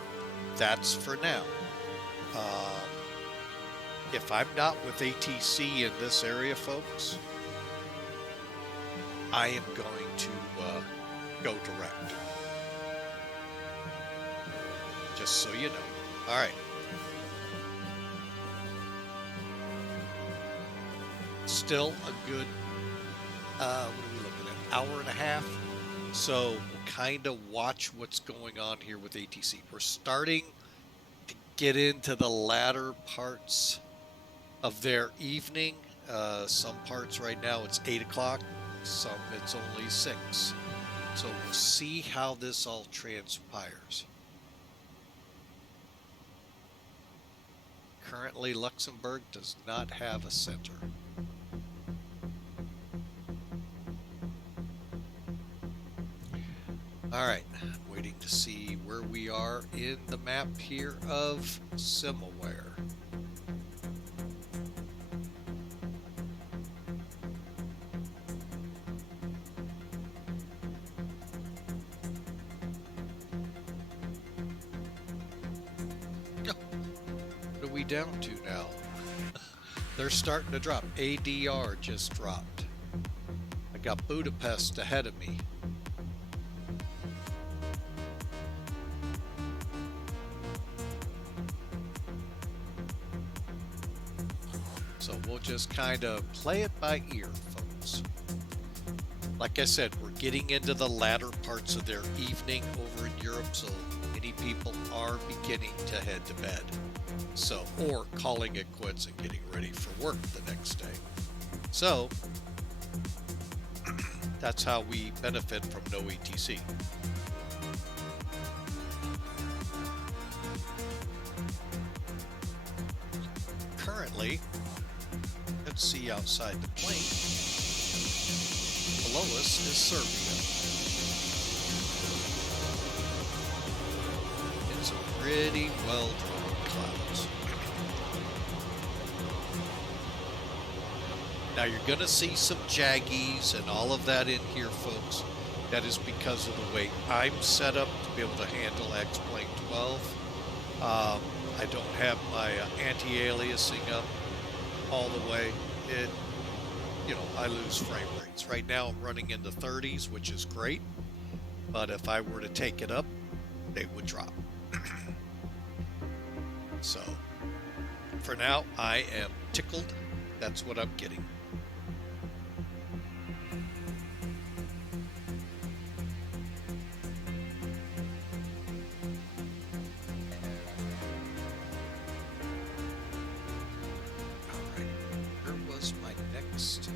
that's for now. If I'm not with ATC in this area, folks, I am going to go direct. Just so you know. All right. Still a good, what are we looking at? Hour and a half. So we'll kind of watch what's going on here with ATC. We're starting to get into the latter parts of their evening. Some parts right now it's 8 o'clock. Some it's only 6. So we'll see how this all transpires. Currently, Luxembourg does not have a center. All right, waiting to see where we are in the map here of Simaware. What are we down to now? They're starting to drop. ADR just dropped. I got Budapest ahead of me. So we'll just kind of play it by ear, folks. Like I said, we're getting into the latter parts of their evening over in Europe, so many people are beginning to head to bed. So, or calling it quits and getting ready for work the next day. So, that's how we benefit from no ATC. Currently, let's see outside the plane. Below us is Serbia. It's a pretty well drawn clouds. Now you're going to see some jaggies and all of that in here, folks. That is because of the way I'm set up to be able to handle X-Plane12. I don't have my anti-aliasing up all the way. I lose frame rates. Right now I'm running in the 30s, which is great. But if I were to take it up, they would drop. So, for now, I am tickled. That's what I'm getting. Alright, where was my next?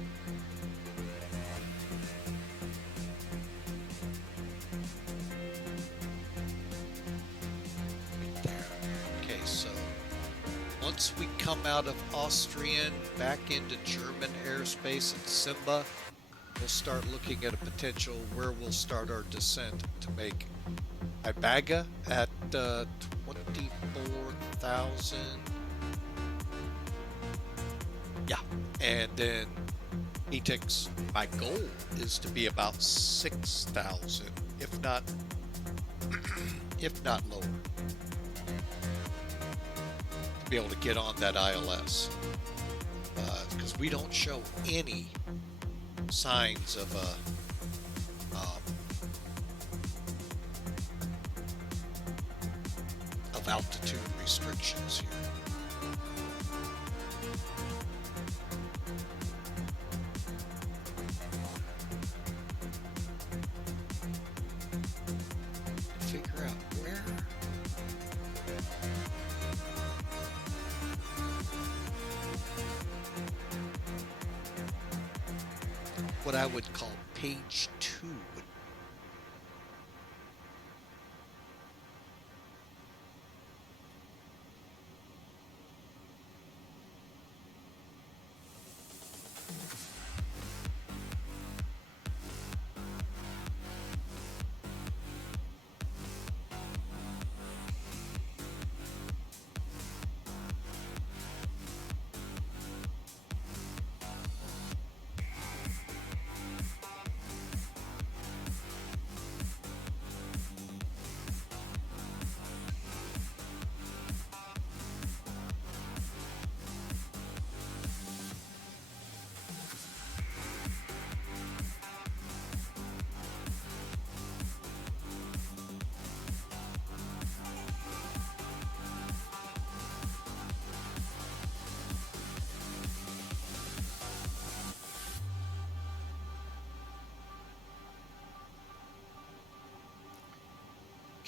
Once we come out of Austrian back into German airspace at Simba, we'll start looking at a potential where we'll start our descent to make Ibaga at 24,000. Yeah, and then ETX, my goal is to be about 6,000, if not lower. Be able to get on that ILS because we don't show any signs of altitude restrictions here. Figure out where. What I would call page 2 would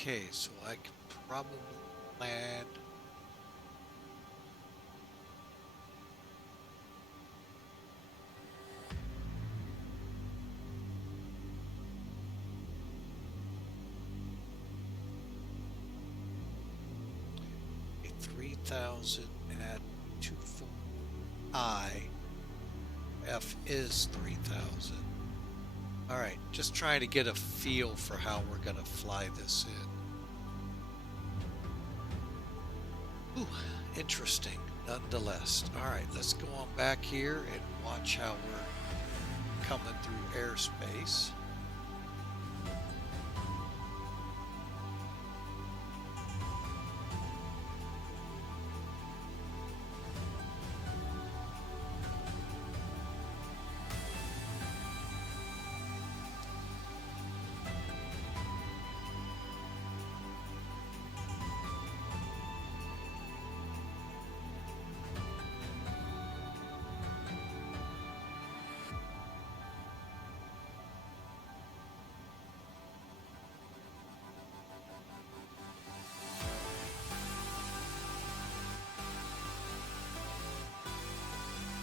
okay, so I could probably land a 3,000 at 24 I. F is 3,000. All right, just trying to get a feel for how we're going to fly this in. Ooh, interesting, nonetheless. All right, let's go on back here and watch how we're coming through airspace.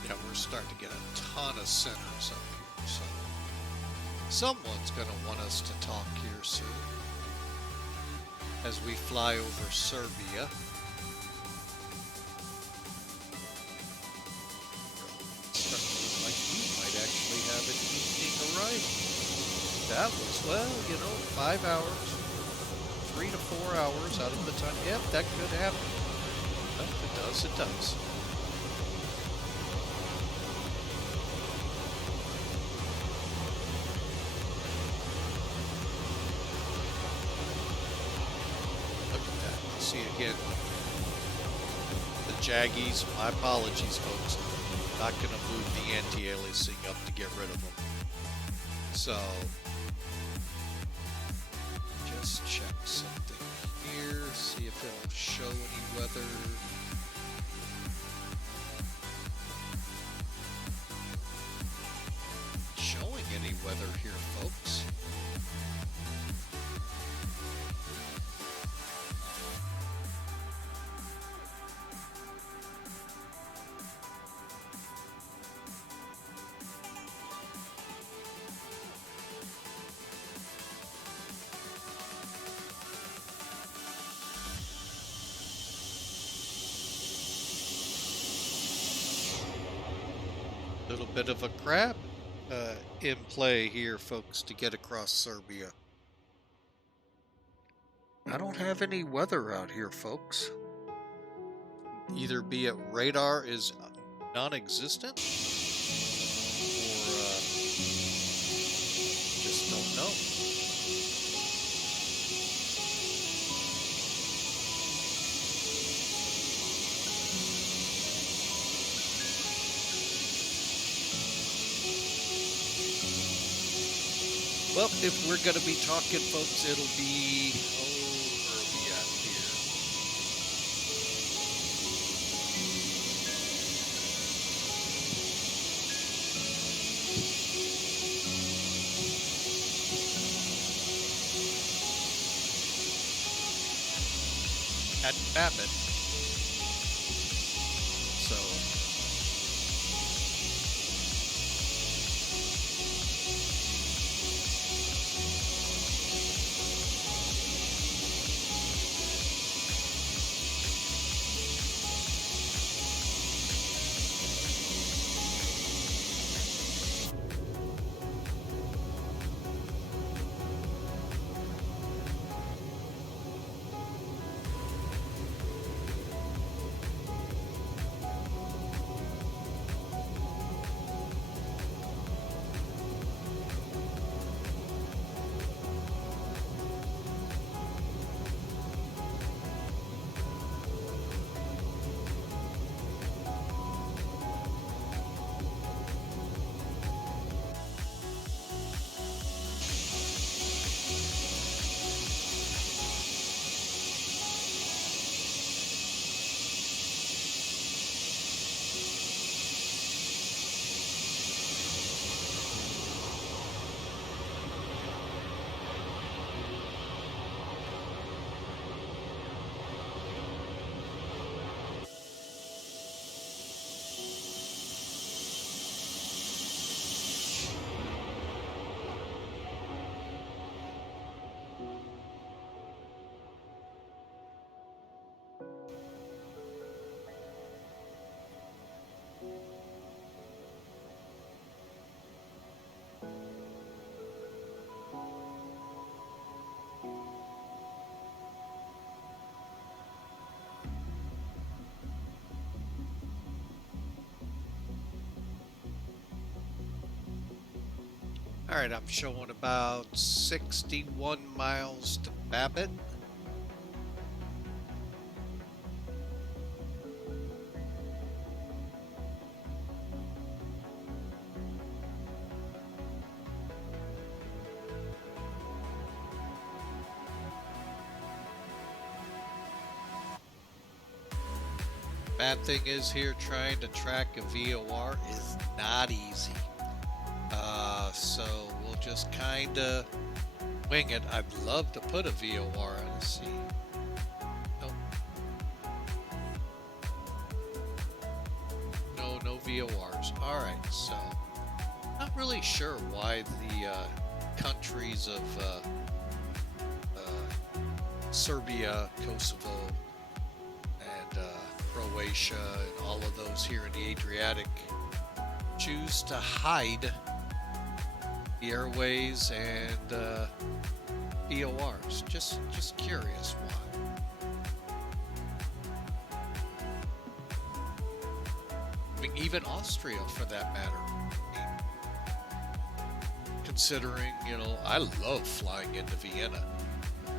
Yeah, we're starting to get a ton of centers up here, so someone's going to want us to talk here soon as we fly over Serbia. Starting to look like we might actually have an evening arrival. That was, well, 5 hours, 3 to 4 hours out of the time. Yep, that could happen. If it does, it does. see again, the Jaggies, my apologies folks, not going to move the anti-aliasing up to get rid of them. So, just check something here, see if it'll show any weather. Showing any weather here, folks. Little bit of a crab in play here, folks, to get across Serbia. I don't have any weather out here, folks. Either be it radar is non-existent, or just don't know. Well, if we're going to be talking, folks, it'll be, where are we at here? At Babbitt. So, all right, I'm showing about 61 miles to Babbitt. Bad thing is here, trying to track a VOR is not easy. So we'll just kind of wing it. I'd love to put a VOR on. Let's see. Nope. No VORs. All right, so not really sure why the countries of Serbia, Kosovo, and Croatia, and all of those here in the Adriatic choose to hide the airways and VORs. Just curious why. I mean, even Austria, for that matter. I mean, considering, you know, I love flying into Vienna.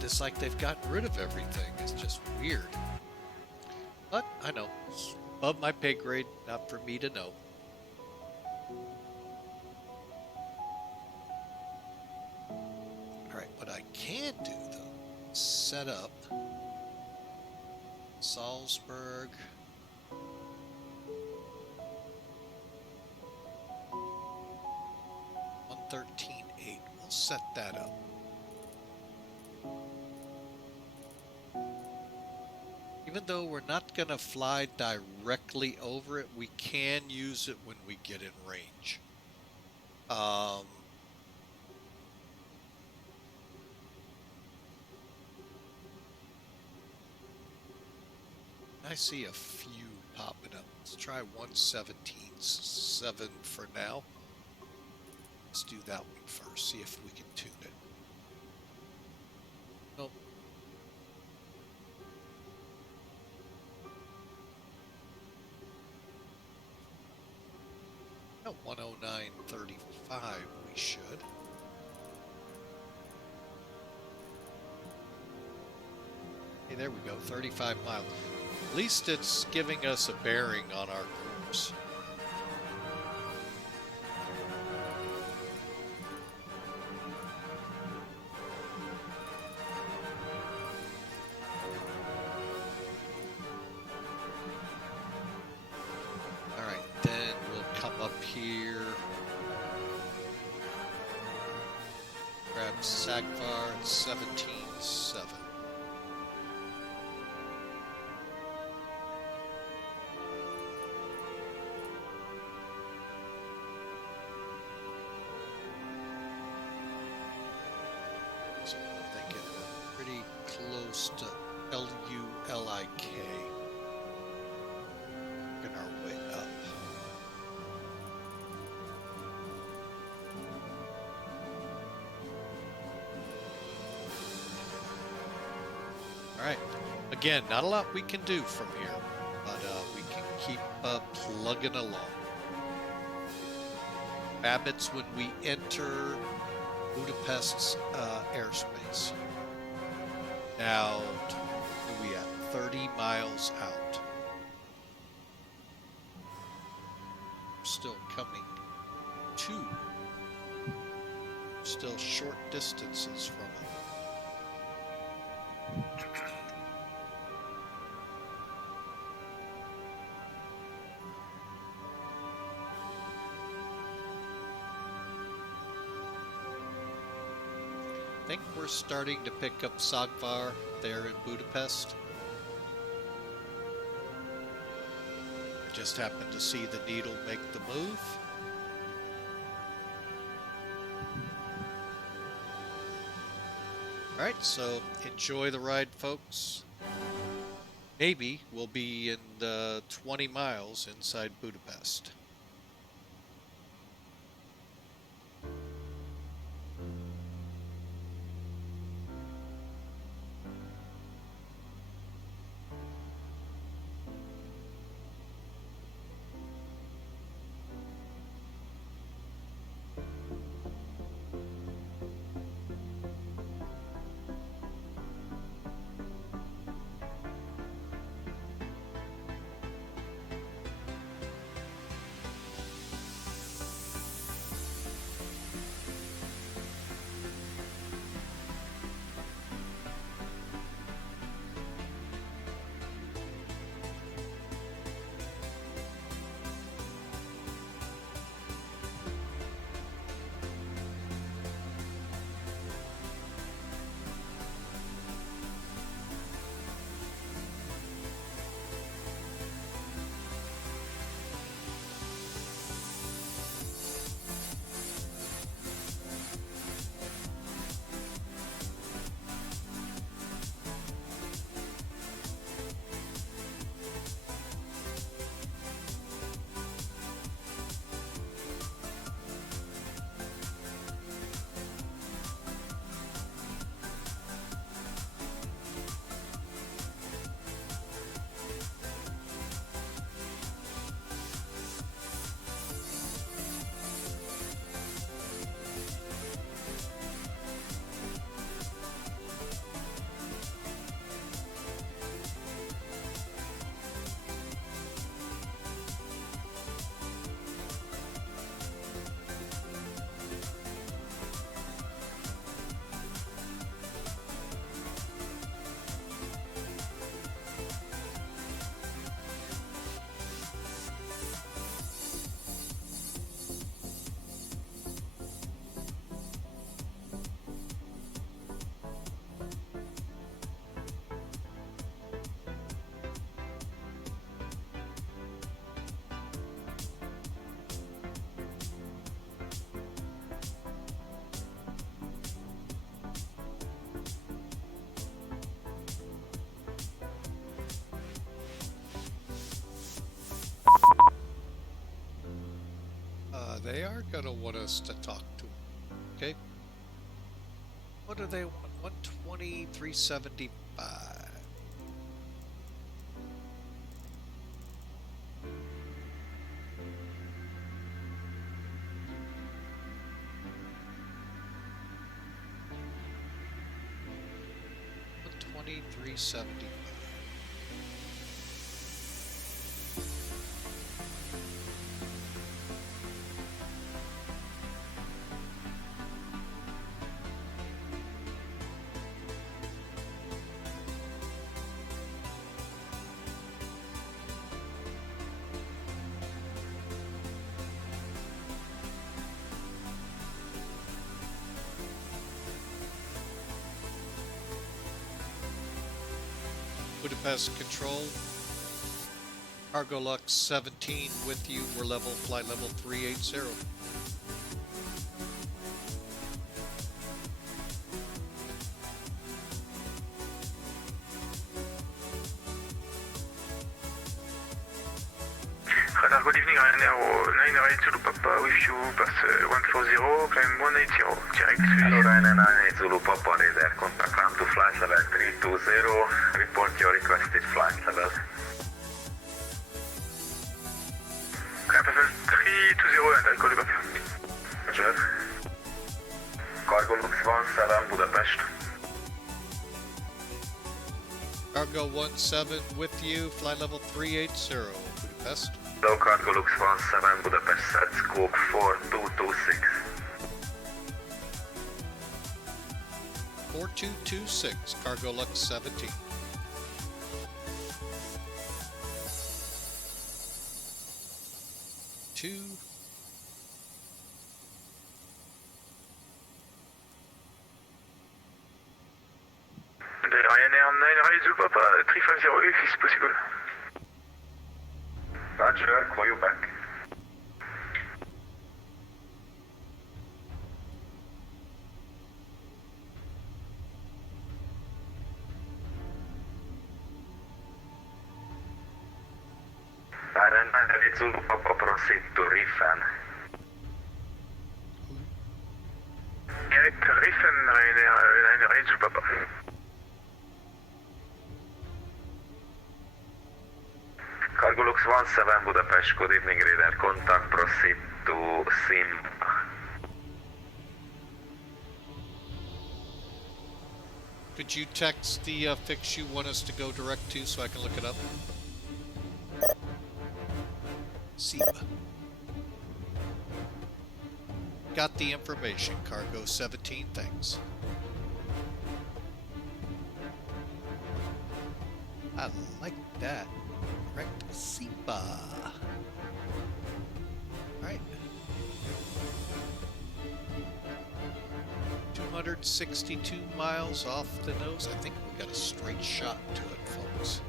this like they've gotten rid of everything. It's just weird. But I know, it's above my pay grade, not for me to know. Alright, what I can do though, is set up Salzburg. 113.8. We'll set that up. Even though we're not going to fly directly over it, we can use it when we get in range. I see a few popping up. Let's try 117.7 for now. Let's do that one first, see if we can tune it. Nope. No, 109.35 we should. Hey, there we go, 35 miles. At least it's giving us a bearing on our course. Alright, then we'll come up here. Grab Sagvar at 17.7. Close to LULIK. Working our way up. Alright. Again, not a lot we can do from here, but we can keep plugging along. Babbitt's when we enter Budapest's airspace. Now, where are we at? 30 miles out. We're still coming to. Still short distances from it. I think we're starting to pick up Sagvar there in Budapest. I just happened to see the needle make the move. Alright, so enjoy the ride, folks. Maybe we'll be in 20 miles inside Budapest. They are going to want us to talk to them. Okay. What do they want? 120, 375. $23.75. Budapest Control, Cargo Lux 17 with you. We're flight level 380. Radar, good evening, Ryanair 980 Zulu Papa with you, pass 140, climb 180, direct Felis. Hello Ryanair 980 Zulu Papa, radar contact, climb to flight level 320, report your requested flight level. Climb level 320 and I'll call you back. Roger. Cargo Lux 17 Budapest. Cargo 17 with you, flight level 380, Budapest. Hello, Cargo Lux 17 Budapest, set scope 4226. 4226, Cargo Lux 17. Two. Ryanair 980 Zulu Papa 350 if it's possible. Roger, call you back. Ryanair 980 Zulu Papa, proceed to refan. Eric, refan Ryanair 980 Zulu Papa. Cargo Lux 17 Budapest, good evening, radar contact, proceed to SIM. Could you text the fix you want us to go direct to so I can look it up? SIMA. Got the information, Cargo 17, thanks. I like that. Correct, SIPA. Right. 262 miles off the nose. I think we got a straight shot to it, folks.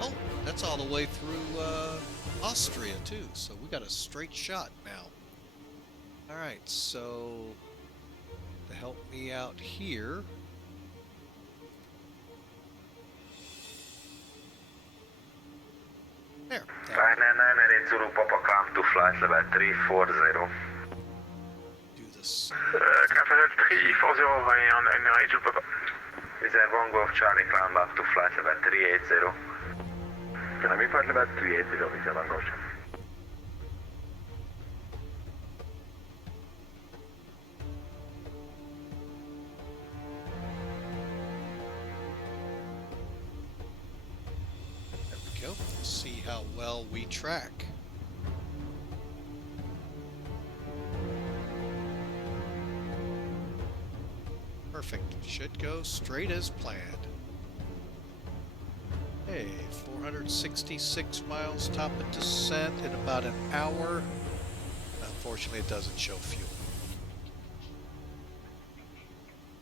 Oh, that's all the way through Austria too, so we got a straight shot now. Alright, so to help me out here, there. Ryanair 980 Zulu Papa, come to flight level 340. Do this. Climb level 340, Ryanair 980 Zulu Papa. Reserve one go of Charlie, climb up to flight level 380. Can I flight level 380, reserve one go of Charlie. See how well we track. Perfect. Should go straight as planned. Hey, 466 miles top of descent in about an hour. Unfortunately, it doesn't show fuel.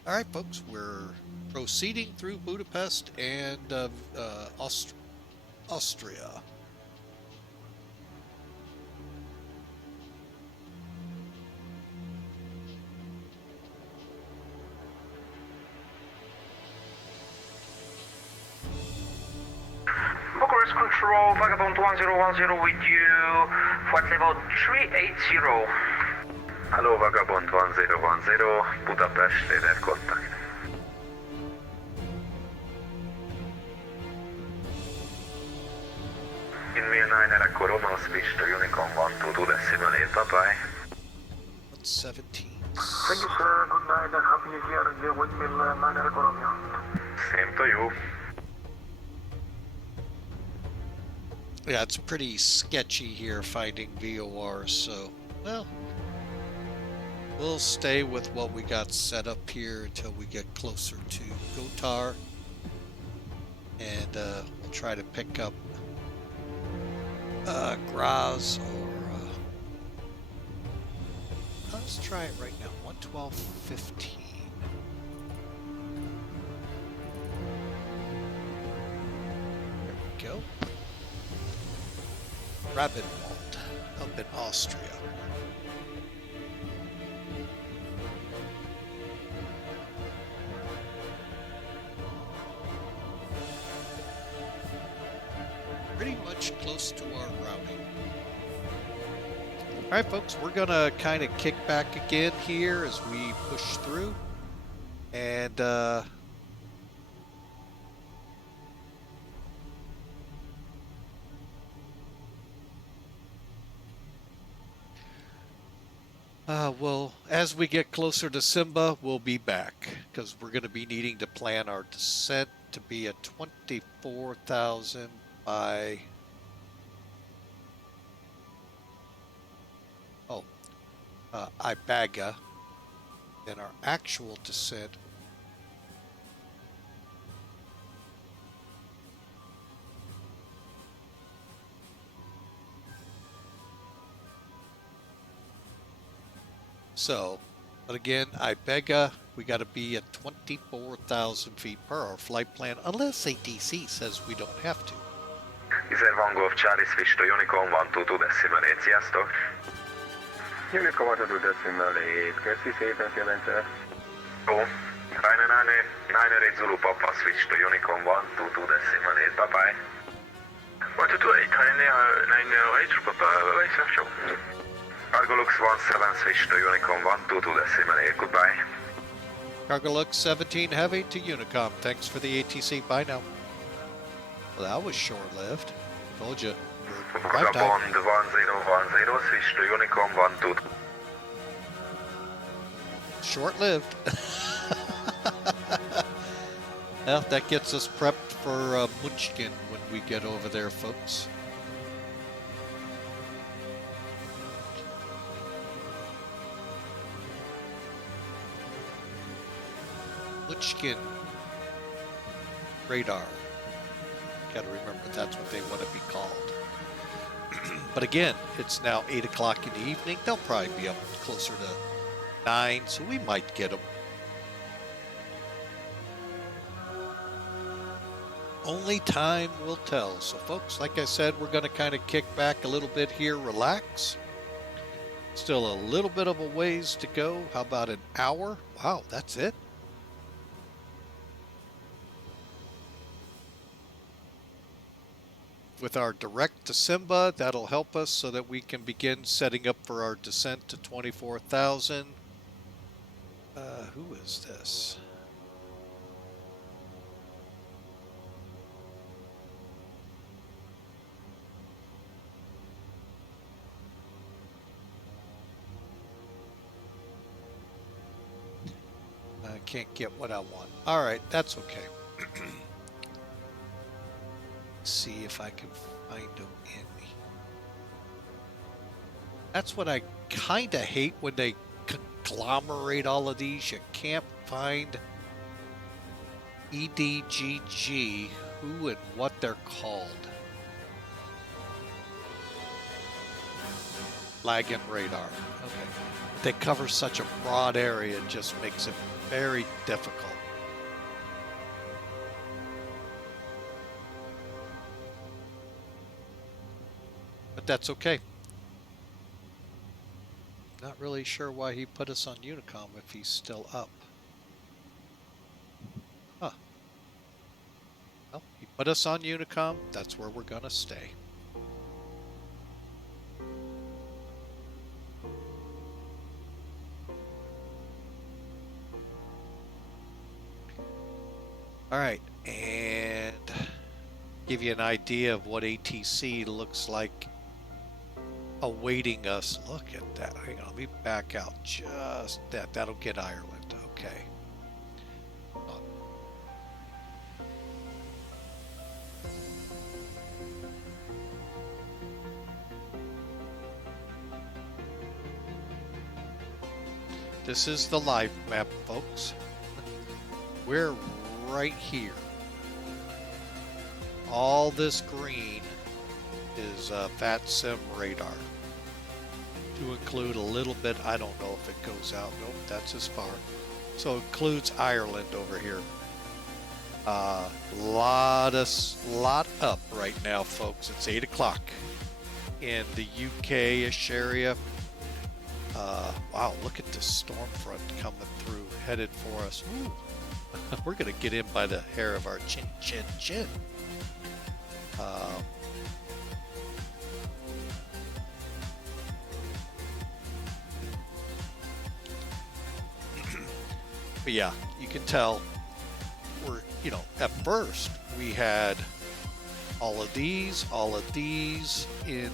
All right, folks, we're proceeding through Budapest and Austria. control, Vagabond 1010 with you, flight level 380. Hello, Vagabond 1010, Budapest, radar contact. Inmail 9 Echo Roman, switch to Unicorn 122 decimal 8, bye-bye. 17. Thank you, sir. Good night and happy new year. The windmill 9 Echo Romeo. Same to you. Yeah, it's pretty sketchy here finding VORs, so, well, we'll stay with what we got set up here until we get closer to Gotar, and we'll try to pick up Graz or let's try it right now. 112.15. There we go. Rabenwald, up in Austria. Pretty much close to our routing. Alright folks, we're gonna kind of kick back again here as we push through. And well, as we get closer to Simba, we'll be back, because we're going to be needing to plan our descent to be at 24,000 by... Ibaga. Then our actual descent so, but again, Ibaga, we got to be at 24,000 feet per our flight plan, unless ATC says we don't have to. Izer Van Gogh, Charlie, switch to Unicorn 122 decimal 8, sziasztok! Unicorn 122 decimal 8, köszi szépen, Fielence. Jó, Rainer 98 Zulu Papa, switch to Unicorn 122 decimal 8, bye-bye. 122 8, Rainer 98 Zulu Papa, bye-bye, sir, show. Cargolux 17, switch to Unicorn 122 decimal 8, goodbye. Cargolux 17 Heavy to Unicom, thanks for the ATC, bye now. Well, that was short-lived. Told you. Vagabond 1010, switch to Unicorn 122. Short-lived. Well, that gets us prepped for Munchkin when we get over there, folks. Munchkin radar. Got to remember that's what they want to be called. But again, it's now 8 o'clock in the evening. They'll probably be up closer to 9, so we might get them. Only time will tell. So folks, like I said, we're going to kind of kick back a little bit here, relax. Still a little bit of a ways to go. How about an hour? Wow, that's it. With our direct to Simba, that'll help us so that we can begin setting up for our descent to 24,000. Who is this? I can't get what I want. All right, that's okay. See if I can find them in. That's what I kind of hate when they conglomerate all of these. You can't find EDGG, who and what they're called. Lag and radar. Okay. They cover such a broad area, it just makes it very difficult. But that's okay. Not really sure why he put us on Unicom if he's still up. Huh. Well, he put put us on Unicom, that's where we're going to stay. All right, and give you an idea of what ATC looks like awaiting us. Look at that. Hang on, let me back out just that. That'll get Ireland. Okay. This is the live map, folks. We're right here. All this green is VATSIM radar. To include a little bit, I don't know if it goes out. Nope, that's as far. So it includes Ireland over here. Lot up right now, folks. It's 8 o'clock in the UK-ish area. Wow, look at this storm front coming through, headed for us. Ooh. We're going to get in by the hair of our chin, chin, chin. But yeah, you can tell we're, at first we had all of these in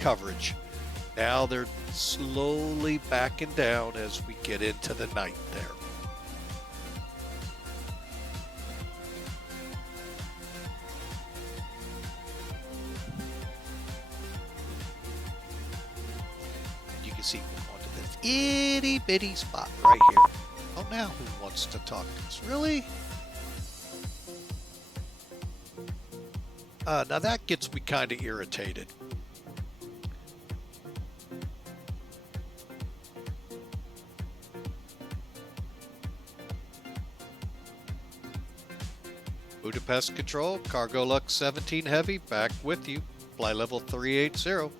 coverage. Now they're slowly backing down as we get into the night there. And you can see we're going to this itty bitty spot right here. Oh, now who wants to talk to us? Really? Now that gets me kind of irritated. Budapest Control, Cargo Lux 17 Heavy, back with you. Fly level 380.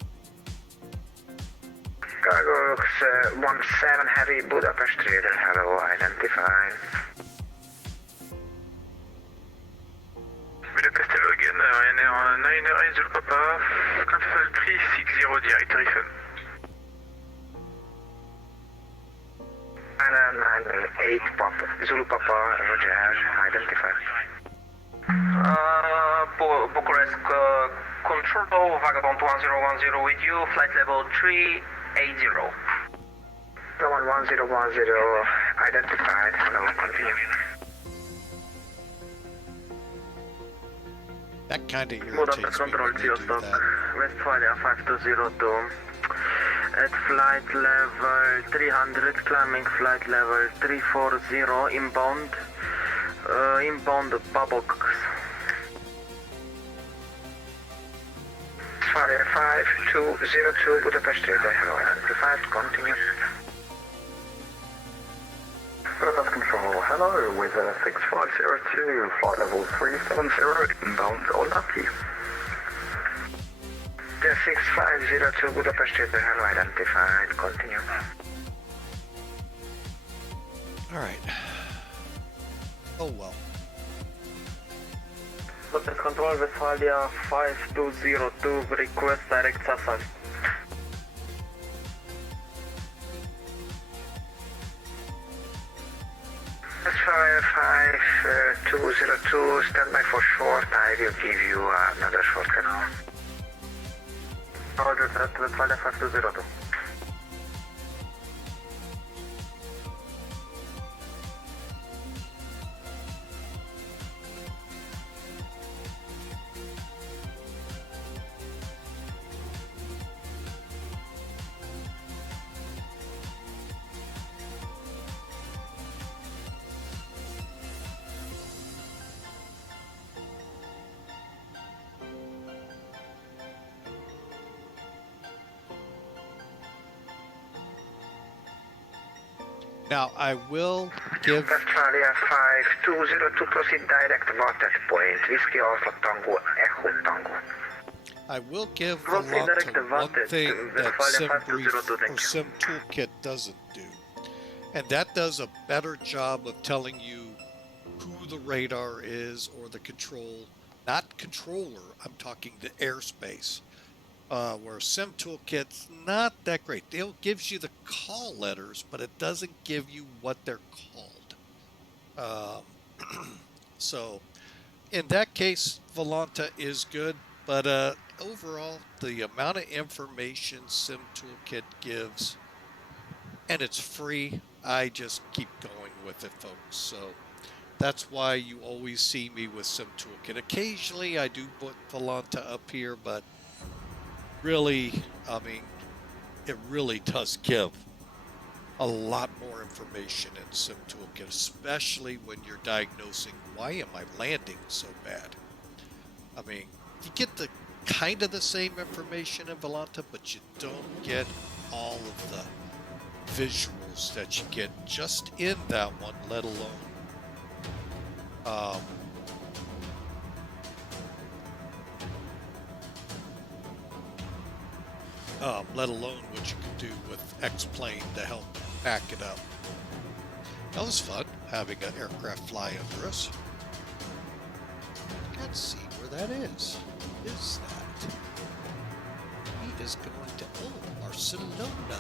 Cargo Lux 17 Heavy, Budapest Radar, hello, identify. Budapest hello again, Ryanair 9 Zulu Papa, cancel 360 direct Griffon. Ryanair 8 Papa, Zulu Papa, Roger, identify. Bucharest Control, Vagabond 1010 with you, flight level 380. 1010, identified, hello, continue. That kind of irritates me when they do that. Westphalia 5202. At flight level 300, climbing flight level 340, inbound. Inbound Babok. Westphalia 5202, Budapest Radar, hello, identified, continue. Budapest Control, hello, with 6502, flight level 370, inbound Olaki. 6502, Budapest Radar, hello, identified, continue. Alright. Oh well. Budapest Control, Westphalia 5202, request direct SASA. Westphalia 5202, stand by for short, I will give you another shortcut. Roger that, Westphalia 5202. Now, I will give... Westphalia 5202, proceed direct water point, Whiskey Alpha Tango, Echo Tango. I will give the launch to one thing that SimBrief or Sim Toolkit doesn't do. And that does a better job of telling you who the radar is or the control, not controller, I'm talking the airspace. Where Sim Toolkit's not that great. It gives you the call letters, but it doesn't give you what they're called. So in that case, Volanta is good, but overall, the amount of information Sim Toolkit gives, and it's free, I just keep going with it, folks. So that's why you always see me with Sim Toolkit. Occasionally, I do put Volanta up here, but really, I mean, it really does give a lot more information in Sim Toolkit, especially when you're diagnosing why am I landing so bad. I mean, you get the kind of the same information in Volanta, but you don't get all of the visuals that you get just in that one, let alone let alone what you can do with X-Plane to help back it up. That was fun, having an aircraft fly under us. Let's see where that is. What is that? He is going to, Barcelona.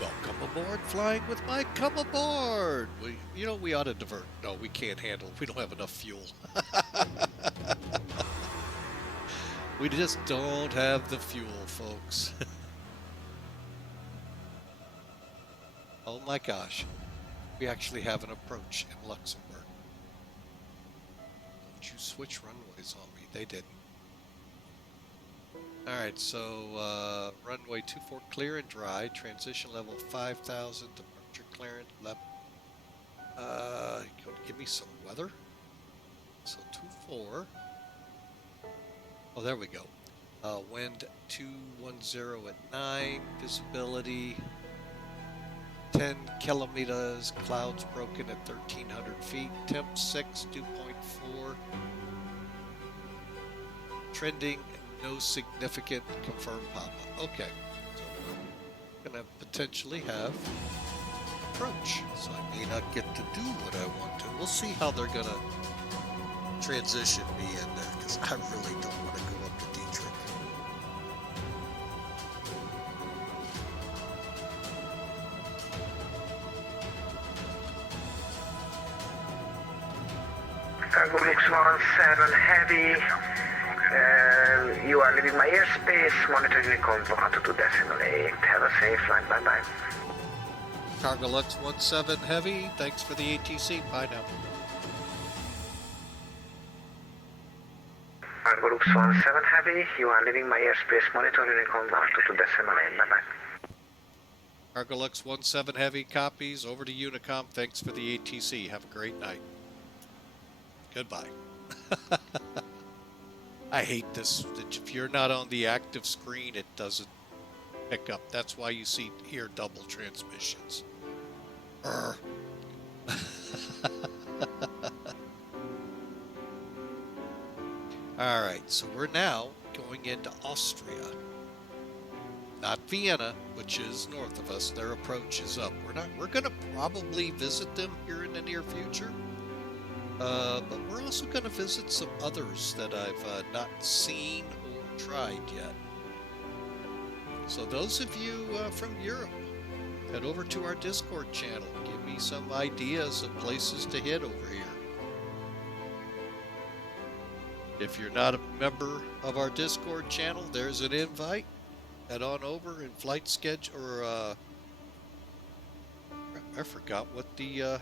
Welcome aboard, flying with Mike. Come aboard. We ought to divert. No, we can't handle it. We don't have enough fuel. We just don't have the fuel, folks. Oh my gosh. We actually have an approach in Luxembourg. Don't you switch runways on me. They didn't. Alright, so runway 24 clear and dry. Transition level 5,000. Departure clearance left. Give me some weather. So 24. Oh, there we go. Wind 210 at 9. Visibility 10 kilometers. Clouds broken at 1,300 feet. Temp 6, dew point 4. Trending, no significant confirmed pop-up. Okay. So we're going to potentially have approach. So I may not get to do what I want to. We'll see how they're going to transition me in there, because I really don't want to go up to Dietrich. Lux-17 Heavy, you are leaving my airspace, monitor Unicorn 122.8. Have a safe flight, bye-bye. Cargo Lux-17 Heavy, thanks for the ATC, bye now. Cargo Lux-17 Heavy, you are leaving my airspace, monitor Unicorn 122.8, bye-bye. Cargo Lux-17 Heavy, copies, over to Unicom, thanks for the ATC, have a great night. Goodbye. I hate this. If you're not on the active screen, it doesn't pick up. That's why you hear double transmissions. All right, so we're now going into Austria. Not Vienna, which is north of us. Their approach is up. We're going to probably visit them here in the near future. But we're also going to visit some others that I've not seen or tried yet. So those of you from Europe, head over to our Discord channel. Give me some ideas of places to hit over here. If you're not a member of our Discord channel, there's an invite. Head on over and flight schedule, or I forgot what the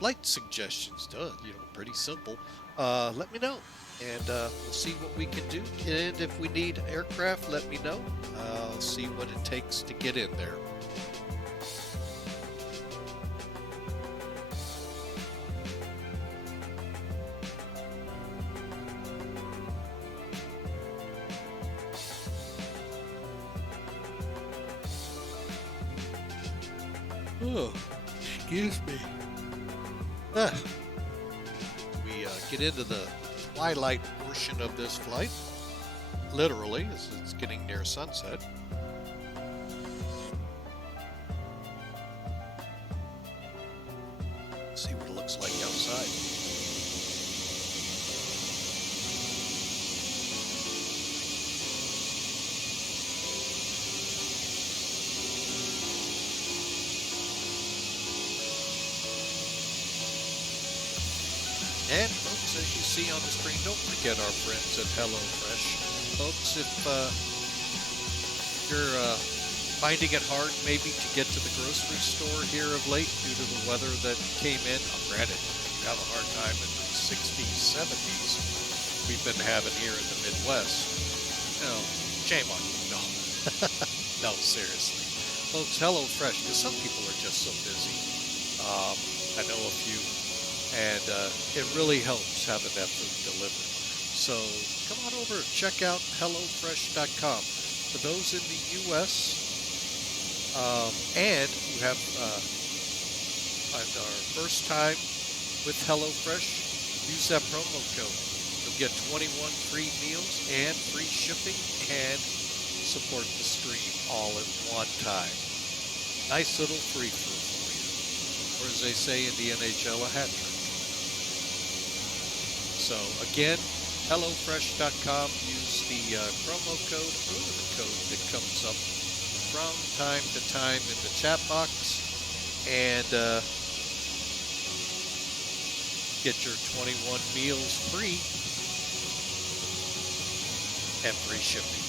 flight suggestions do. Pretty simple. Let me know, and we'll see what we can do. And if we need aircraft, let me know. I'll see what it takes to get in there. Oh, excuse me. We get into the twilight portion of this flight, literally, as it's getting near sunset. See what it looks like outside. And folks, as you see on the screen, don't forget our friends at HelloFresh. Folks, if you're finding it hard maybe to get to the grocery store here of late due to the weather that came in, granted, you have a hard time in the 60s, 70s we've been having here in the Midwest. You know, shame on you. No. No, seriously. Folks, HelloFresh, because some people are just so busy. I know a few. And it really helps having that food delivered. So come on over and check out HelloFresh.com. For those in the U.S. And who have on our first time with HelloFresh, use that promo code. You'll get 21 free meals and free shipping and support the stream all at one time. Nice little free food for you. Or as they say in the NHL, a hat trick. So again, HelloFresh.com, use the promo code or the code that comes up from time to time in the chat box and get your 21 meals free and free shipping.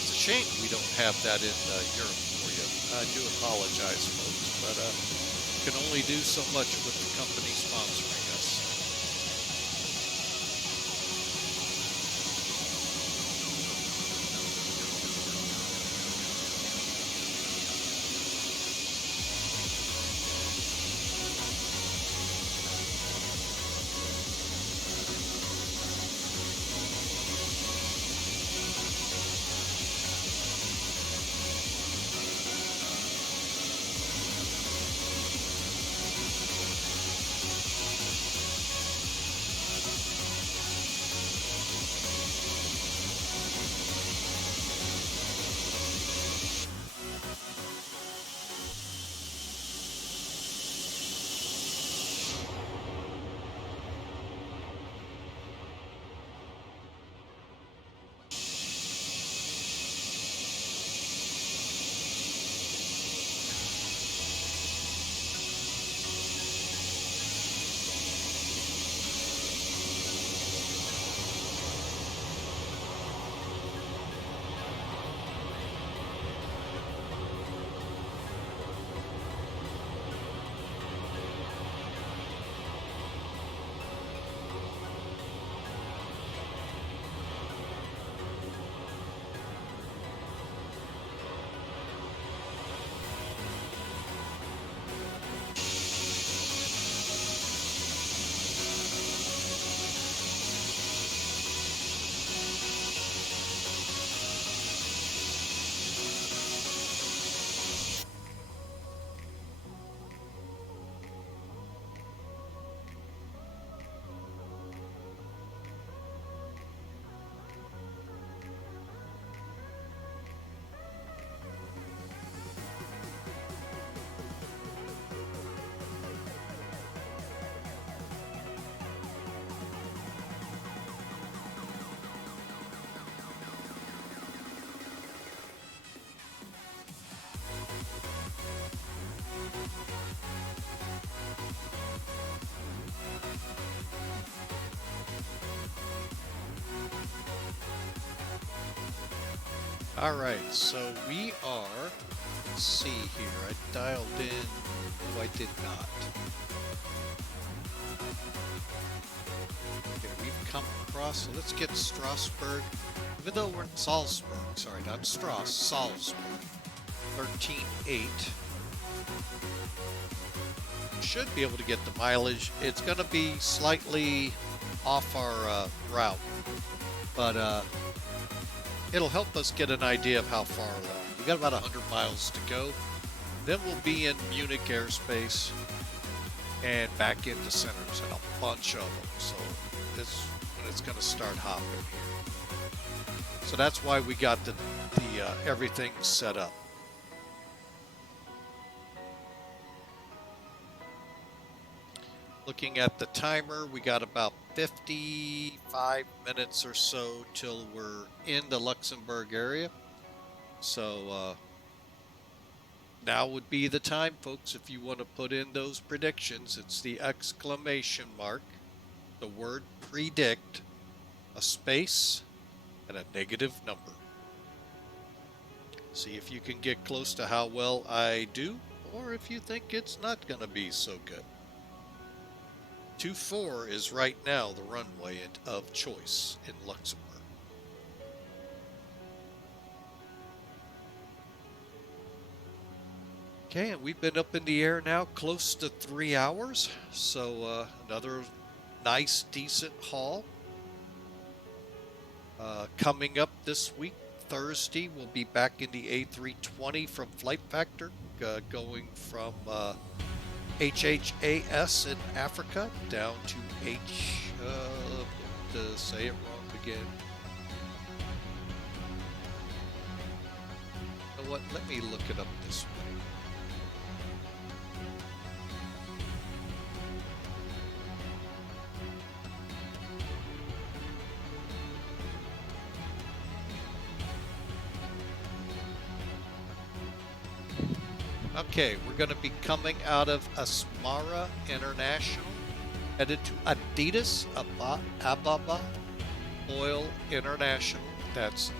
It's a shame we don't have that in Europe for you. I do apologize, folks, but can only do so much with the company sponsoring us. All right, so we are, let's see here, I dialed in, oh, I did not. Okay, we've come across, so let's get Strasbourg, even though we're in Salzburg, sorry, not Strasbourg, Salzburg, 13.8. Should be able to get the mileage. It's going to be slightly off our route, but it'll help us get an idea of how far along. We got about 100 miles to go. Then we'll be in Munich airspace and back into centers and a bunch of them. So this when it's going to start hopping here. So that's why we got the everything set up. Looking at the timer, we got about 55 minutes or so till we're in the Luxembourg area. So now would be the time, folks, if you want to put in those predictions. It's the exclamation mark, the word predict, a space, and a negative number. See if you can get close to how well I do, or if you think it's not going to be so good. 24 is right now the runway of choice in Luxembourg. Okay, and we've been up in the air now close to 3 hours, so another nice, decent haul. Coming up this week, Thursday, we'll be back in the A320 from Flight Factor, going from HHAS in Africa down to to say it wrong again. You know what? Let me look it up this way. Okay, we're going to be coming out of Asmara International, headed to Adidas Ababa Oil International. That's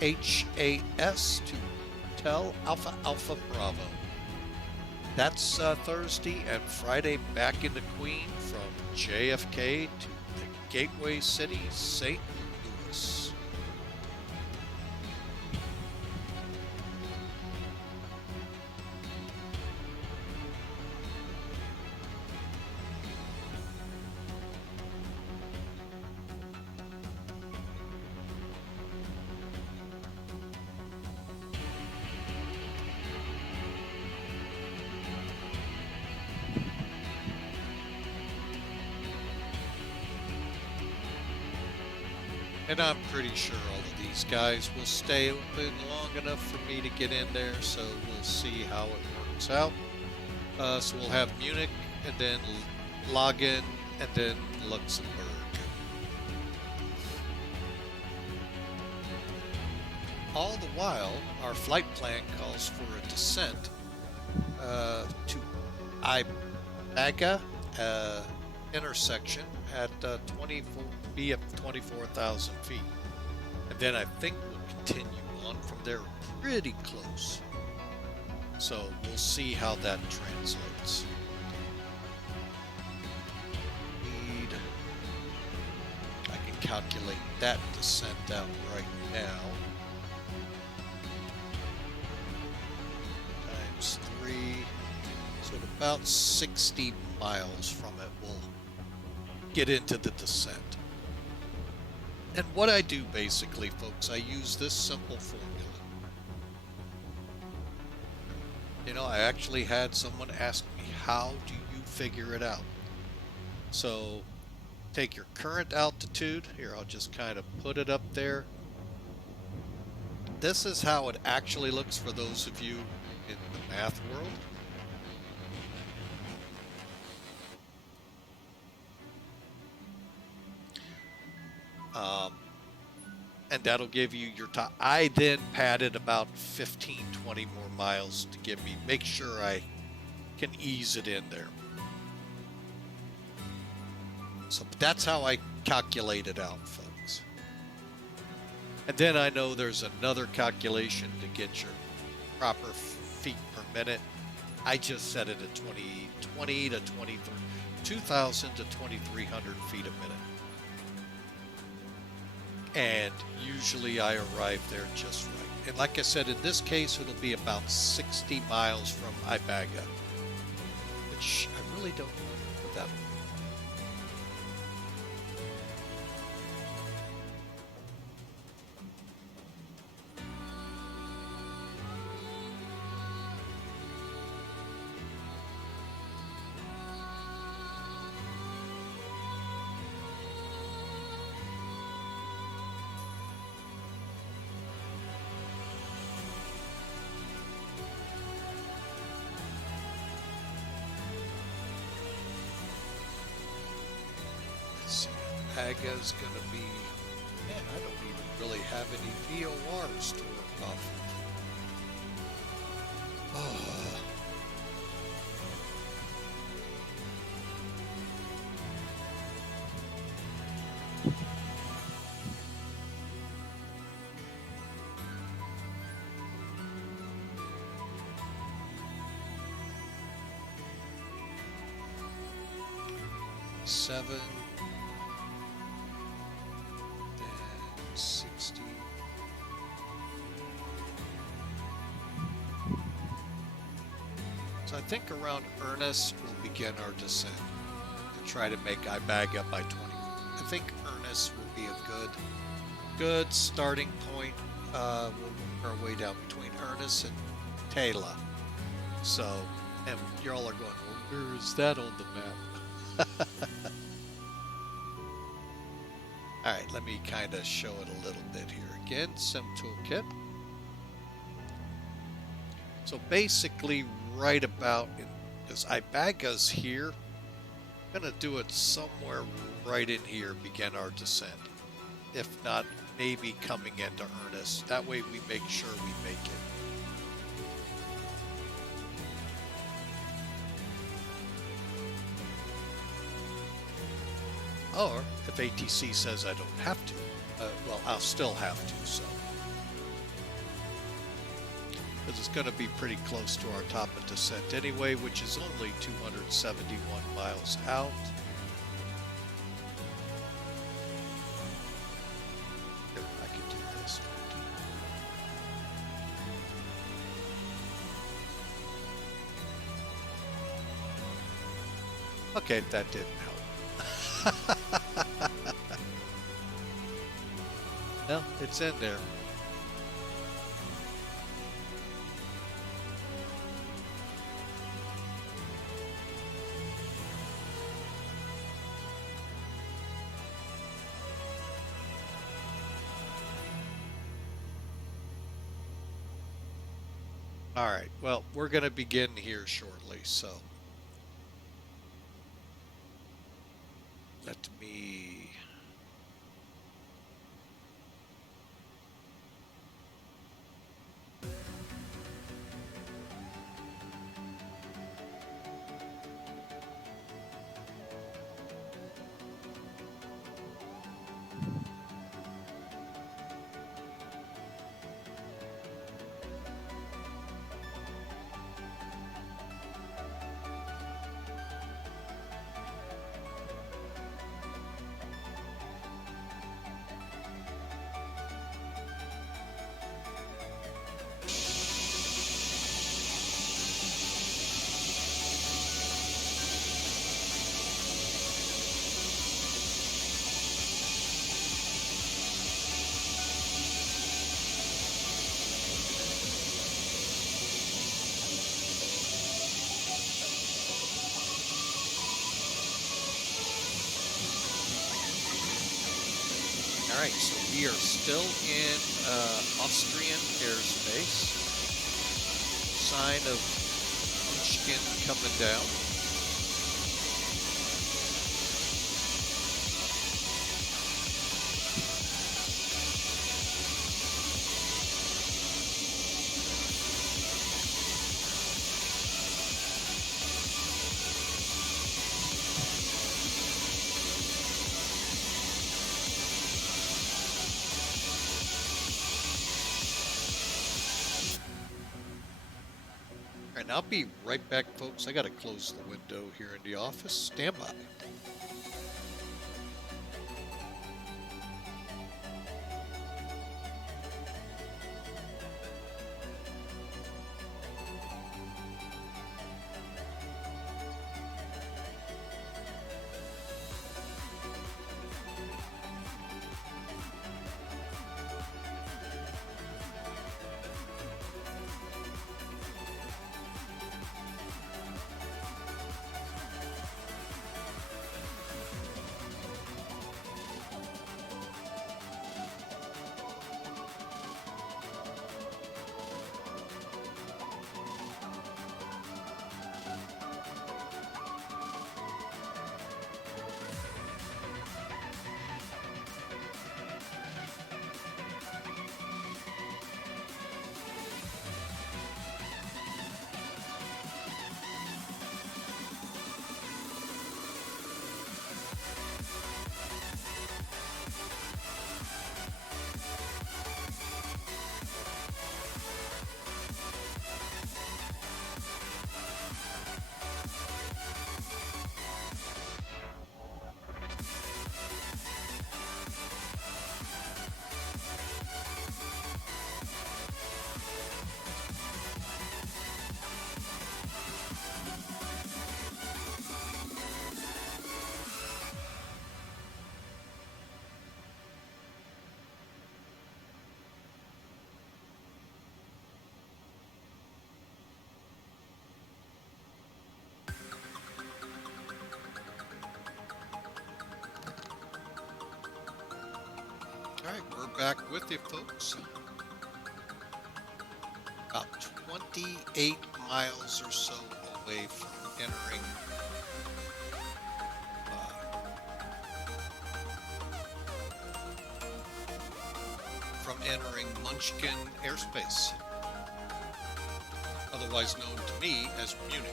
HHAS to Tel Alpha Alpha Bravo. That's Thursday, and Friday back in the Queen from JFK to the gateway city, St. Louis. And I'm pretty sure all of these guys will stay open long enough for me to get in there, so we'll see how it works out. So we'll have Munich, and then Login, and then Luxembourg. All the while, our flight plan calls for a descent to Ibaga intersection at 24,000 feet. And then I think we'll continue on from there pretty close. So we'll see how that translates. I can calculate that descent out right now. Times 3. So at about 60 miles from it, we'll get into the descent. And what I do basically, folks, I use this simple formula. You know, I actually had someone ask me, how do you figure it out? So take your current altitude. Here, I'll just kind of put it up there. This is how it actually looks for those of you in the math world. And that'll give you your top. I then padded about 15, 20 more miles to give me, make sure I can ease it in there. So that's how I calculate it out, folks. And then I know there's another calculation to get your proper feet per minute. I just set it at 20 to 23, 2,000 to 2,300 feet a minute. And usually I arrive there just right. And like I said, in this case, it'll be about 60 miles from Ibaga, which I really don't know what that will be. Aga's gonna be, man, I don't even really have any VORs to work off of. Oh. Seven and 60. So I think around Ernest we'll begin our descent and try to make Ibaga by 20. I think Ernest will be a good starting point. We'll work our way down between Ernest and Taylor. So, and y'all are going, well, where is that on the map? Alright, let me kind of show it a little bit here. Again, Sim Toolkit. So basically, right about, because Ibaga's here, I'm going to do it somewhere right in here, begin our descent. If not, maybe coming into Ernest. That way we make sure we make it. Or, if ATC says I don't have to, well, I'll still have to, so. Because it's going to be pretty close to our top of descent anyway, which is only 271 miles out. Here, I can do this. Okay, that didn't help. Well, it's in there. All right, well, we're going to begin here shortly, so let me... All right, so we are still in Austrian airspace. Sign of Pushkin coming down. And I'll be right back, folks. I got to close the window here in the office. Stand by. Alright, we're back with you folks. About 28 miles or so away from entering Munchkin airspace, otherwise known to me as Munich.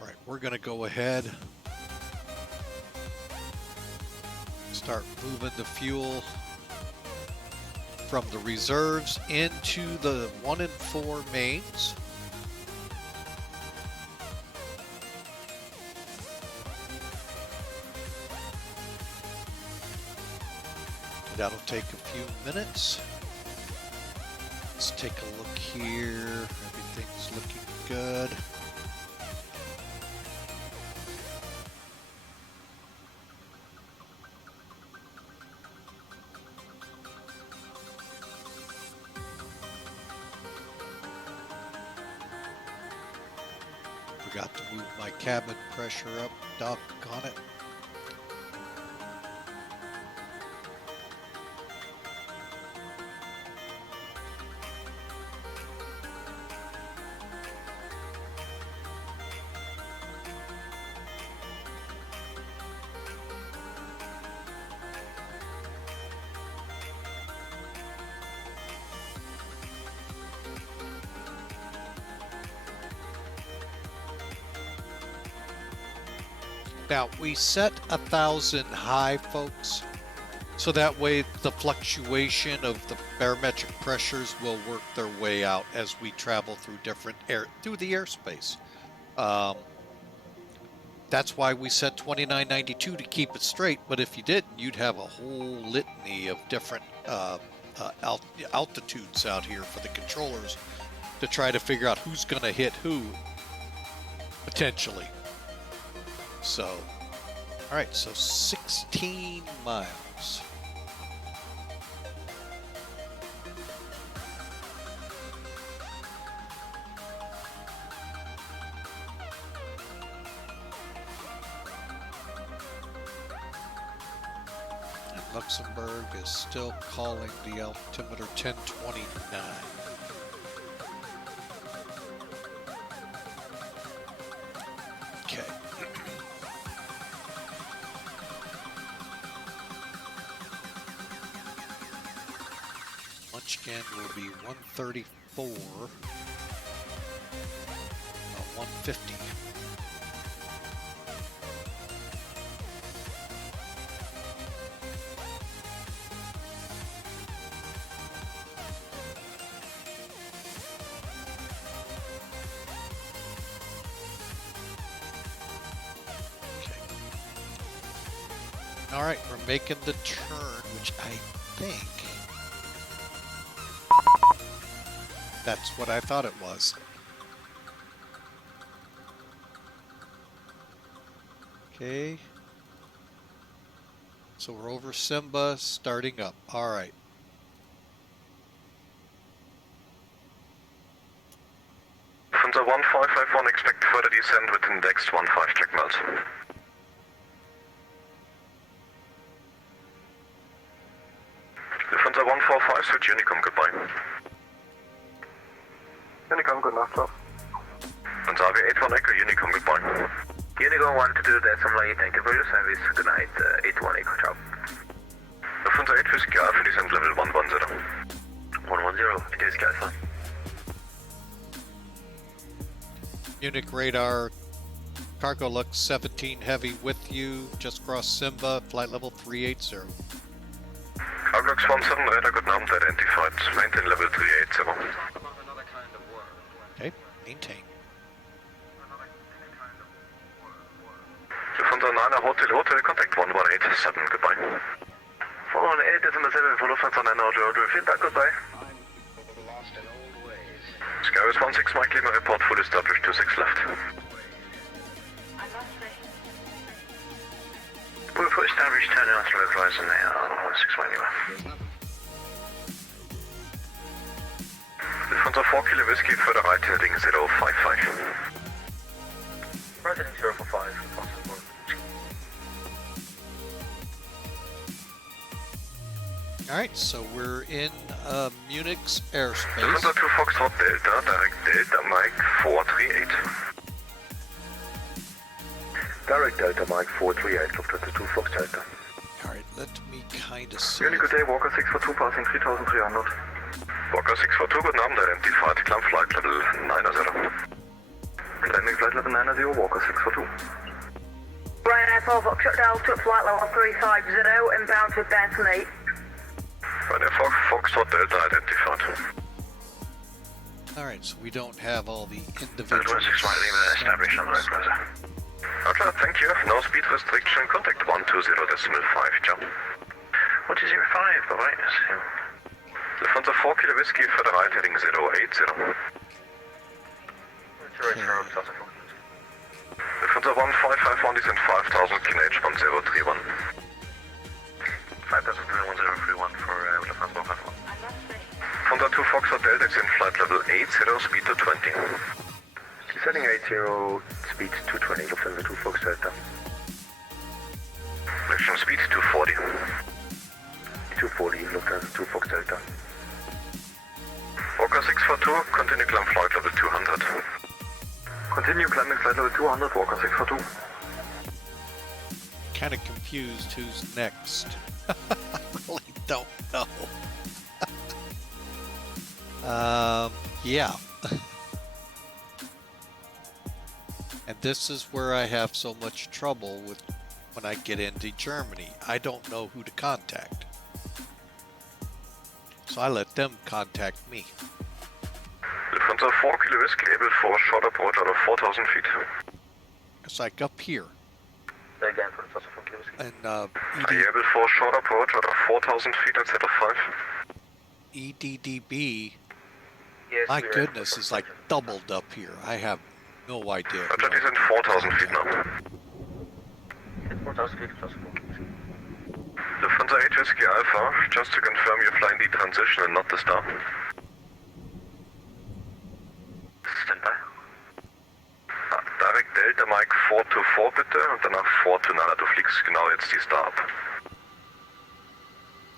All right, we're going to go ahead, start moving the fuel from the reserves into the 1 and 4 mains. That'll take a few minutes. Let's take a look here. Everything's looking good. Forgot to move my cabin pressure up, doggone it. Now, we set 1,000 high, folks, so that way the fluctuation of the barometric pressures will work their way out as we travel through through the airspace. That's why we set 2992 to keep it straight, but if you didn't, you'd have a whole litany of different altitudes out here for the controllers to try to figure out who's going to hit who, potentially. So, all right, so 16 miles. And Luxembourg is still calling the altimeter 1029. Okay. Munchkin will be 134, 150. Okay. All right, we're making the turn, which I think that's what I thought it was. Okay. So we're over Simba, starting up. All right. Lufthansa 1551, expect further descent within the next 15 check miles. Lufthansa 145, switch Unicom, goodbye. Unicom, good night, sir. And Zavia 81 Echo, Unicom, goodbye. Unicom 122.8, thank you for your service. Good night, 81 Echo, ciao. Lufthansa 8 Whiskey Alpha, descent level 110. 110, it is Alpha. Munich radar, Cargo Lux 17 Heavy with you, just crossed Simba, flight level 380. Cargo Lux 17 radar, good night, identified, maintain level 380. Okay, maintain. Lufthansa 9 Hotel, contact 1187, goodbye. 118.7 for Lufthansa 9 Hotel, vielen Dank, goodbye. Skywest 16 Mike Lima, report full established, 26 left. We're full established, turn out to localize now. 6 Lima. Lufthansa 4 Kilo Whiskey for the right heading 055. Right heading 055. Alright, so we're in Munich's airspace. Lufthansa 2 Foxtrot Delta, direct Delta Mike 438. Direct Delta Mike 438, Lufthansa 2 Fox Delta. Alright, let me kind of see. Really good day, Walker 642 passing 3300. Walker 642, guten Abend, identified, climb flight level 90. Landing flight level 90, Walker 642. Ryanair 4 Foxtrot Delta, flight level 350, inbound to Bethany. Ryanair 4 Foxtrot Delta identified. Alright, so we don't have all the Delta individual... 6 Lima established on the right browser. Roger, thank you. No speed restriction, contact 120.5, jump. 105, bye-bye. Lufthansa 4 Kilo Whiskey for the right heading 080. Lufthansa 1551 is in 5000 knh 1031. 5031 for Lufthansa 151. Lufthansa 2 Foxtrot Delta is in flight level 80, speed to 20. Setting 80, speed 220, Lufthansa 2 Fox Delta. Maximum speed 240. 240, Lufthansa 2 Fox Delta. Walker 642, continue climb flight level 200. Continue climbing flight level 200, Walker 642. Kind of confused who's next. I really don't know. Yeah. And this is where I have so much trouble with when I get into Germany. I don't know who to contact. So I let them contact me. Lufthansa 4 Kilo Whiskey, able for short approach out of 4,000 feet. It's like up here. Again, for Lufthansa 4 Kilo Whiskey. And Are you able for short approach out of 4,000 feet at settle 5? EDDB, Yes, my goodness, is like doubled up here. I have no idea. Roger, he's in 4,000 feet now. 4,000 feet, Lufthansa 8 Whiskey Alpha, just to confirm you're flying the transition and not the star. Stand by. Direct Delta Mike 424 bitte und danach 429. Du fliegst genau jetzt die Star ab.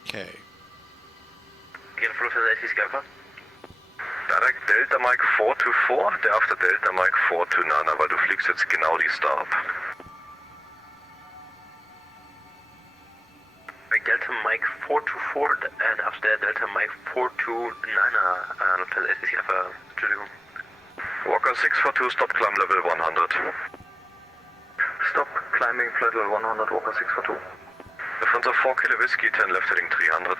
Okay. Again, Lufthansa 8 Whiskey Alpha. Direct Delta Mike 424, der after Delta Mike 429, weil du fliegst jetzt genau die Star ab. Delta Mike 424 and after Delta Mike 429, Lufthansa 8 Whiskey Alpha, Entschuldigung. Walker 642, stop climb level 100. Stop climbing flight level 100, Walker 642. Lufthansa 4 Kilo Whiskey, 10 left heading 300.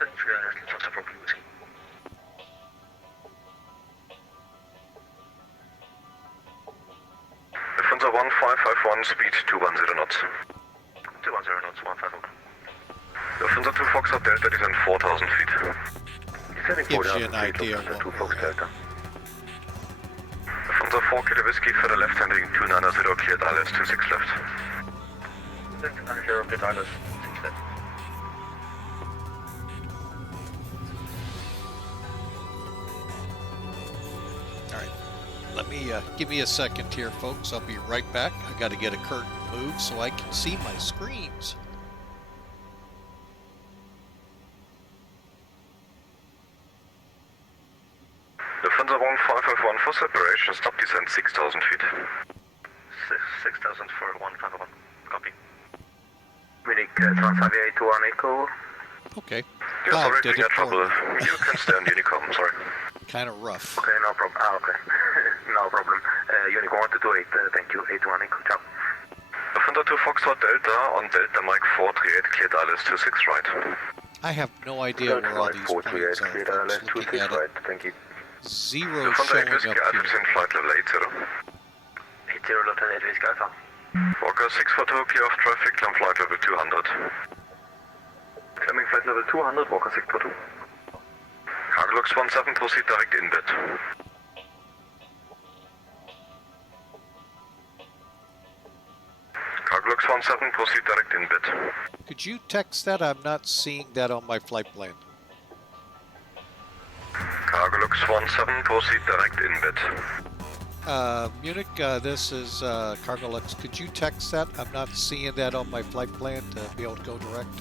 Lufthansa 4 Kilo Whiskey. Lufthansa 1551, speed 210 knots. 210 knots, 151. Lufthansa 2 Foxtrot Delta is in 4,000 feet. Gives you an idea of Lufthansa 2 what Fox Delta. Lufthansa 4 Kilo Whiskey for the left handing 290, cleared ILS 26 left. 290, cleared ILS 26 left. Let me, give me a second here, folks. I'll be right back. I got to get a curtain moved so I can see my screens. Lufthansa 1551 for separation, stop descent 6,000 feet. 6,000 for 151, copy. Munich Transavia 821 Echo. Okay. Yeah, Cloud sorry did to it get for trouble. me. You can stay on Unicom, sorry. Kind of rough. Okay, no problem. Okay. No problem. Unicom 1228, thank you. 81 Echo, ciao. Lufthansa 2 Foxtrot Delta on Delta Mike 438, cleared ILS 26 right. I have no idea where all these planes are. Cleared Folks, ILS looking 26 at right, it. thank you. Zero Lufthansa 8 showing Whiskey up Alpha is here. in flight level 80. 80, Lufthansa 8 Whiskey Alpha. Walker 642, clear of traffic, climb flight level 200. Climbing flight level 200, Walker 642. Cargolux 17, proceed direct inbed. Cargolux Lux 17, proceed direct inbed. Could you text that? I'm not seeing that on my flight plan. Cargo Lux 17, proceed direct inbed. Munich, this is Cargolux. Could you text that? I'm not seeing that on my flight plan to be able to go direct.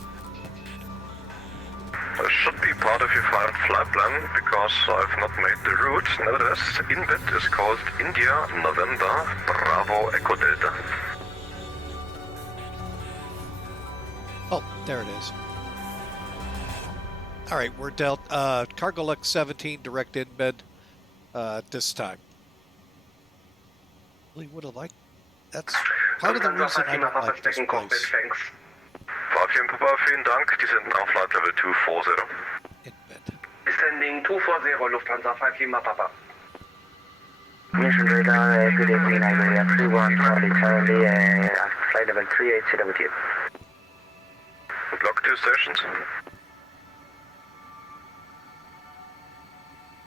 Should be part of your flight plan because I've not made the route. Notice, inbed is called India, November, Bravo, Echo Delta. Oh, there it is. All right, we're dealt. Cargolux 17, direct inbed this time. Really would have liked. That's part of the reason I don't like this place. Fabian Papa, vielen Dank. Descending now flight level 240. Inbed. Descending 240, Lufthansa 5 Lima Papa. Mission radar, good evening, Iberia 31 Charlie Charlie, flight level 380 with you. Block 2 stations.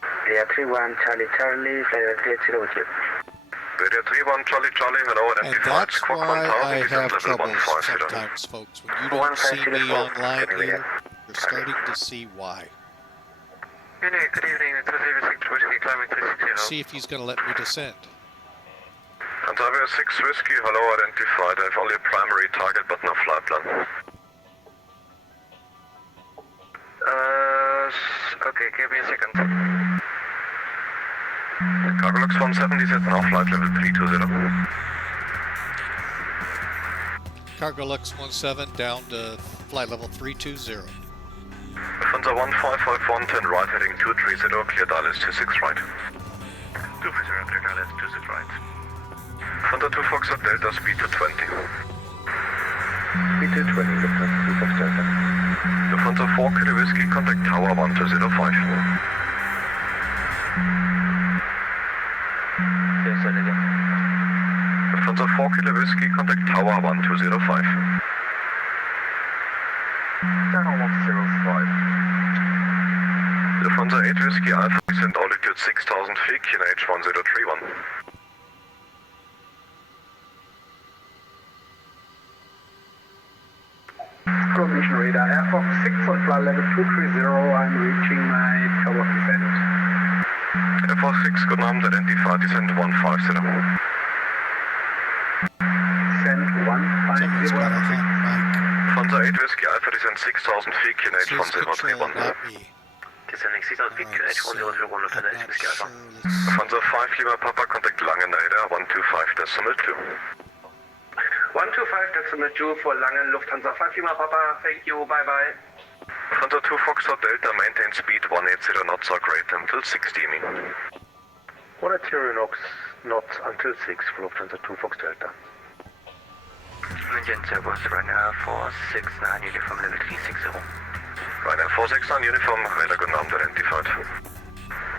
Iberia 31 Charlie Charlie, flight level 380 with you. Radio 31 Charlie Charlie, hello, And that's why I have troubles sometimes, folks. When you don't see me online here, you're starting to see why. Good evening, climbing 360. See if he's going to let me descend. Antalya 6 Whiskey, hello, identified. I have only a primary target but no flight plan. Okay, give me a second. Cargo Lux 17, descend now flight level 320. Cargolux 17 down to flight level 320. Lufthansa 1551, 10 right, heading 230, clear dial is 26 right. 230, clear dial is 26 right. Lufthansa 2 Foxtrot Delta, speed to 20. Speed to 20, Lufthansa 2 Foxtrot Delta. Lufthansa 4 Kilo Whiskey, contact Tower 1205. Lufthansa 4 Kilo Whiskey, contact Tower 1205. Tower 105. Lufthansa 8 Whiskey Alpha, descend altitude 6000 feet, QNH 1031. Mission radar, Air Fox 6 on flight level 230, I'm reaching my tower descent. Air Force 6, good Abend, identified, descent 150. Descent 150. Lufthansa 8 Whiskey Alpha, descend 6000 feet, QNH She's controlling, 1031. not me. Descending 6000 feet, QNH 1031, Lufthansa 8 Whiskey Alpha. Lufthansa 5 Lima Papa, contact Langenradar 125.2. 125.2 for Langen, Lufthansa 5 Lima Papa, thank you, bye bye. Lufthansa 2 Foxtrot Delta, maintain speed 180 knots or greater until 60 me. 180 knots until 6 for Lufthansa 2 Fox Delta. Engine servos right now 469 uniform level 360. Right now 469 uniform, radar good Abend, identified.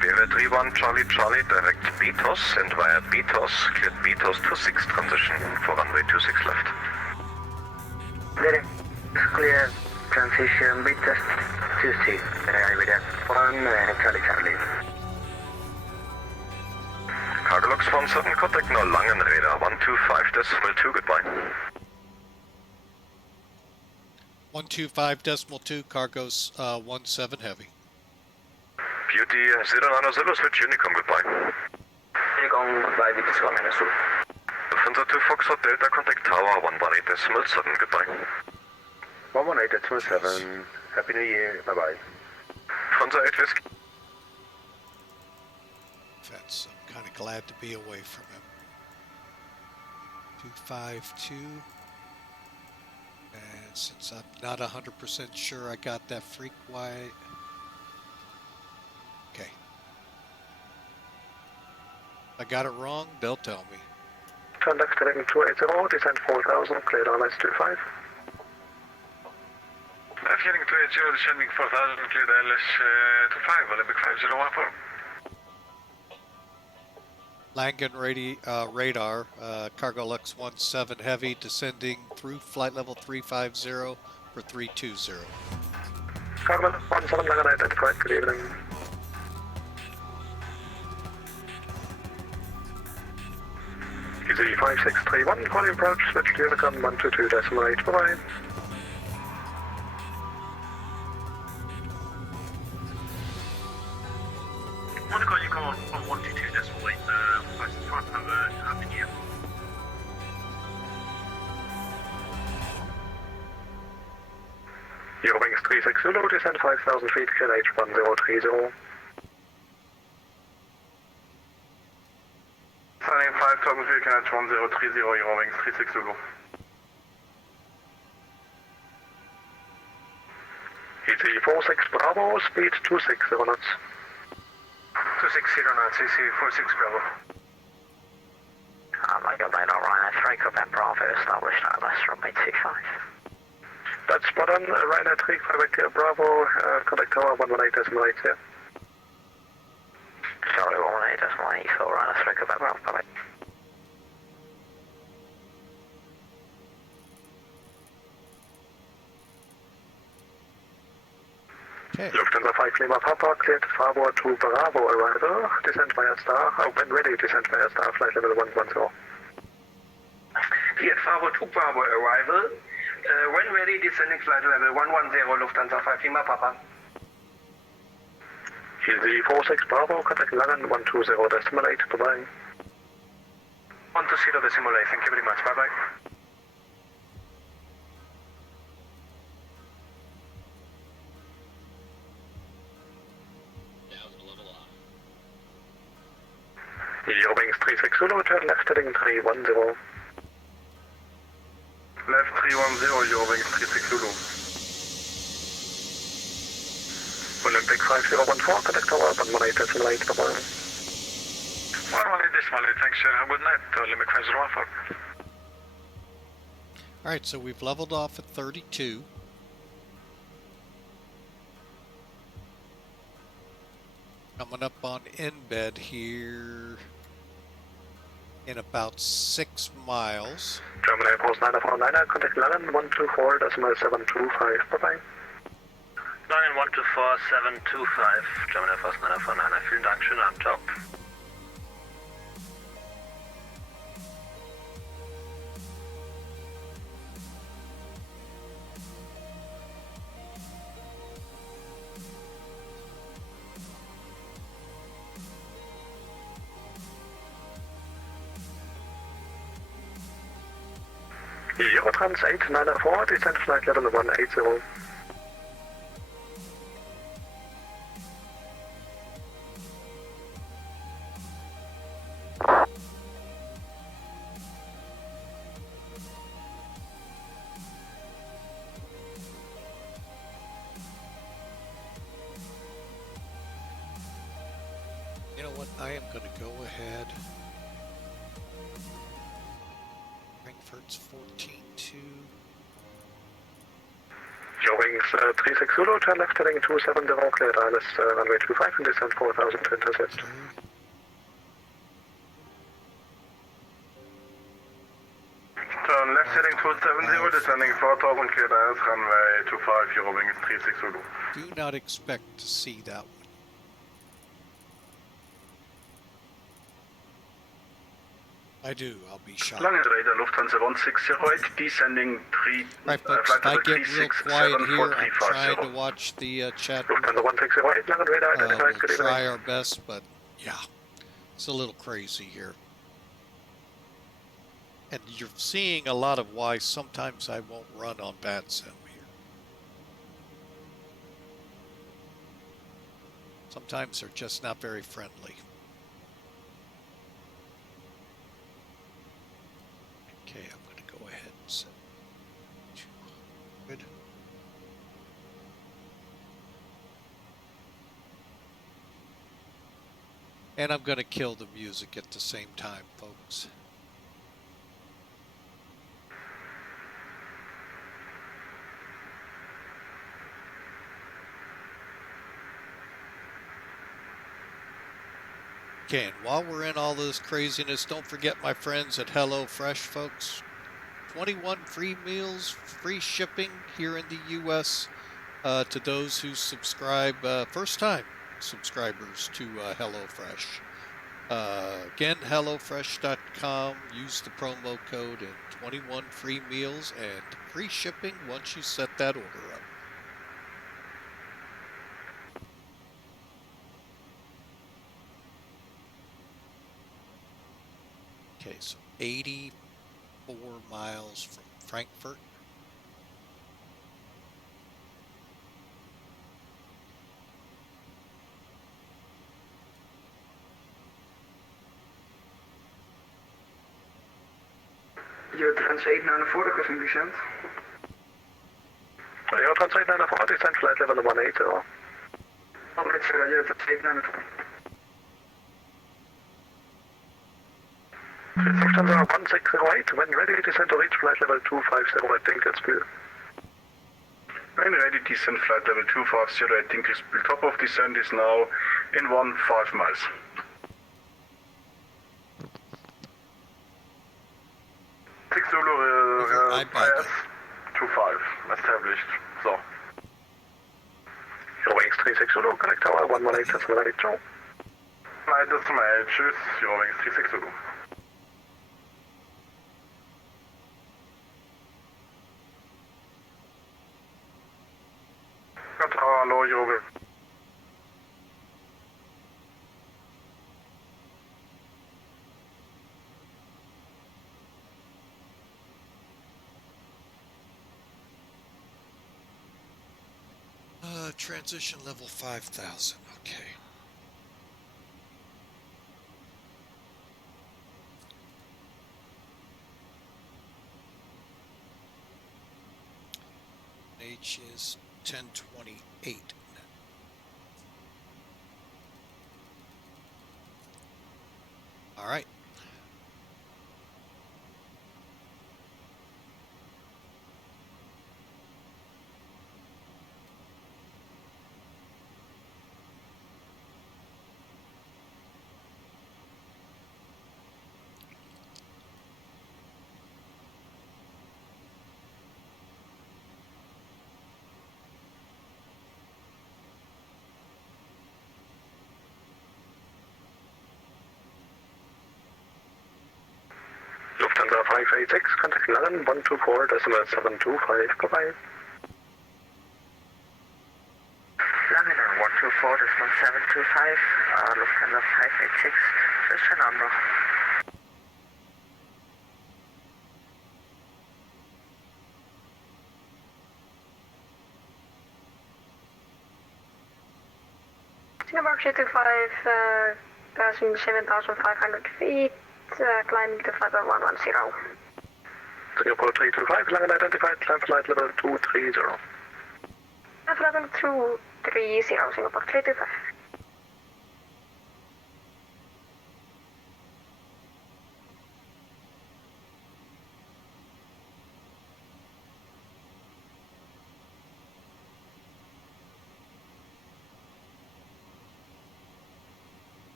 Behavior 31 Charlie Charlie, direct BTOS and via BTOS, cleared BTOS 26 transition for runway 26 left. Direct, clear, transition, BTOS 26, Iberia 1, Charlie Charlie. Cargo Lux 17, contact now Langenradar 125.2, goodbye. 125.2, cargo's 17 heavy. Beauty 090, switch Unicom, goodbye. Unicom, goodbye, Vitus Commander Sul. Lufthansa 2 Foxtrot Delta, contact Tower 118.7, goodbye. 118.7, Happy New Year, bye bye. Lufthansa 8 Whiskey. That's, I'm kind of glad to be away from him. 252. And since I'm not 100% sure I got that freak wide. Okay. If I got it wrong, they'll tell me. Contact direct 280, descent 4000, clear down 25. Heading 280, descending 4000, clear LS25, Olympic 5014. Langen radar, Cargo Lux 17 heavy, descending through flight level 350 for 320. Cargo Lux 17 Langen identified, good evening. Easy 5631, calling approach, switch to Unicom 122.8, bye-bye. Monaco, you come on 122.8, flights front of Happy New Year. Eurowings 36 Zulu, descend 5,000 feet, QNH 1030. Signing 5,000 feet, QNH 1030, Eurowings 36 Zulu. EC 46 Bravo, speed 260 knots. 260 knots, EC 46 Bravo. Michael Dino, Ryan 3, Quebec Bravo, established ILS, runway 25. That's spot on, Ryan 3, Quebec Bravo, contact tower 118.8, yeah. Sorry, 118.8, for Ryan 3, Quebec Bravo, bye-bye. Okay. Lufthansa 5 Lima Papa, cleared Bravo to Bravo arrival, descent via star, when ready, descent via star, flight level 110. Cleared Bravo to Bravo arrival, when ready, descending flight level 110, Lufthansa 5 Lima Papa. Easy 46 Bravo, contact Langen 120.8, bye-bye. 120.8, thank you very much, bye-bye. Eurowings 36 Zulu, turn left heading 310. Left 310, Eurowings 36 Zulu. Olympic 5014, contact tower 118.8, bye-bye. 118.8, thanks, sir. Have a good night, Olympic 5014. Alright, so we've leveled off at 32. Coming up on embed here in about 6 miles. German Air Force 949, contact Langen 124.725, bye-bye. Langen 124.725, German Air Force 949, vielen Dank, schönen Abend, ciao. Eurotrans 894, descent flight level 180. You know what? I am going to go ahead. Frankfurt's 14.2. Eurowings 36 Zulu, turn left heading 270, cleared ILS runway 25 and descent 4,000 to intercept. Turn left heading 270, descending 4,000, cleared ILS, runway 25, Eurowings 36 Zulu. Do not expect to see that one. I do, I'll be shocked. Langen Radar Lufthansa 1608, descending 3, Right, folks, if I get real quiet here, I'm trying to watch the chat. Lufthansa 1608, Langen Radar identified, good We'll evening. try our best, but yeah, it's a little crazy here. And you're seeing a lot of why sometimes I won't run on VATSIM here. Sometimes they're just not very friendly. Okay, I'm going to go ahead and set 200. And I'm going to kill the music at the same time, folks. Okay, and while we're in all this craziness, don't forget my friends at HelloFresh, folks. 21 free meals, free shipping here in the U.S. To those who subscribe, first-time subscribers to HelloFresh. Again, HelloFresh.com. Use the promo code and 21 free meals and free shipping once you set that order up. Okay, so 84 miles from Frankfurt. Your translate 940 crossing descent. Your translate 940 descent, flight level 180. Alright, sir, your translate 940. Lufthansa 1608, when ready, descent to reach flight level 250, I think it's good. When ready, descent flight level 250, I think it's top of descent is now in 15 miles. Six Zulu IS 25 established. So. Eurowings 36 Zulu, connect tower 118, decimal 82. Flight decimal 8, tschüss, Eurowings 36 Zulu. Tower, hello, Eurowings. Transition level 5,000. Okay. H is 1028. All right. Lufthansa 586, contact Langen 124, decimal 725, bye-bye. Langen 124, decimal 725, Lufthansa 586, just a number. Singapore 225, passing 7,500 feet, climbing to flight level 110. Singapore 325, Langen identified, climb flight level 230. Flight level 230, Singapore 325.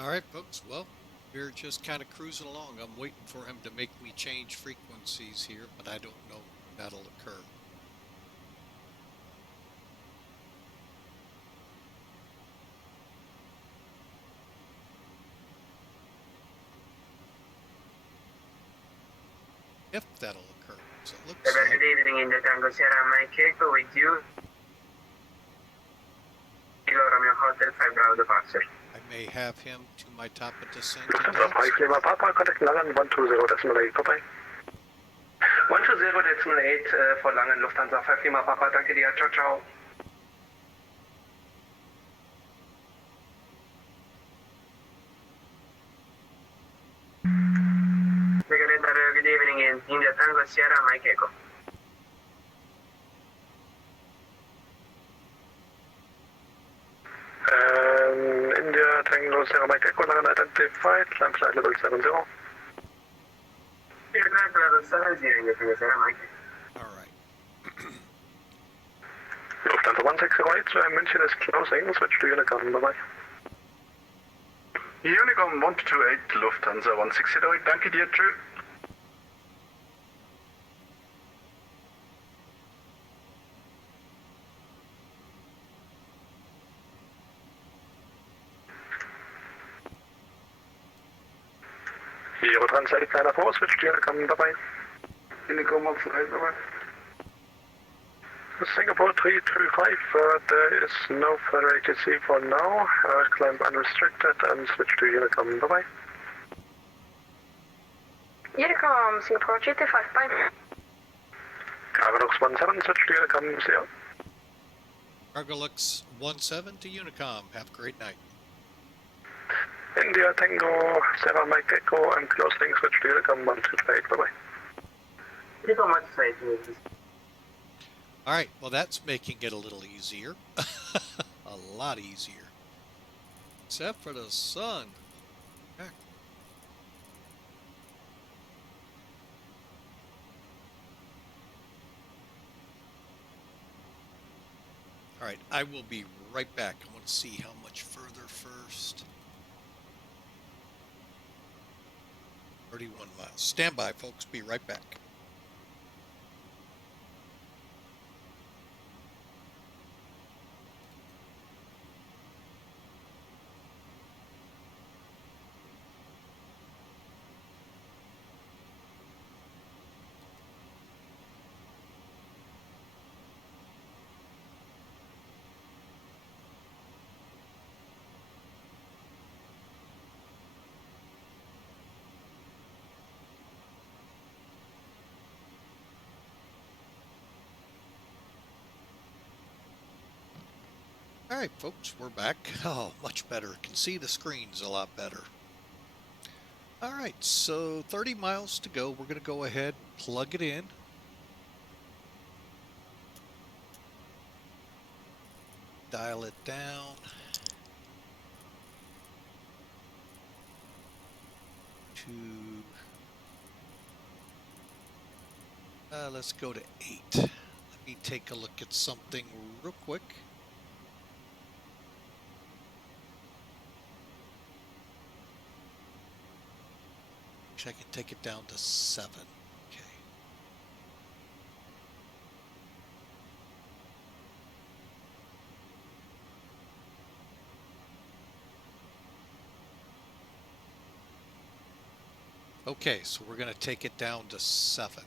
All right, folks. Well, we're just kind of cruising along. I'm waiting for him to make me change frequencies here, but I don't know when that'll occur. If that'll occur. So it looks like... Good evening, India Tango Sierra Mike Echo with you. Kilo Romeo Hotel 5 Bravo departure. I may have him to my top of descent. Lufthansa 5 Lima Papa, contact Langen 120, decimal 8, bye-bye. 120 decimal 8 for Langen, Lufthansa 5 Lima Papa, danke dir, ciao, ciao. Good evening in India Tango Sierra Mike Echo. 0 Mike Echo, line identified, climb flight level 70. Yeah, climb level 70, you can say, Mike. All right. Lufthansa 1608, München is closing, switch to Unicom, bye-bye. Unicom 128, Lufthansa 1608, danke dir, tschüss. Euro Translate Liner 4, switch to Unicom, bye-bye. Unicom 128, bye-bye. Singapore 325, there is no further ATC for now, climb unrestricted and switch to Unicom, bye-bye. Unicom, Singapore 325, bye. Cargolux 17, switch to Unicom, see ya. Cargolux 17 to Unicom. Have a great night. India Tango 7 Mike Echo, I'm closing, switch to Unicom 128, bye-bye. Unicom 128, All right, well, that's making it a little easier. A lot easier. Except for the sun. Heck. All right, I will be right back. I want to see how much further first. 31 miles. Stand by, folks. Be right back. All right, folks, we're back. Oh, much better. Can see the screens a lot better. All right, so 30 miles to go. We're going to go ahead and plug it in. Dial it down. To, let's go to 8. Let me take a look at something real quick. I can take it down to 7. Okay. Okay, so we're going to take it down to 7.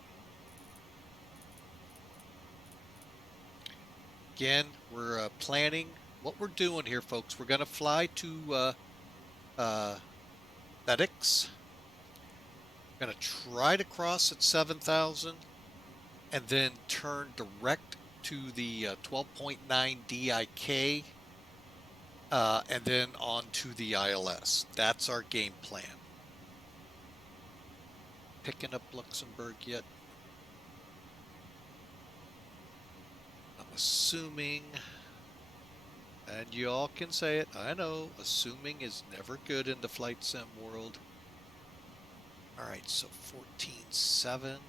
Again, we're planning what we're doing here, folks. We're going to fly to VATSIM. Going to try to cross at 7,000 and then turn direct to the 12.9 DIK and then on to the ILS. That's our game plan. Picking up Luxembourg yet? I'm assuming, and you all can say it, I know, assuming is never good in the flight sim world. All right, so 14.7.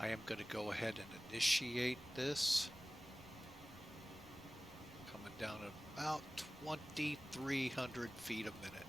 I am going to go ahead and initiate this. Coming down at about 2,300 feet a minute.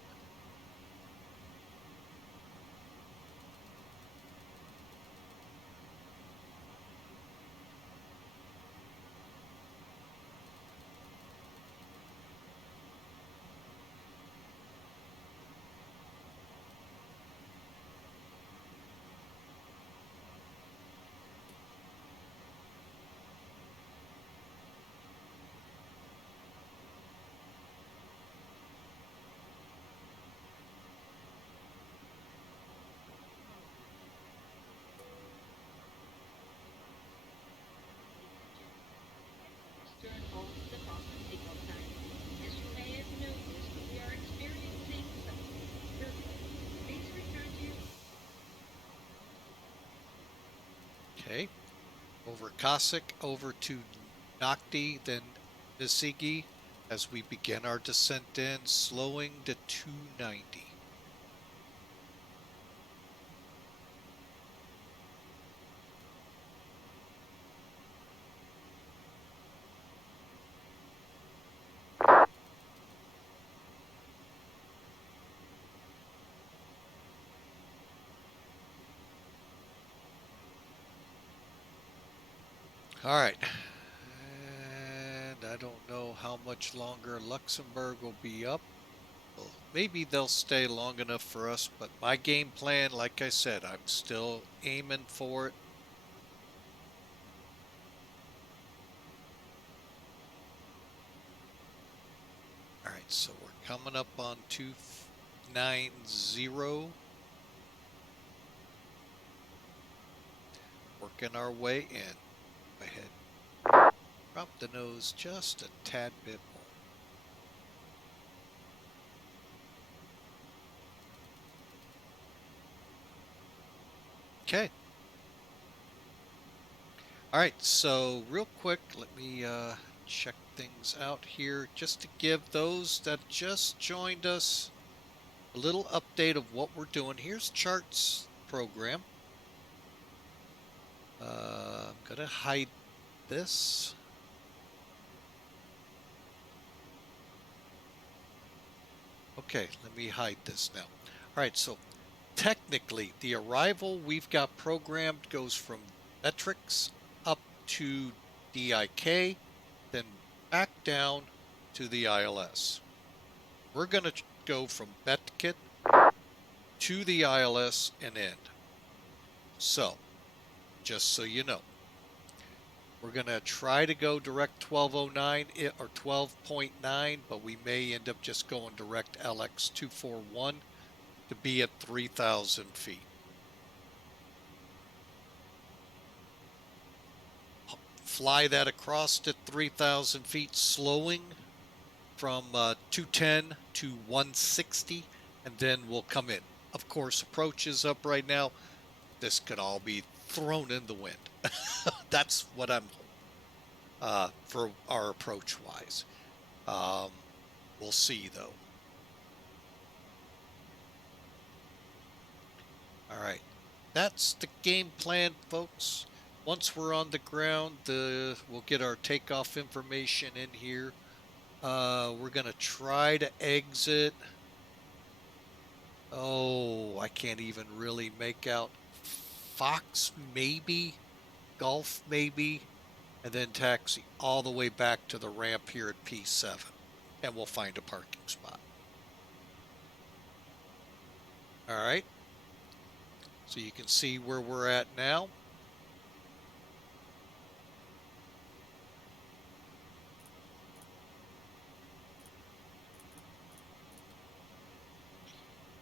Okay. Over Cossack, over to Nocti, then Nisigi, as we begin our descent in, slowing to 290. All right. And I don't know how much longer Luxembourg will be up. Well, maybe they'll stay long enough for us, but my game plan, like I said, I'm still aiming for it. All right, so we're coming up on 290. Working our way in. Go ahead. Drop the nose just a tad bit more. Okay. All right, so real quick, let me check things out here just to give those that just joined us a little update of what we're doing. Here's charts program. I'm going to hide this. Okay, let me hide this now. All right, so technically, the arrival we've got programmed goes from metrics up to DIK, then back down to the ILS. We're going to go from BetKit to the ILS and end. So, just so you know, we're going to try to go direct 1209 or 12.9, but we may end up just going direct LX 241 to be at 3,000 feet. Fly that across to 3,000 feet, slowing from 210 to 160, and then we'll come in. Of course, approach is up right now. This could all be thrown in the wind. That's what I'm for our approach wise. We'll see though. All right, that's the game plan, folks. Once we're on the ground, we'll get our takeoff information in here. We're going to try to exit. Oh, I can't even really make out. Fox, maybe. Gulf, maybe. And then taxi all the way back to the ramp here at P7. And we'll find a parking spot. All right. So you can see where we're at now.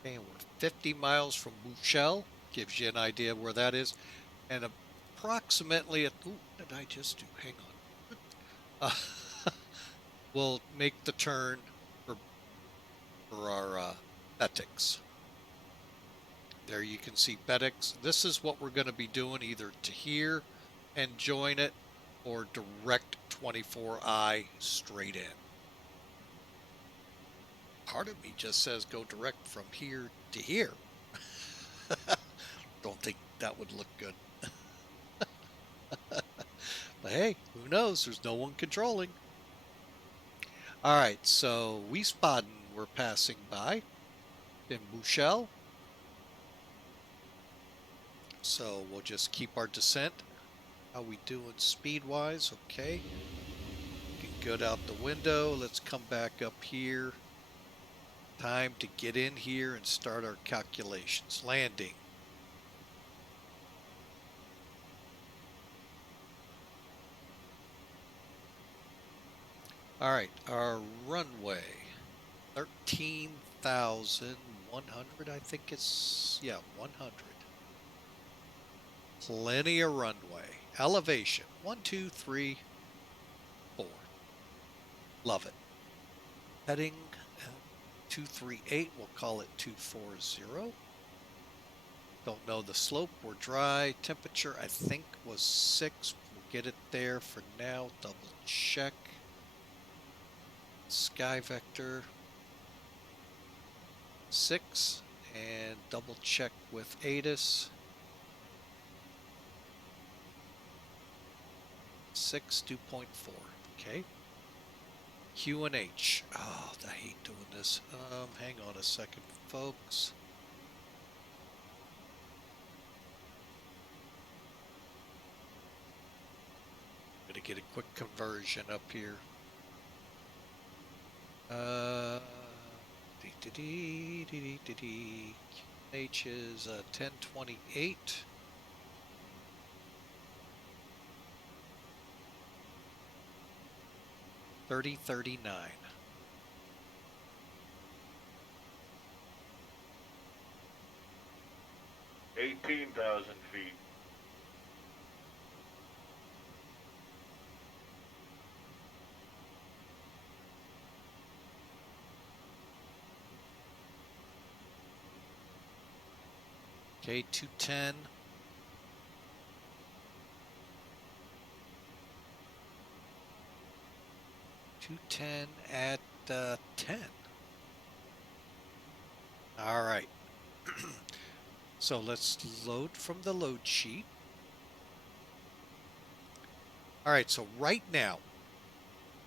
And we're 50 miles from Bouchel. Gives you an idea of where that is. And approximately at... Ooh, what did I just do? Hang on. We'll make the turn for our Betix. There you can see Betix. This is what we're going to be doing, either to here and join it, or direct 24I straight in. Part of me just says go direct from here to here. Don't think that would look good. But hey, who knows? There's no one controlling. All right, so Wiesbaden we're passing by in Bouchel. So we'll just keep our descent. How we doing speed-wise? Okay. We can get out the window. Let's come back up here. Time to get in here and start our calculations. Landing. All right, our runway, 13,100, I think it's, yeah, 100. Plenty of runway. Elevation, 1, 2, 3, 4. Love it. Heading 238, we'll call it 240. Don't know the slope. We're dry. Temperature, I think, was 6. We'll get it there for now. Double check. Sky vector 6. And double check with ATIS. 6, 2.4. Okay. Q and H. Oh, I hate doing this. Hang on a second, folks. Gonna get a quick conversion up here. H is 1028. $30.39. 18,000 feet. Okay, 210. At 10. All right. So let's load from the load sheet. All right, so right now,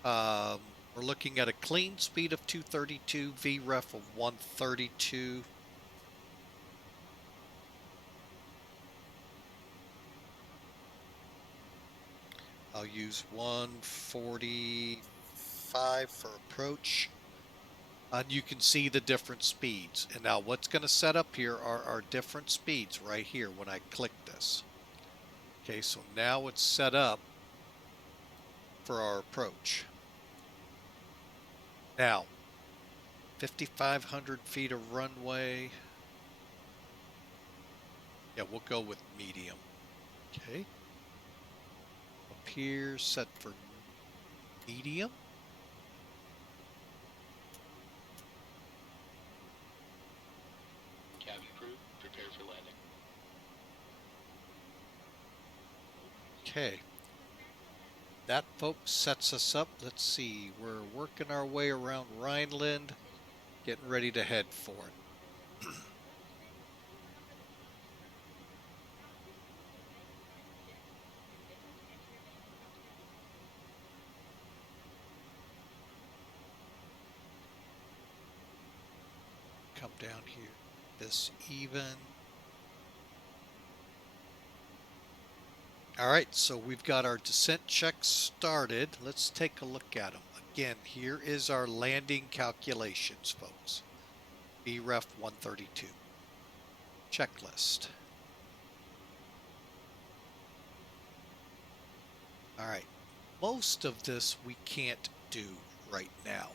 we're looking at a clean speed of 232, VREF of 132. I'll use 145 for approach. And you can see the different speeds. And now what's going to set up here are our different speeds right here when I click this. Okay, so now it's set up for our approach. Now, 5,500 feet of runway. Yeah, we'll go with medium. Okay. Up here, set for medium. Cabin crew, prepare for landing. Okay. That, folks, sets us up. Let's see. We're working our way around Rhineland, getting ready to head for it. Come down here. This even. All right, so we've got our descent checks started. Let's take a look at them. Again, here is our landing calculations, folks. VREF 132. Checklist. All right, most of this we can't do right now.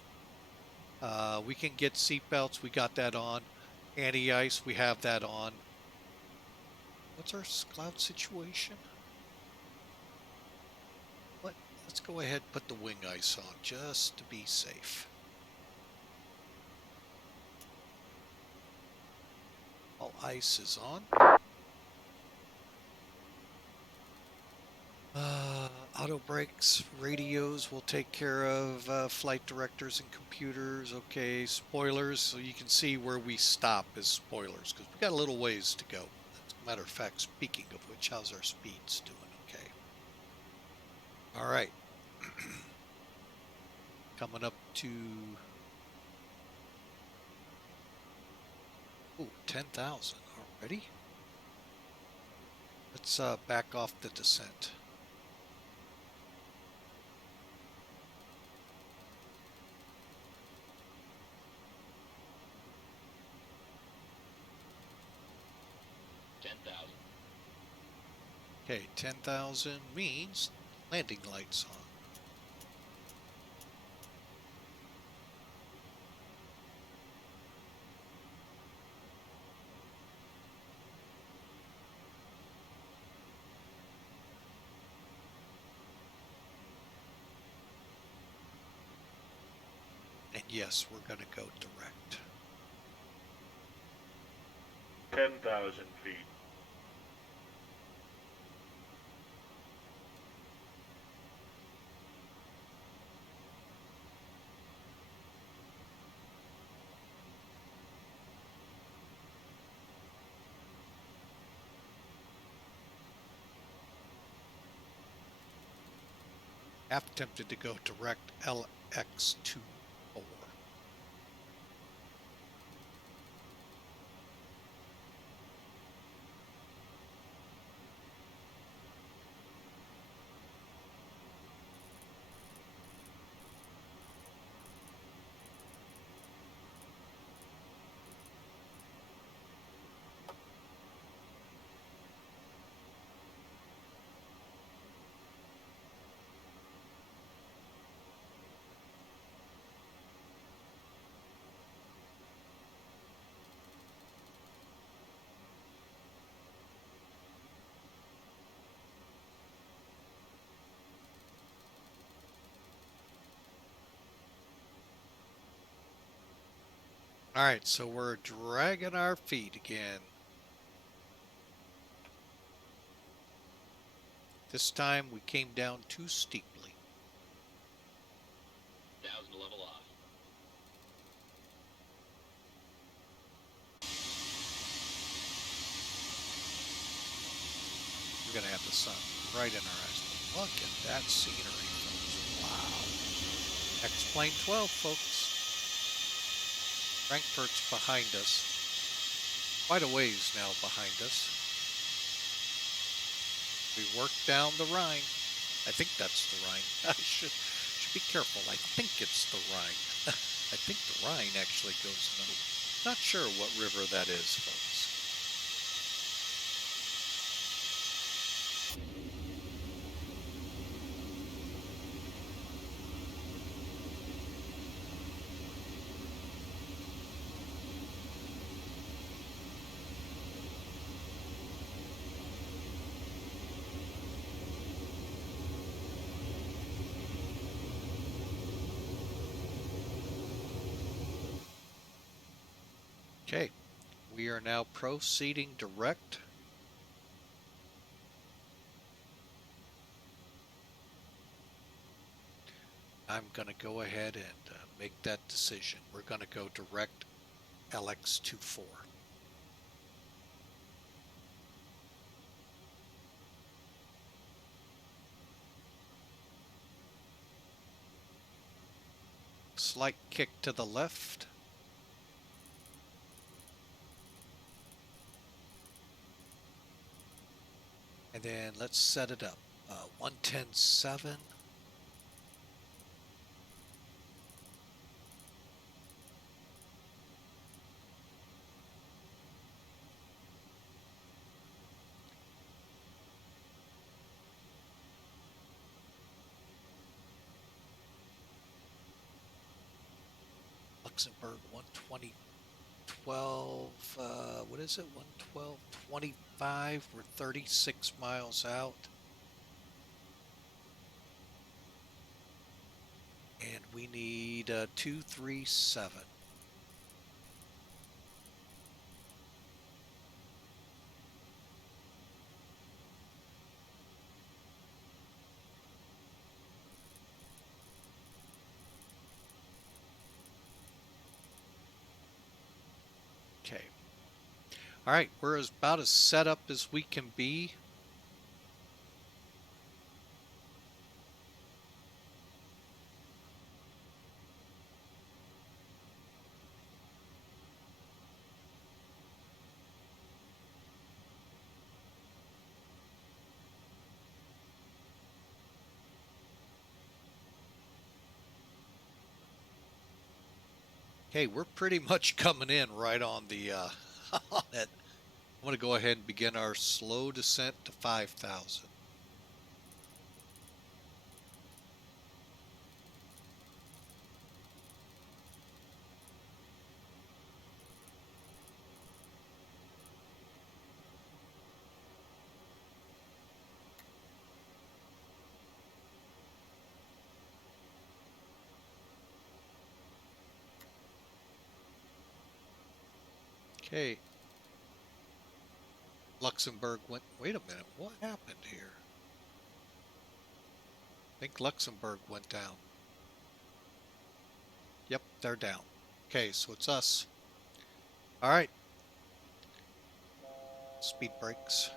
We can get seatbelts, we got that on. Anti-ice, we have that on. What's our cloud situation? Let's go ahead and put the wing ice on just to be safe. All ice is on. Auto brakes, radios will take care of flight directors and computers. Okay, spoilers, so you can see where we stop as spoilers because we got a little ways to go. As a matter of fact, speaking of which, how's our speeds doing? Okay. All right. Coming up to 10,000 already. Let's back off the descent. Okay, 10,000 means landing lights on. And yes, we're going to go direct. 10,000 feet. Half tempted to go direct LX24. All right, so we're dragging our feet again. This time we came down too steeply. 1,000 to level off. We're going to have the sun right in our eyes. Look at that scenery, folks. Wow. X-Plane12, folks. Frankfurt's behind us. Quite a ways now behind us. We work down the Rhine. I think that's the Rhine. I should be careful. I think it's the Rhine. I think the Rhine actually goes in the... Not sure what river that is, folks. Okay, we are now proceeding direct. I'm going to go ahead and make that decision. We're going to go direct LX24. Slight kick to the left. And then let's set it up. 110.7. Luxembourg 120.12, what is it, 112.25, we're 36 miles out. And we need 237. Okay. All right, we're about as set up as we can be. Okay, we're pretty much coming in right on the on it. I'm going to go ahead and begin our slow descent to 5,000. Okay. Luxembourg went, wait a minute, what happened here? I think Luxembourg went down. Yep, they're down. Okay, so it's us. All right. Speed brakes.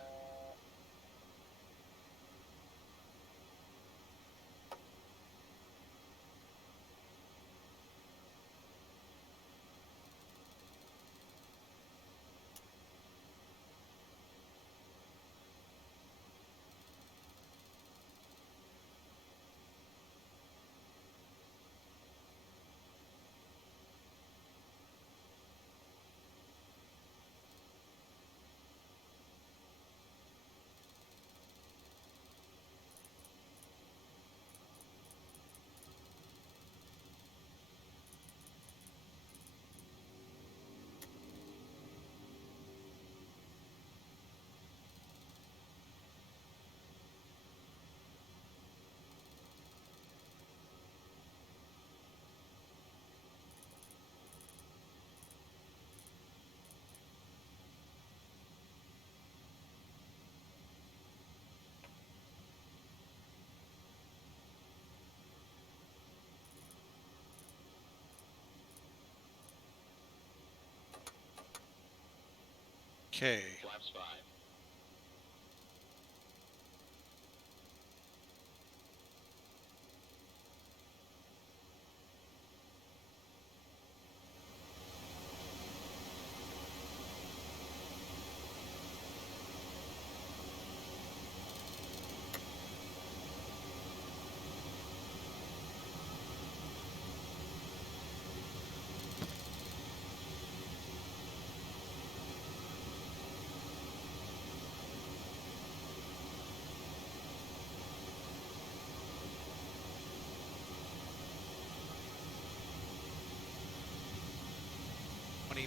Okay. Flaps 5.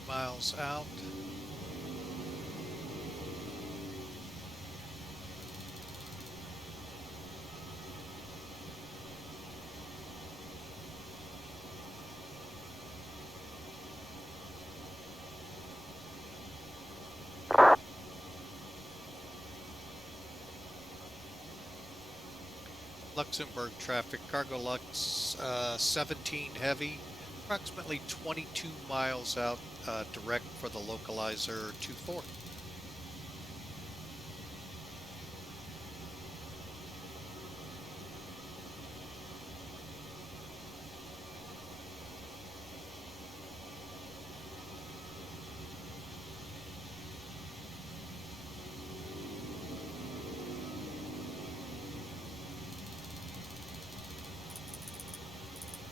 Miles out. Luxembourg traffic, cargo Lux 17 heavy, approximately 22 miles out, direct for the localizer 24.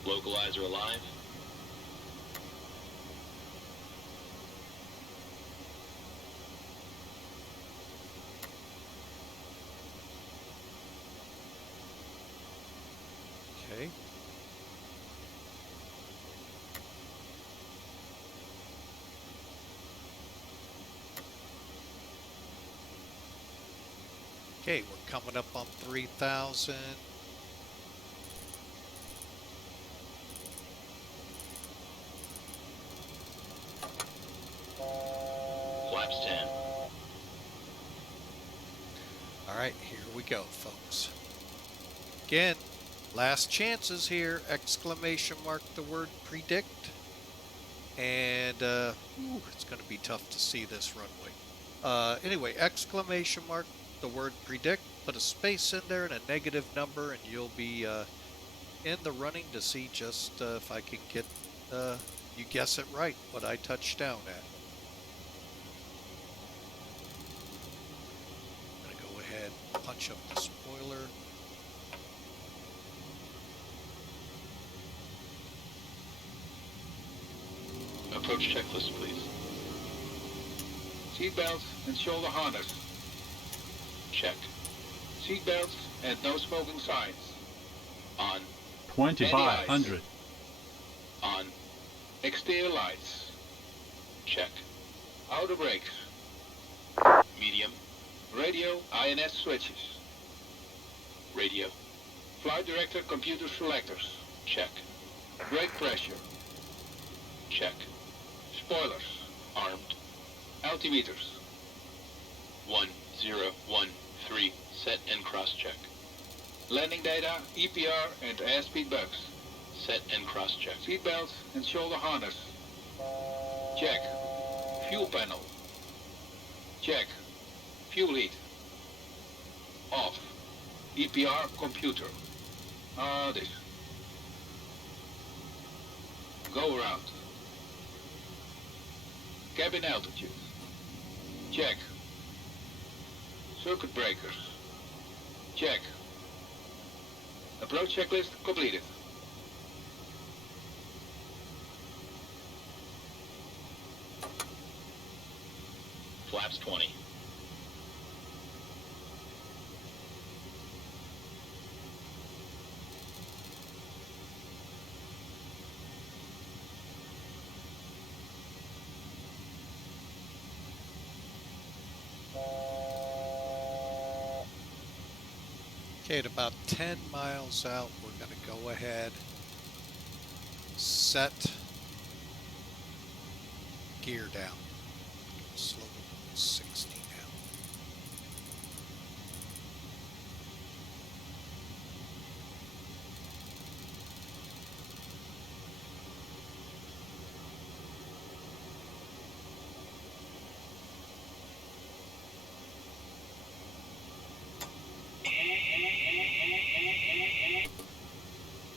Localizer alive. Okay. Okay, we're coming up on 3,000. Flaps 10. All right, here we go, folks. Again, last chances here, exclamation mark the word predict. And it's going to be tough to see this runway. Anyway, exclamation mark the word predict, put a space in there and a negative number, and you'll be in the running to see just if I can get you guess it right, what I touched down at. I'm going to go ahead and punch up the spoiler. Approach checklist, please. Seatbelts and shoulder harness. Check. Seatbelts and no smoking signs. On. 2500. On. Exterior lights. Check. Outer brakes. Medium. Radio INS switches. Radio. Flight director computer selectors. Check. Brake pressure. Check. Spoilers. Armed. Altimeters. 1013. Set and cross-check. Landing data, EPR and airspeed bugs. Set and cross-check. Seatbelts and shoulder harness. Check. Fuel panel. Check. Fuel heat. Off. EPR computer. This. Go around. Cabin altitude. Check. Circuit breakers. Check. Approach checklist completed. Flaps 20. Okay, at about 10 miles out, we're going to go ahead, set gear down. Slow to 60 now.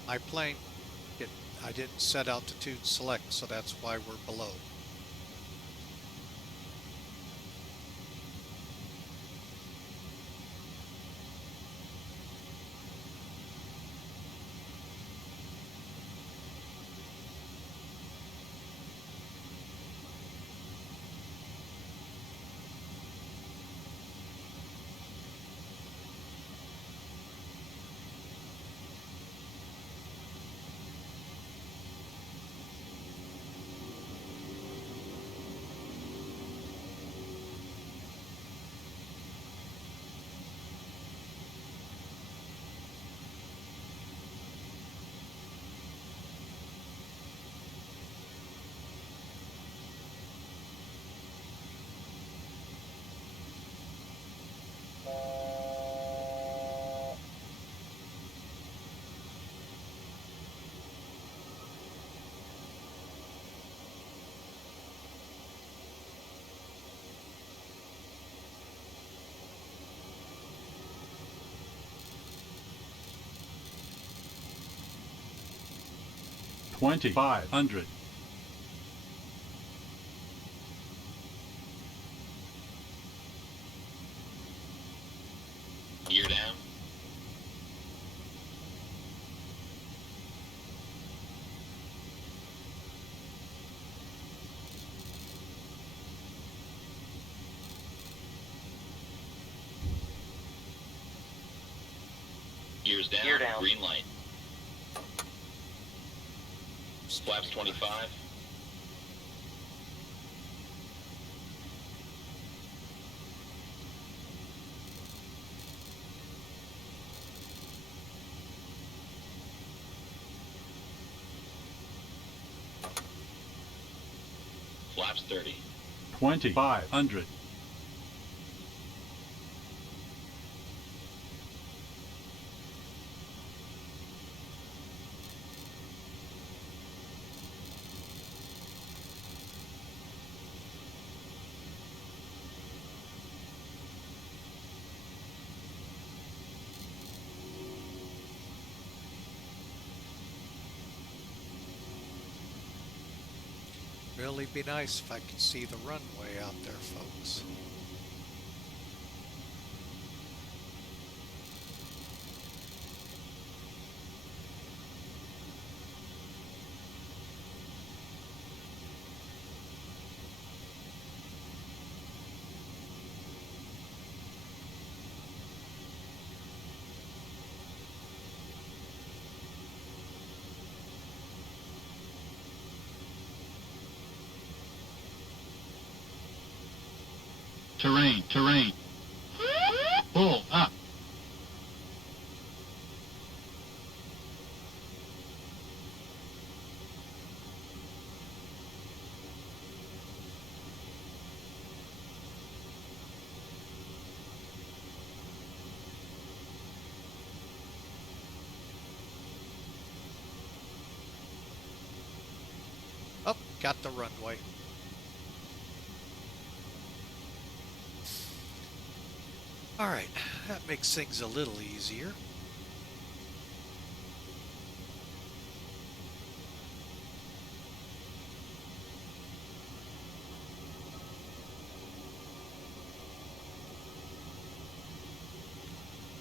My plane, I didn't set altitude select, so that's why we're below. $2,500. Gear down. Gears down. Gear down. Green light. Flaps 25. Flaps 30. 2,500. Really be nice if I could see the runway out there, folks. Terrain, terrain. Pull up. Oh, got the runway. All right, that makes things a little easier.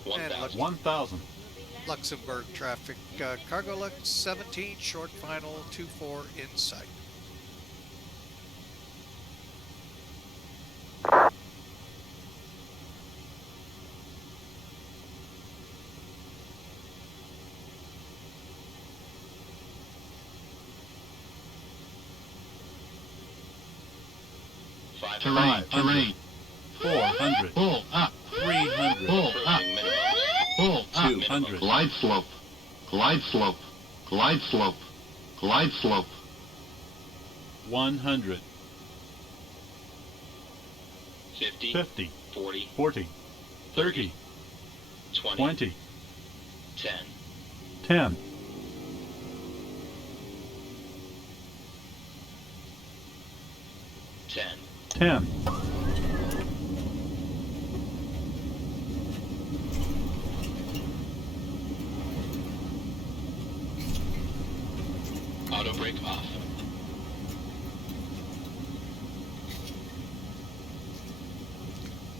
And 1,000. Luxembourg traffic, Cargo Lux 17, short final 24 in sight. Terrain, terrain. 400. Pull up. 300. Pull up. Pull up. 200. Glide slope. Glide slope. Glide slope. Glide slope. 100. 50. 50. 40. 40. 30. 20. 20. 10. 10. 10. 10.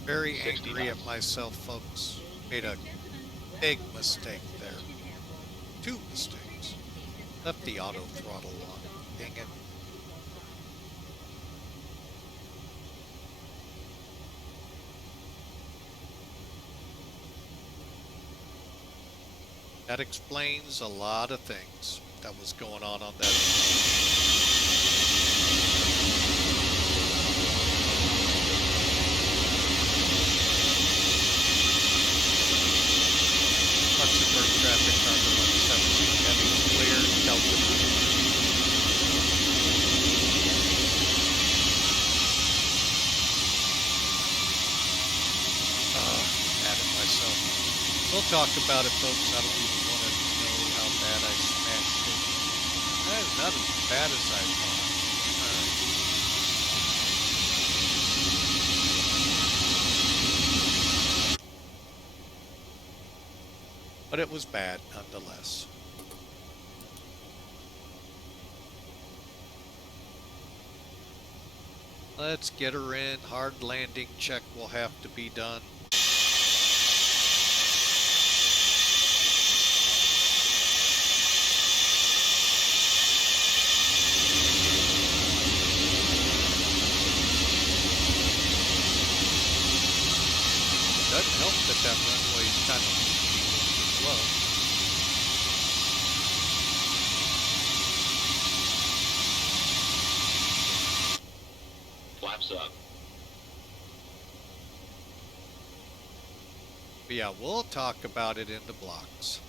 Very angry at myself, folks. Made a big mistake there. 2 mistakes. Left the auto throttle on. Dang it. That explains a lot of things that was going on that. Luxembourg traffic, Cargo 117, heavy clear, Delta. Mad at myself. We'll talk about it, folks. I don't even want to know how bad I smashed it. That is not as bad as I thought. But it was bad nonetheless. Let's get her in. Hard landing check will have to be done. Doesn't help that that runway is kind of low. Flaps up. But yeah, we'll talk about it in the blocks.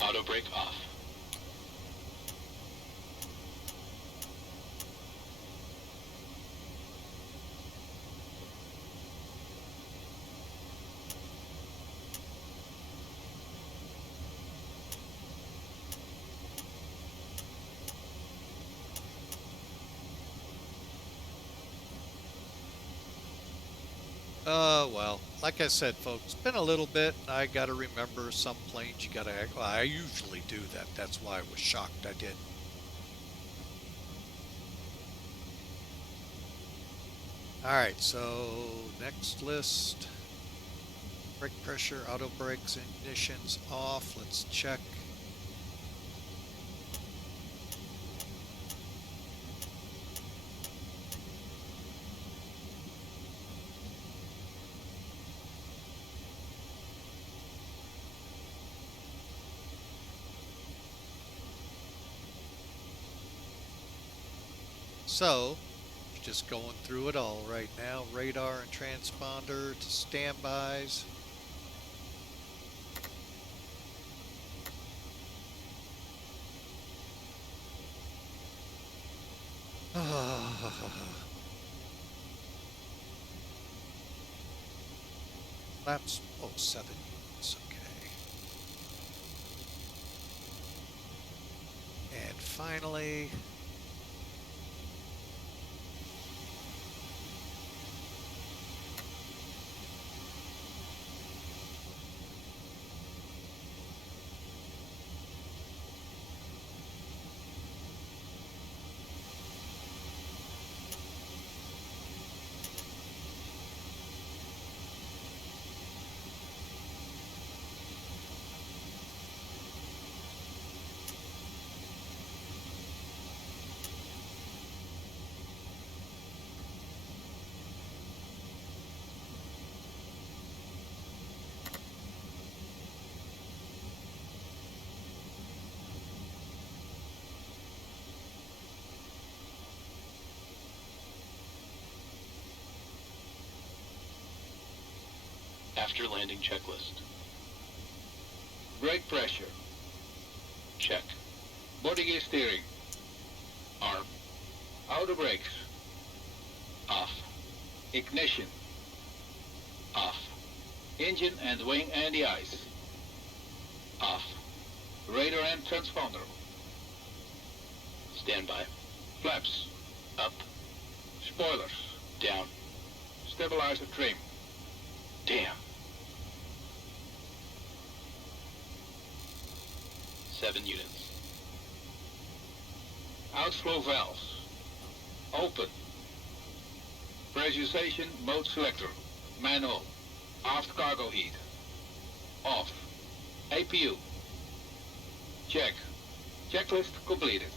Auto brake off. Well, like I said, folks, it's been a little bit. I got to remember some planes you got to act. Well, I usually do that. That's why I was shocked I did. All right, so next list. Brake pressure, auto brakes, ignition's off. Let's check. So, just going through it all right now. Radar and transponder to standbys. Flaps, 7 units, okay. And finally, After landing checklist. Brake pressure. Check. Body gear steering. Arm. Auto brakes. Off. Ignition. Off. Engine and wing anti-ice. Off. Radar and transponder. Standby. Flaps. Up. Spoilers. Down. Stabilizer trim. Damn. 7 units. Outflow valves. Open. Pressurization mode selector. Manual. Aft cargo heat. Off. APU. Check. Checklist completed.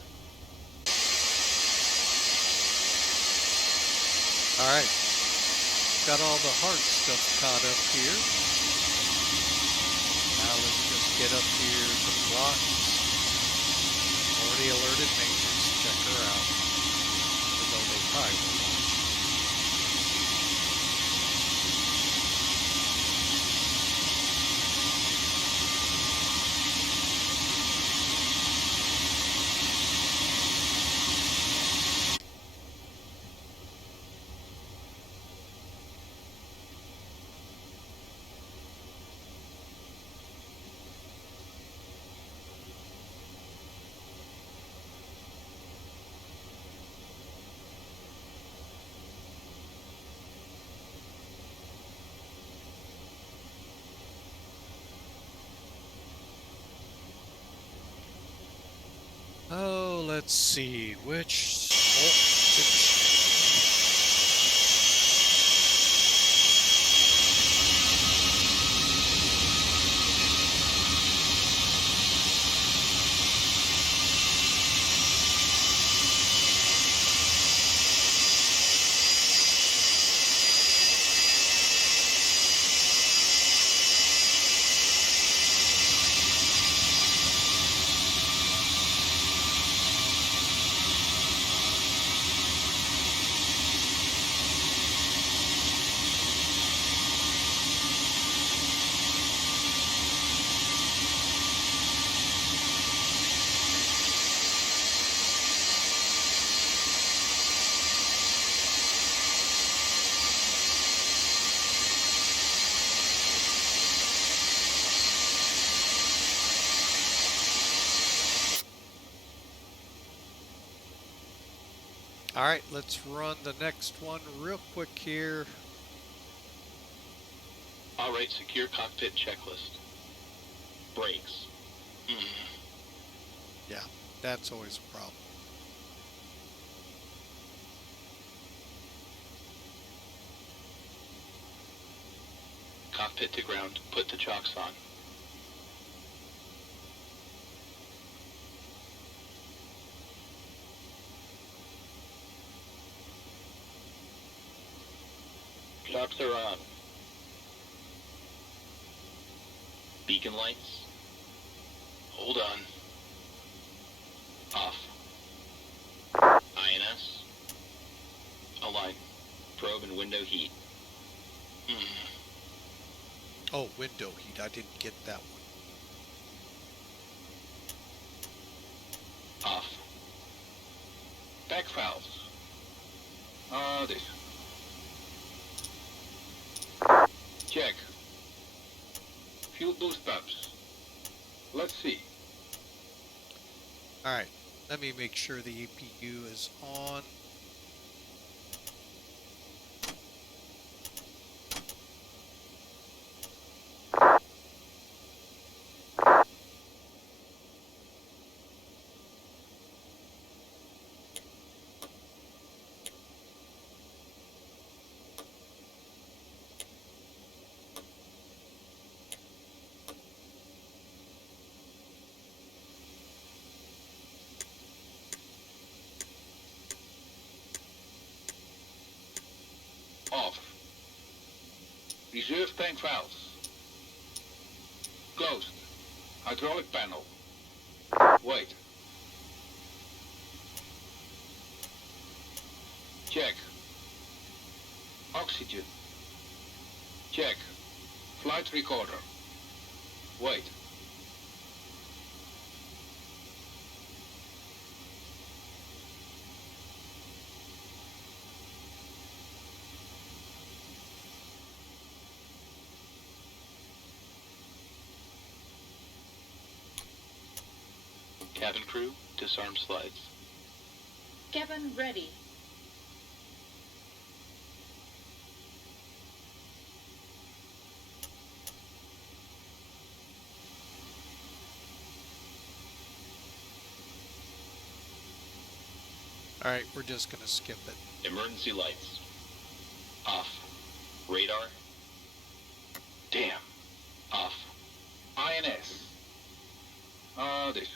Alright. Got all the hard stuff caught up here. Now let's just get up here to the blocks. Already alerted maintenance. Check her out. Even though they probably will not. Oh, let's see, which... Alright, let's run the next one real quick here. Alright, secure cockpit checklist. Brakes. Yeah, that's always a problem. Cockpit to ground. Put the chocks on. Chocks are on. Beacon lights. Hold on. Off. INS. Align. Probe and window heat. Oh, window heat. I didn't get that one. Off. Back valves. This. Check. Fuel boost pumps. Let's see. Alright, let me make sure the APU is on. Off. Reserve tank valves. Closed. Hydraulic panel. Wait. Check. Oxygen. Check. Flight recorder. Wait. Cabin crew, disarm slides. Cabin ready. All right, we're just going to skip it. Emergency lights. Off. Radar. Damn. Off. INS. This.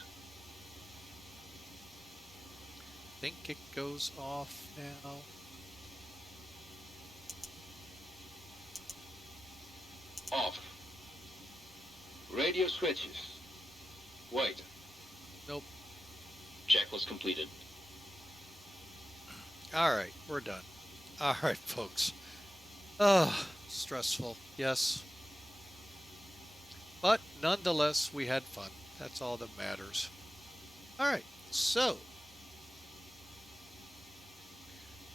Think it goes off now. Off. Radio switches. Wait. Nope. Check was completed. All right, we're done. All right, folks. Stressful, yes. But nonetheless, we had fun. That's all that matters. All right, so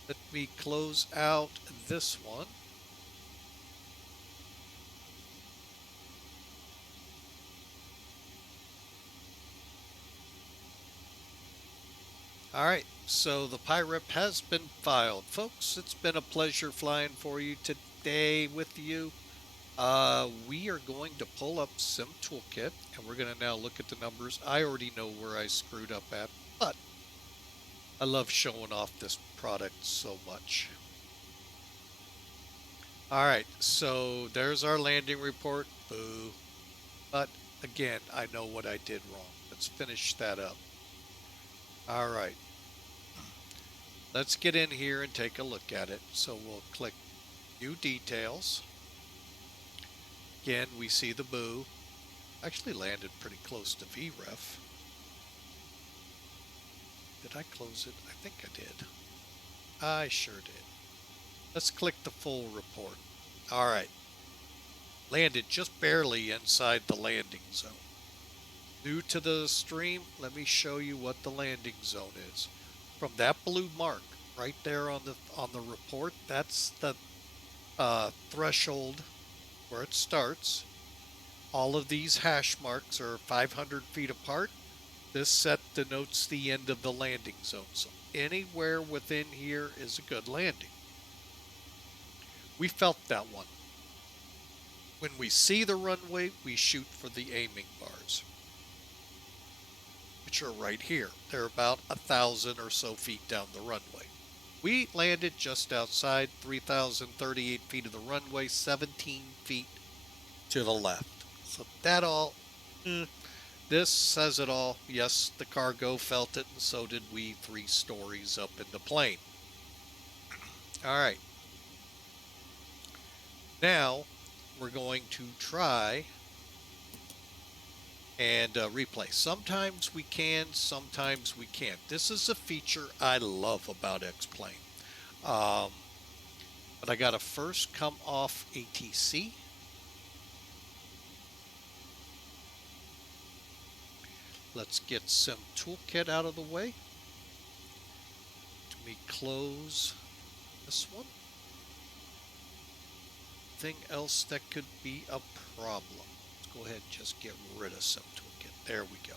let me close out this one. All right, so the PIREP has been filed. Folks, it's been a pleasure flying for you today with you. We are going to pull up Sim Toolkit, and we're going to now look at the numbers. I already know where I screwed up at, but I love showing off this product so much. All right, so there's our landing report. Boo. But again, I know what I did wrong. Let's finish that up. All right. Let's get in here and take a look at it. So we'll click New Details. Again, we see the boo. Actually landed pretty close to VREF. Did I close it? I think I did. I sure did. Let's click the full report. All right. Landed just barely inside the landing zone. New to the stream, let me show you what the landing zone is. From that blue mark right there on the report, that's the threshold where it starts. All of these hash marks are 500 feet apart. This set denotes the end of the landing zone. So anywhere within here is a good landing. We felt that one. When we see the runway, we shoot for the aiming bars, which are right here. They're about 1,000 or so feet down the runway. We landed just outside 3,038 feet of the runway, 17 feet to the left. So that all, this says it all. Yes, the cargo felt it, and so did we 3 stories up in the plane. All right. Now, we're going to try and replay. Sometimes we can, sometimes we can't. This is a feature I love about X-Plane. But I got to first come off ATC. Let's get Sim Toolkit out of the way. Let me close this one. Anything else that could be a problem? Let's go ahead and just get rid of Sim Toolkit. There we go.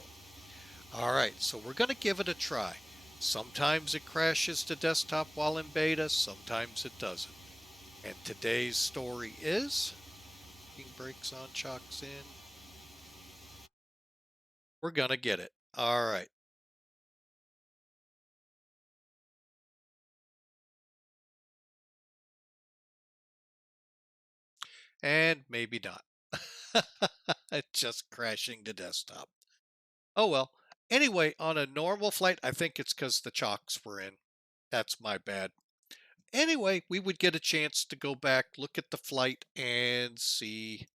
All right, so we're going to give it a try. Sometimes it crashes to desktop while in beta, sometimes it doesn't. And today's story is, brakes on, chocks in. We're going to get it. All right. And maybe not. Just crashing to desktop. Oh well. Anyway, on a normal flight, I think it's because the chocks were in. That's my bad. Anyway, we would get a chance to go back, look at the flight, and see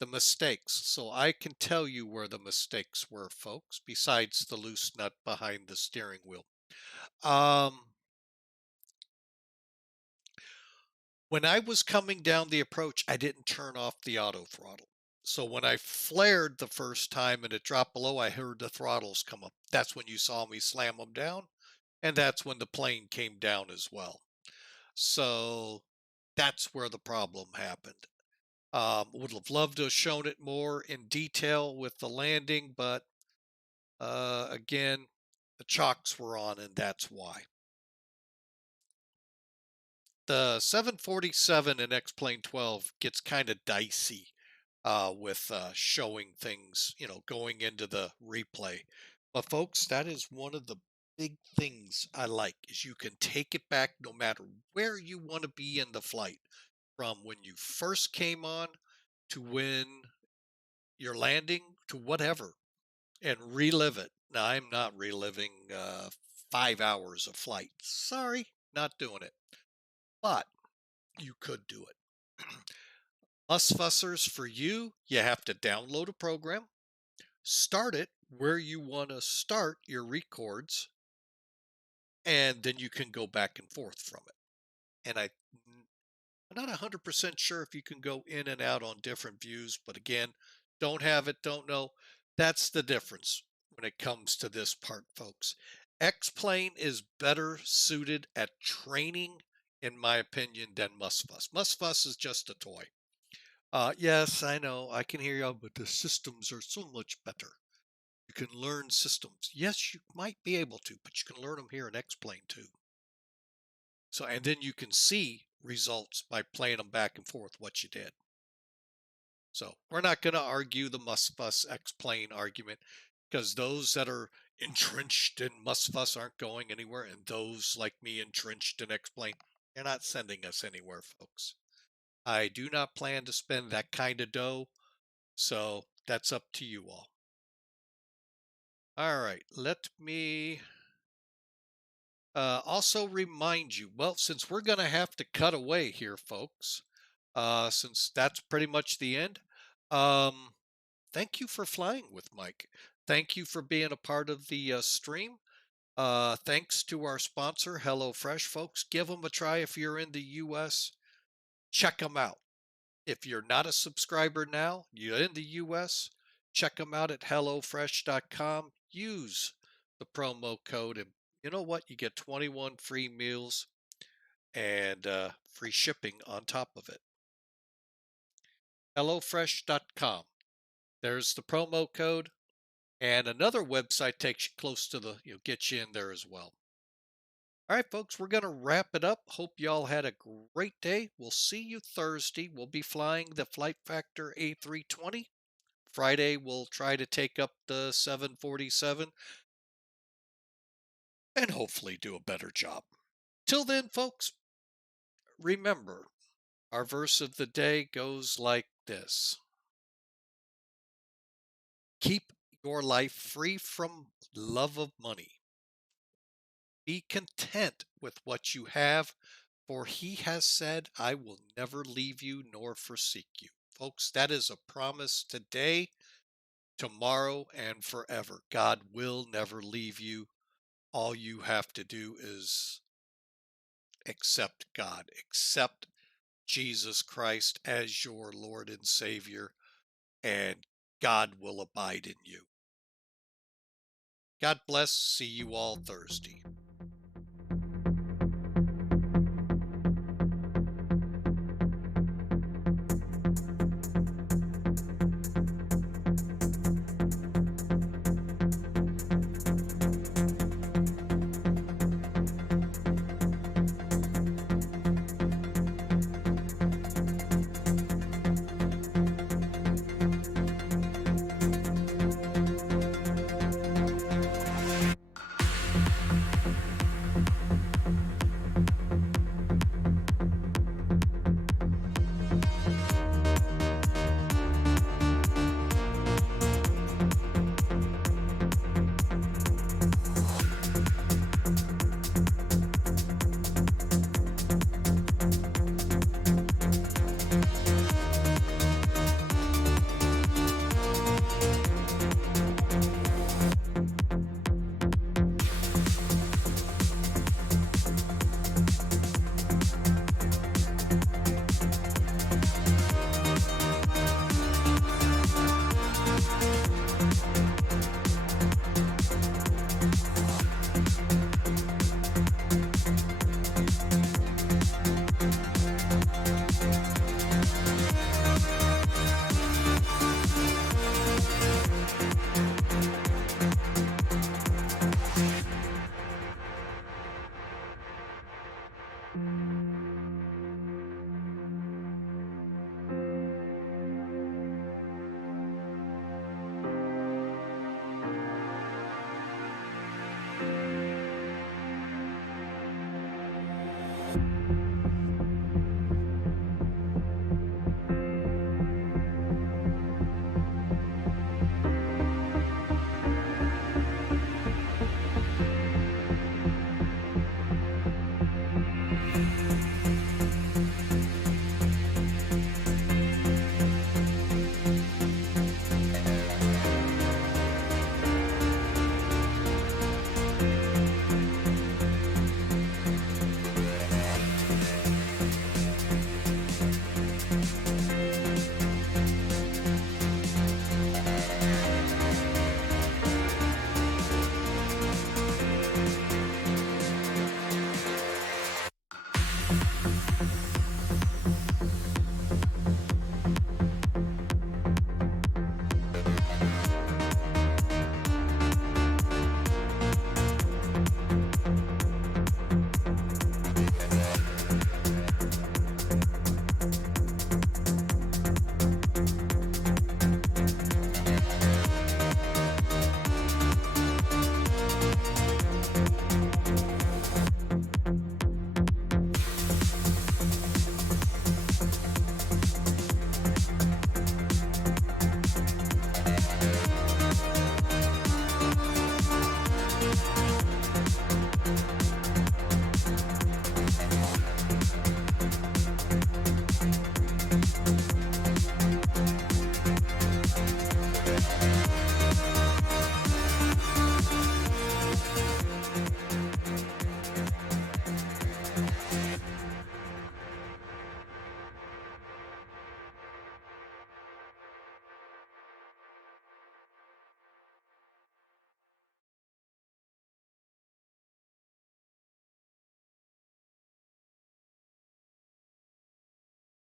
the mistakes. So I can tell you where the mistakes were, folks, besides the loose nut behind the steering wheel. When I was coming down the approach, I didn't turn off the auto throttle. So when I flared the first time and it dropped below, I heard the throttles come up. That's when you saw me slam them down. And that's when the plane came down as well. So that's where the problem happened. Would have loved to have shown it more in detail with the landing, but again, the chocks were on, and that's why. The 747 in X-Plane12 gets kind of dicey with showing things, going into the replay. But folks, that is one of the big things I like is you can take it back no matter where you want to be in the flight, from when you first came on to when you're landing to whatever, and relive it. Now, I'm not reliving 5 hours of flight. Sorry, not doing it. But you could do it. Fussers, for you, you have to download a program, start it where you want to start your records, and then you can go back and forth from it. And I'm not 100% sure if you can go in and out on different views, but again, don't have it, don't know. That's the difference when it comes to this part, folks. X-Plane is better suited at training, in my opinion, than Musfuss. Musfuss is just a toy. Yes, I know, I can hear you, but the systems are so much better. You can learn systems. Yes, you might be able to, but you can learn them here in X-Plane too. So, and then you can see results by playing them back and forth, what you did. So we're not going to argue the Musfuss X-Plane argument, because those that are entrenched in Musfuss aren't going anywhere, and those like me entrenched in X-Plane, they're not sending us anywhere, folks. I do not plan to spend that kind of dough, so that's up to you all. All right, let me also remind you, well, since we're going to have to cut away here, folks, since that's pretty much the end, thank you for flying with Mike. Thank you for being a part of the stream. Thanks to our sponsor, HelloFresh, folks. Give them a try if you're in the U.S. Check them out. If you're not a subscriber now, you're in the U.S., check them out at HelloFresh.com. Use the promo code, and you know what? You get 21 free meals and free shipping on top of it. HelloFresh.com. There's the promo code, and another website takes you close to the, get you in there as well. All right, folks, we're going to wrap it up. Hope y'all had a great day. We'll see you Thursday. We'll be flying the Flight Factor A320. Friday, we'll try to take up the 747 and hopefully do a better job. Till then, folks, remember, our verse of the day goes like this. Keep your life free from love of money. Be content with what you have, for he has said, I will never leave you nor forsake you. Folks, that is a promise today, tomorrow, and forever. God will never leave you. All you have to do is accept God, accept Jesus Christ as your Lord and Savior, and God will abide in you. God bless. See you all Thursday.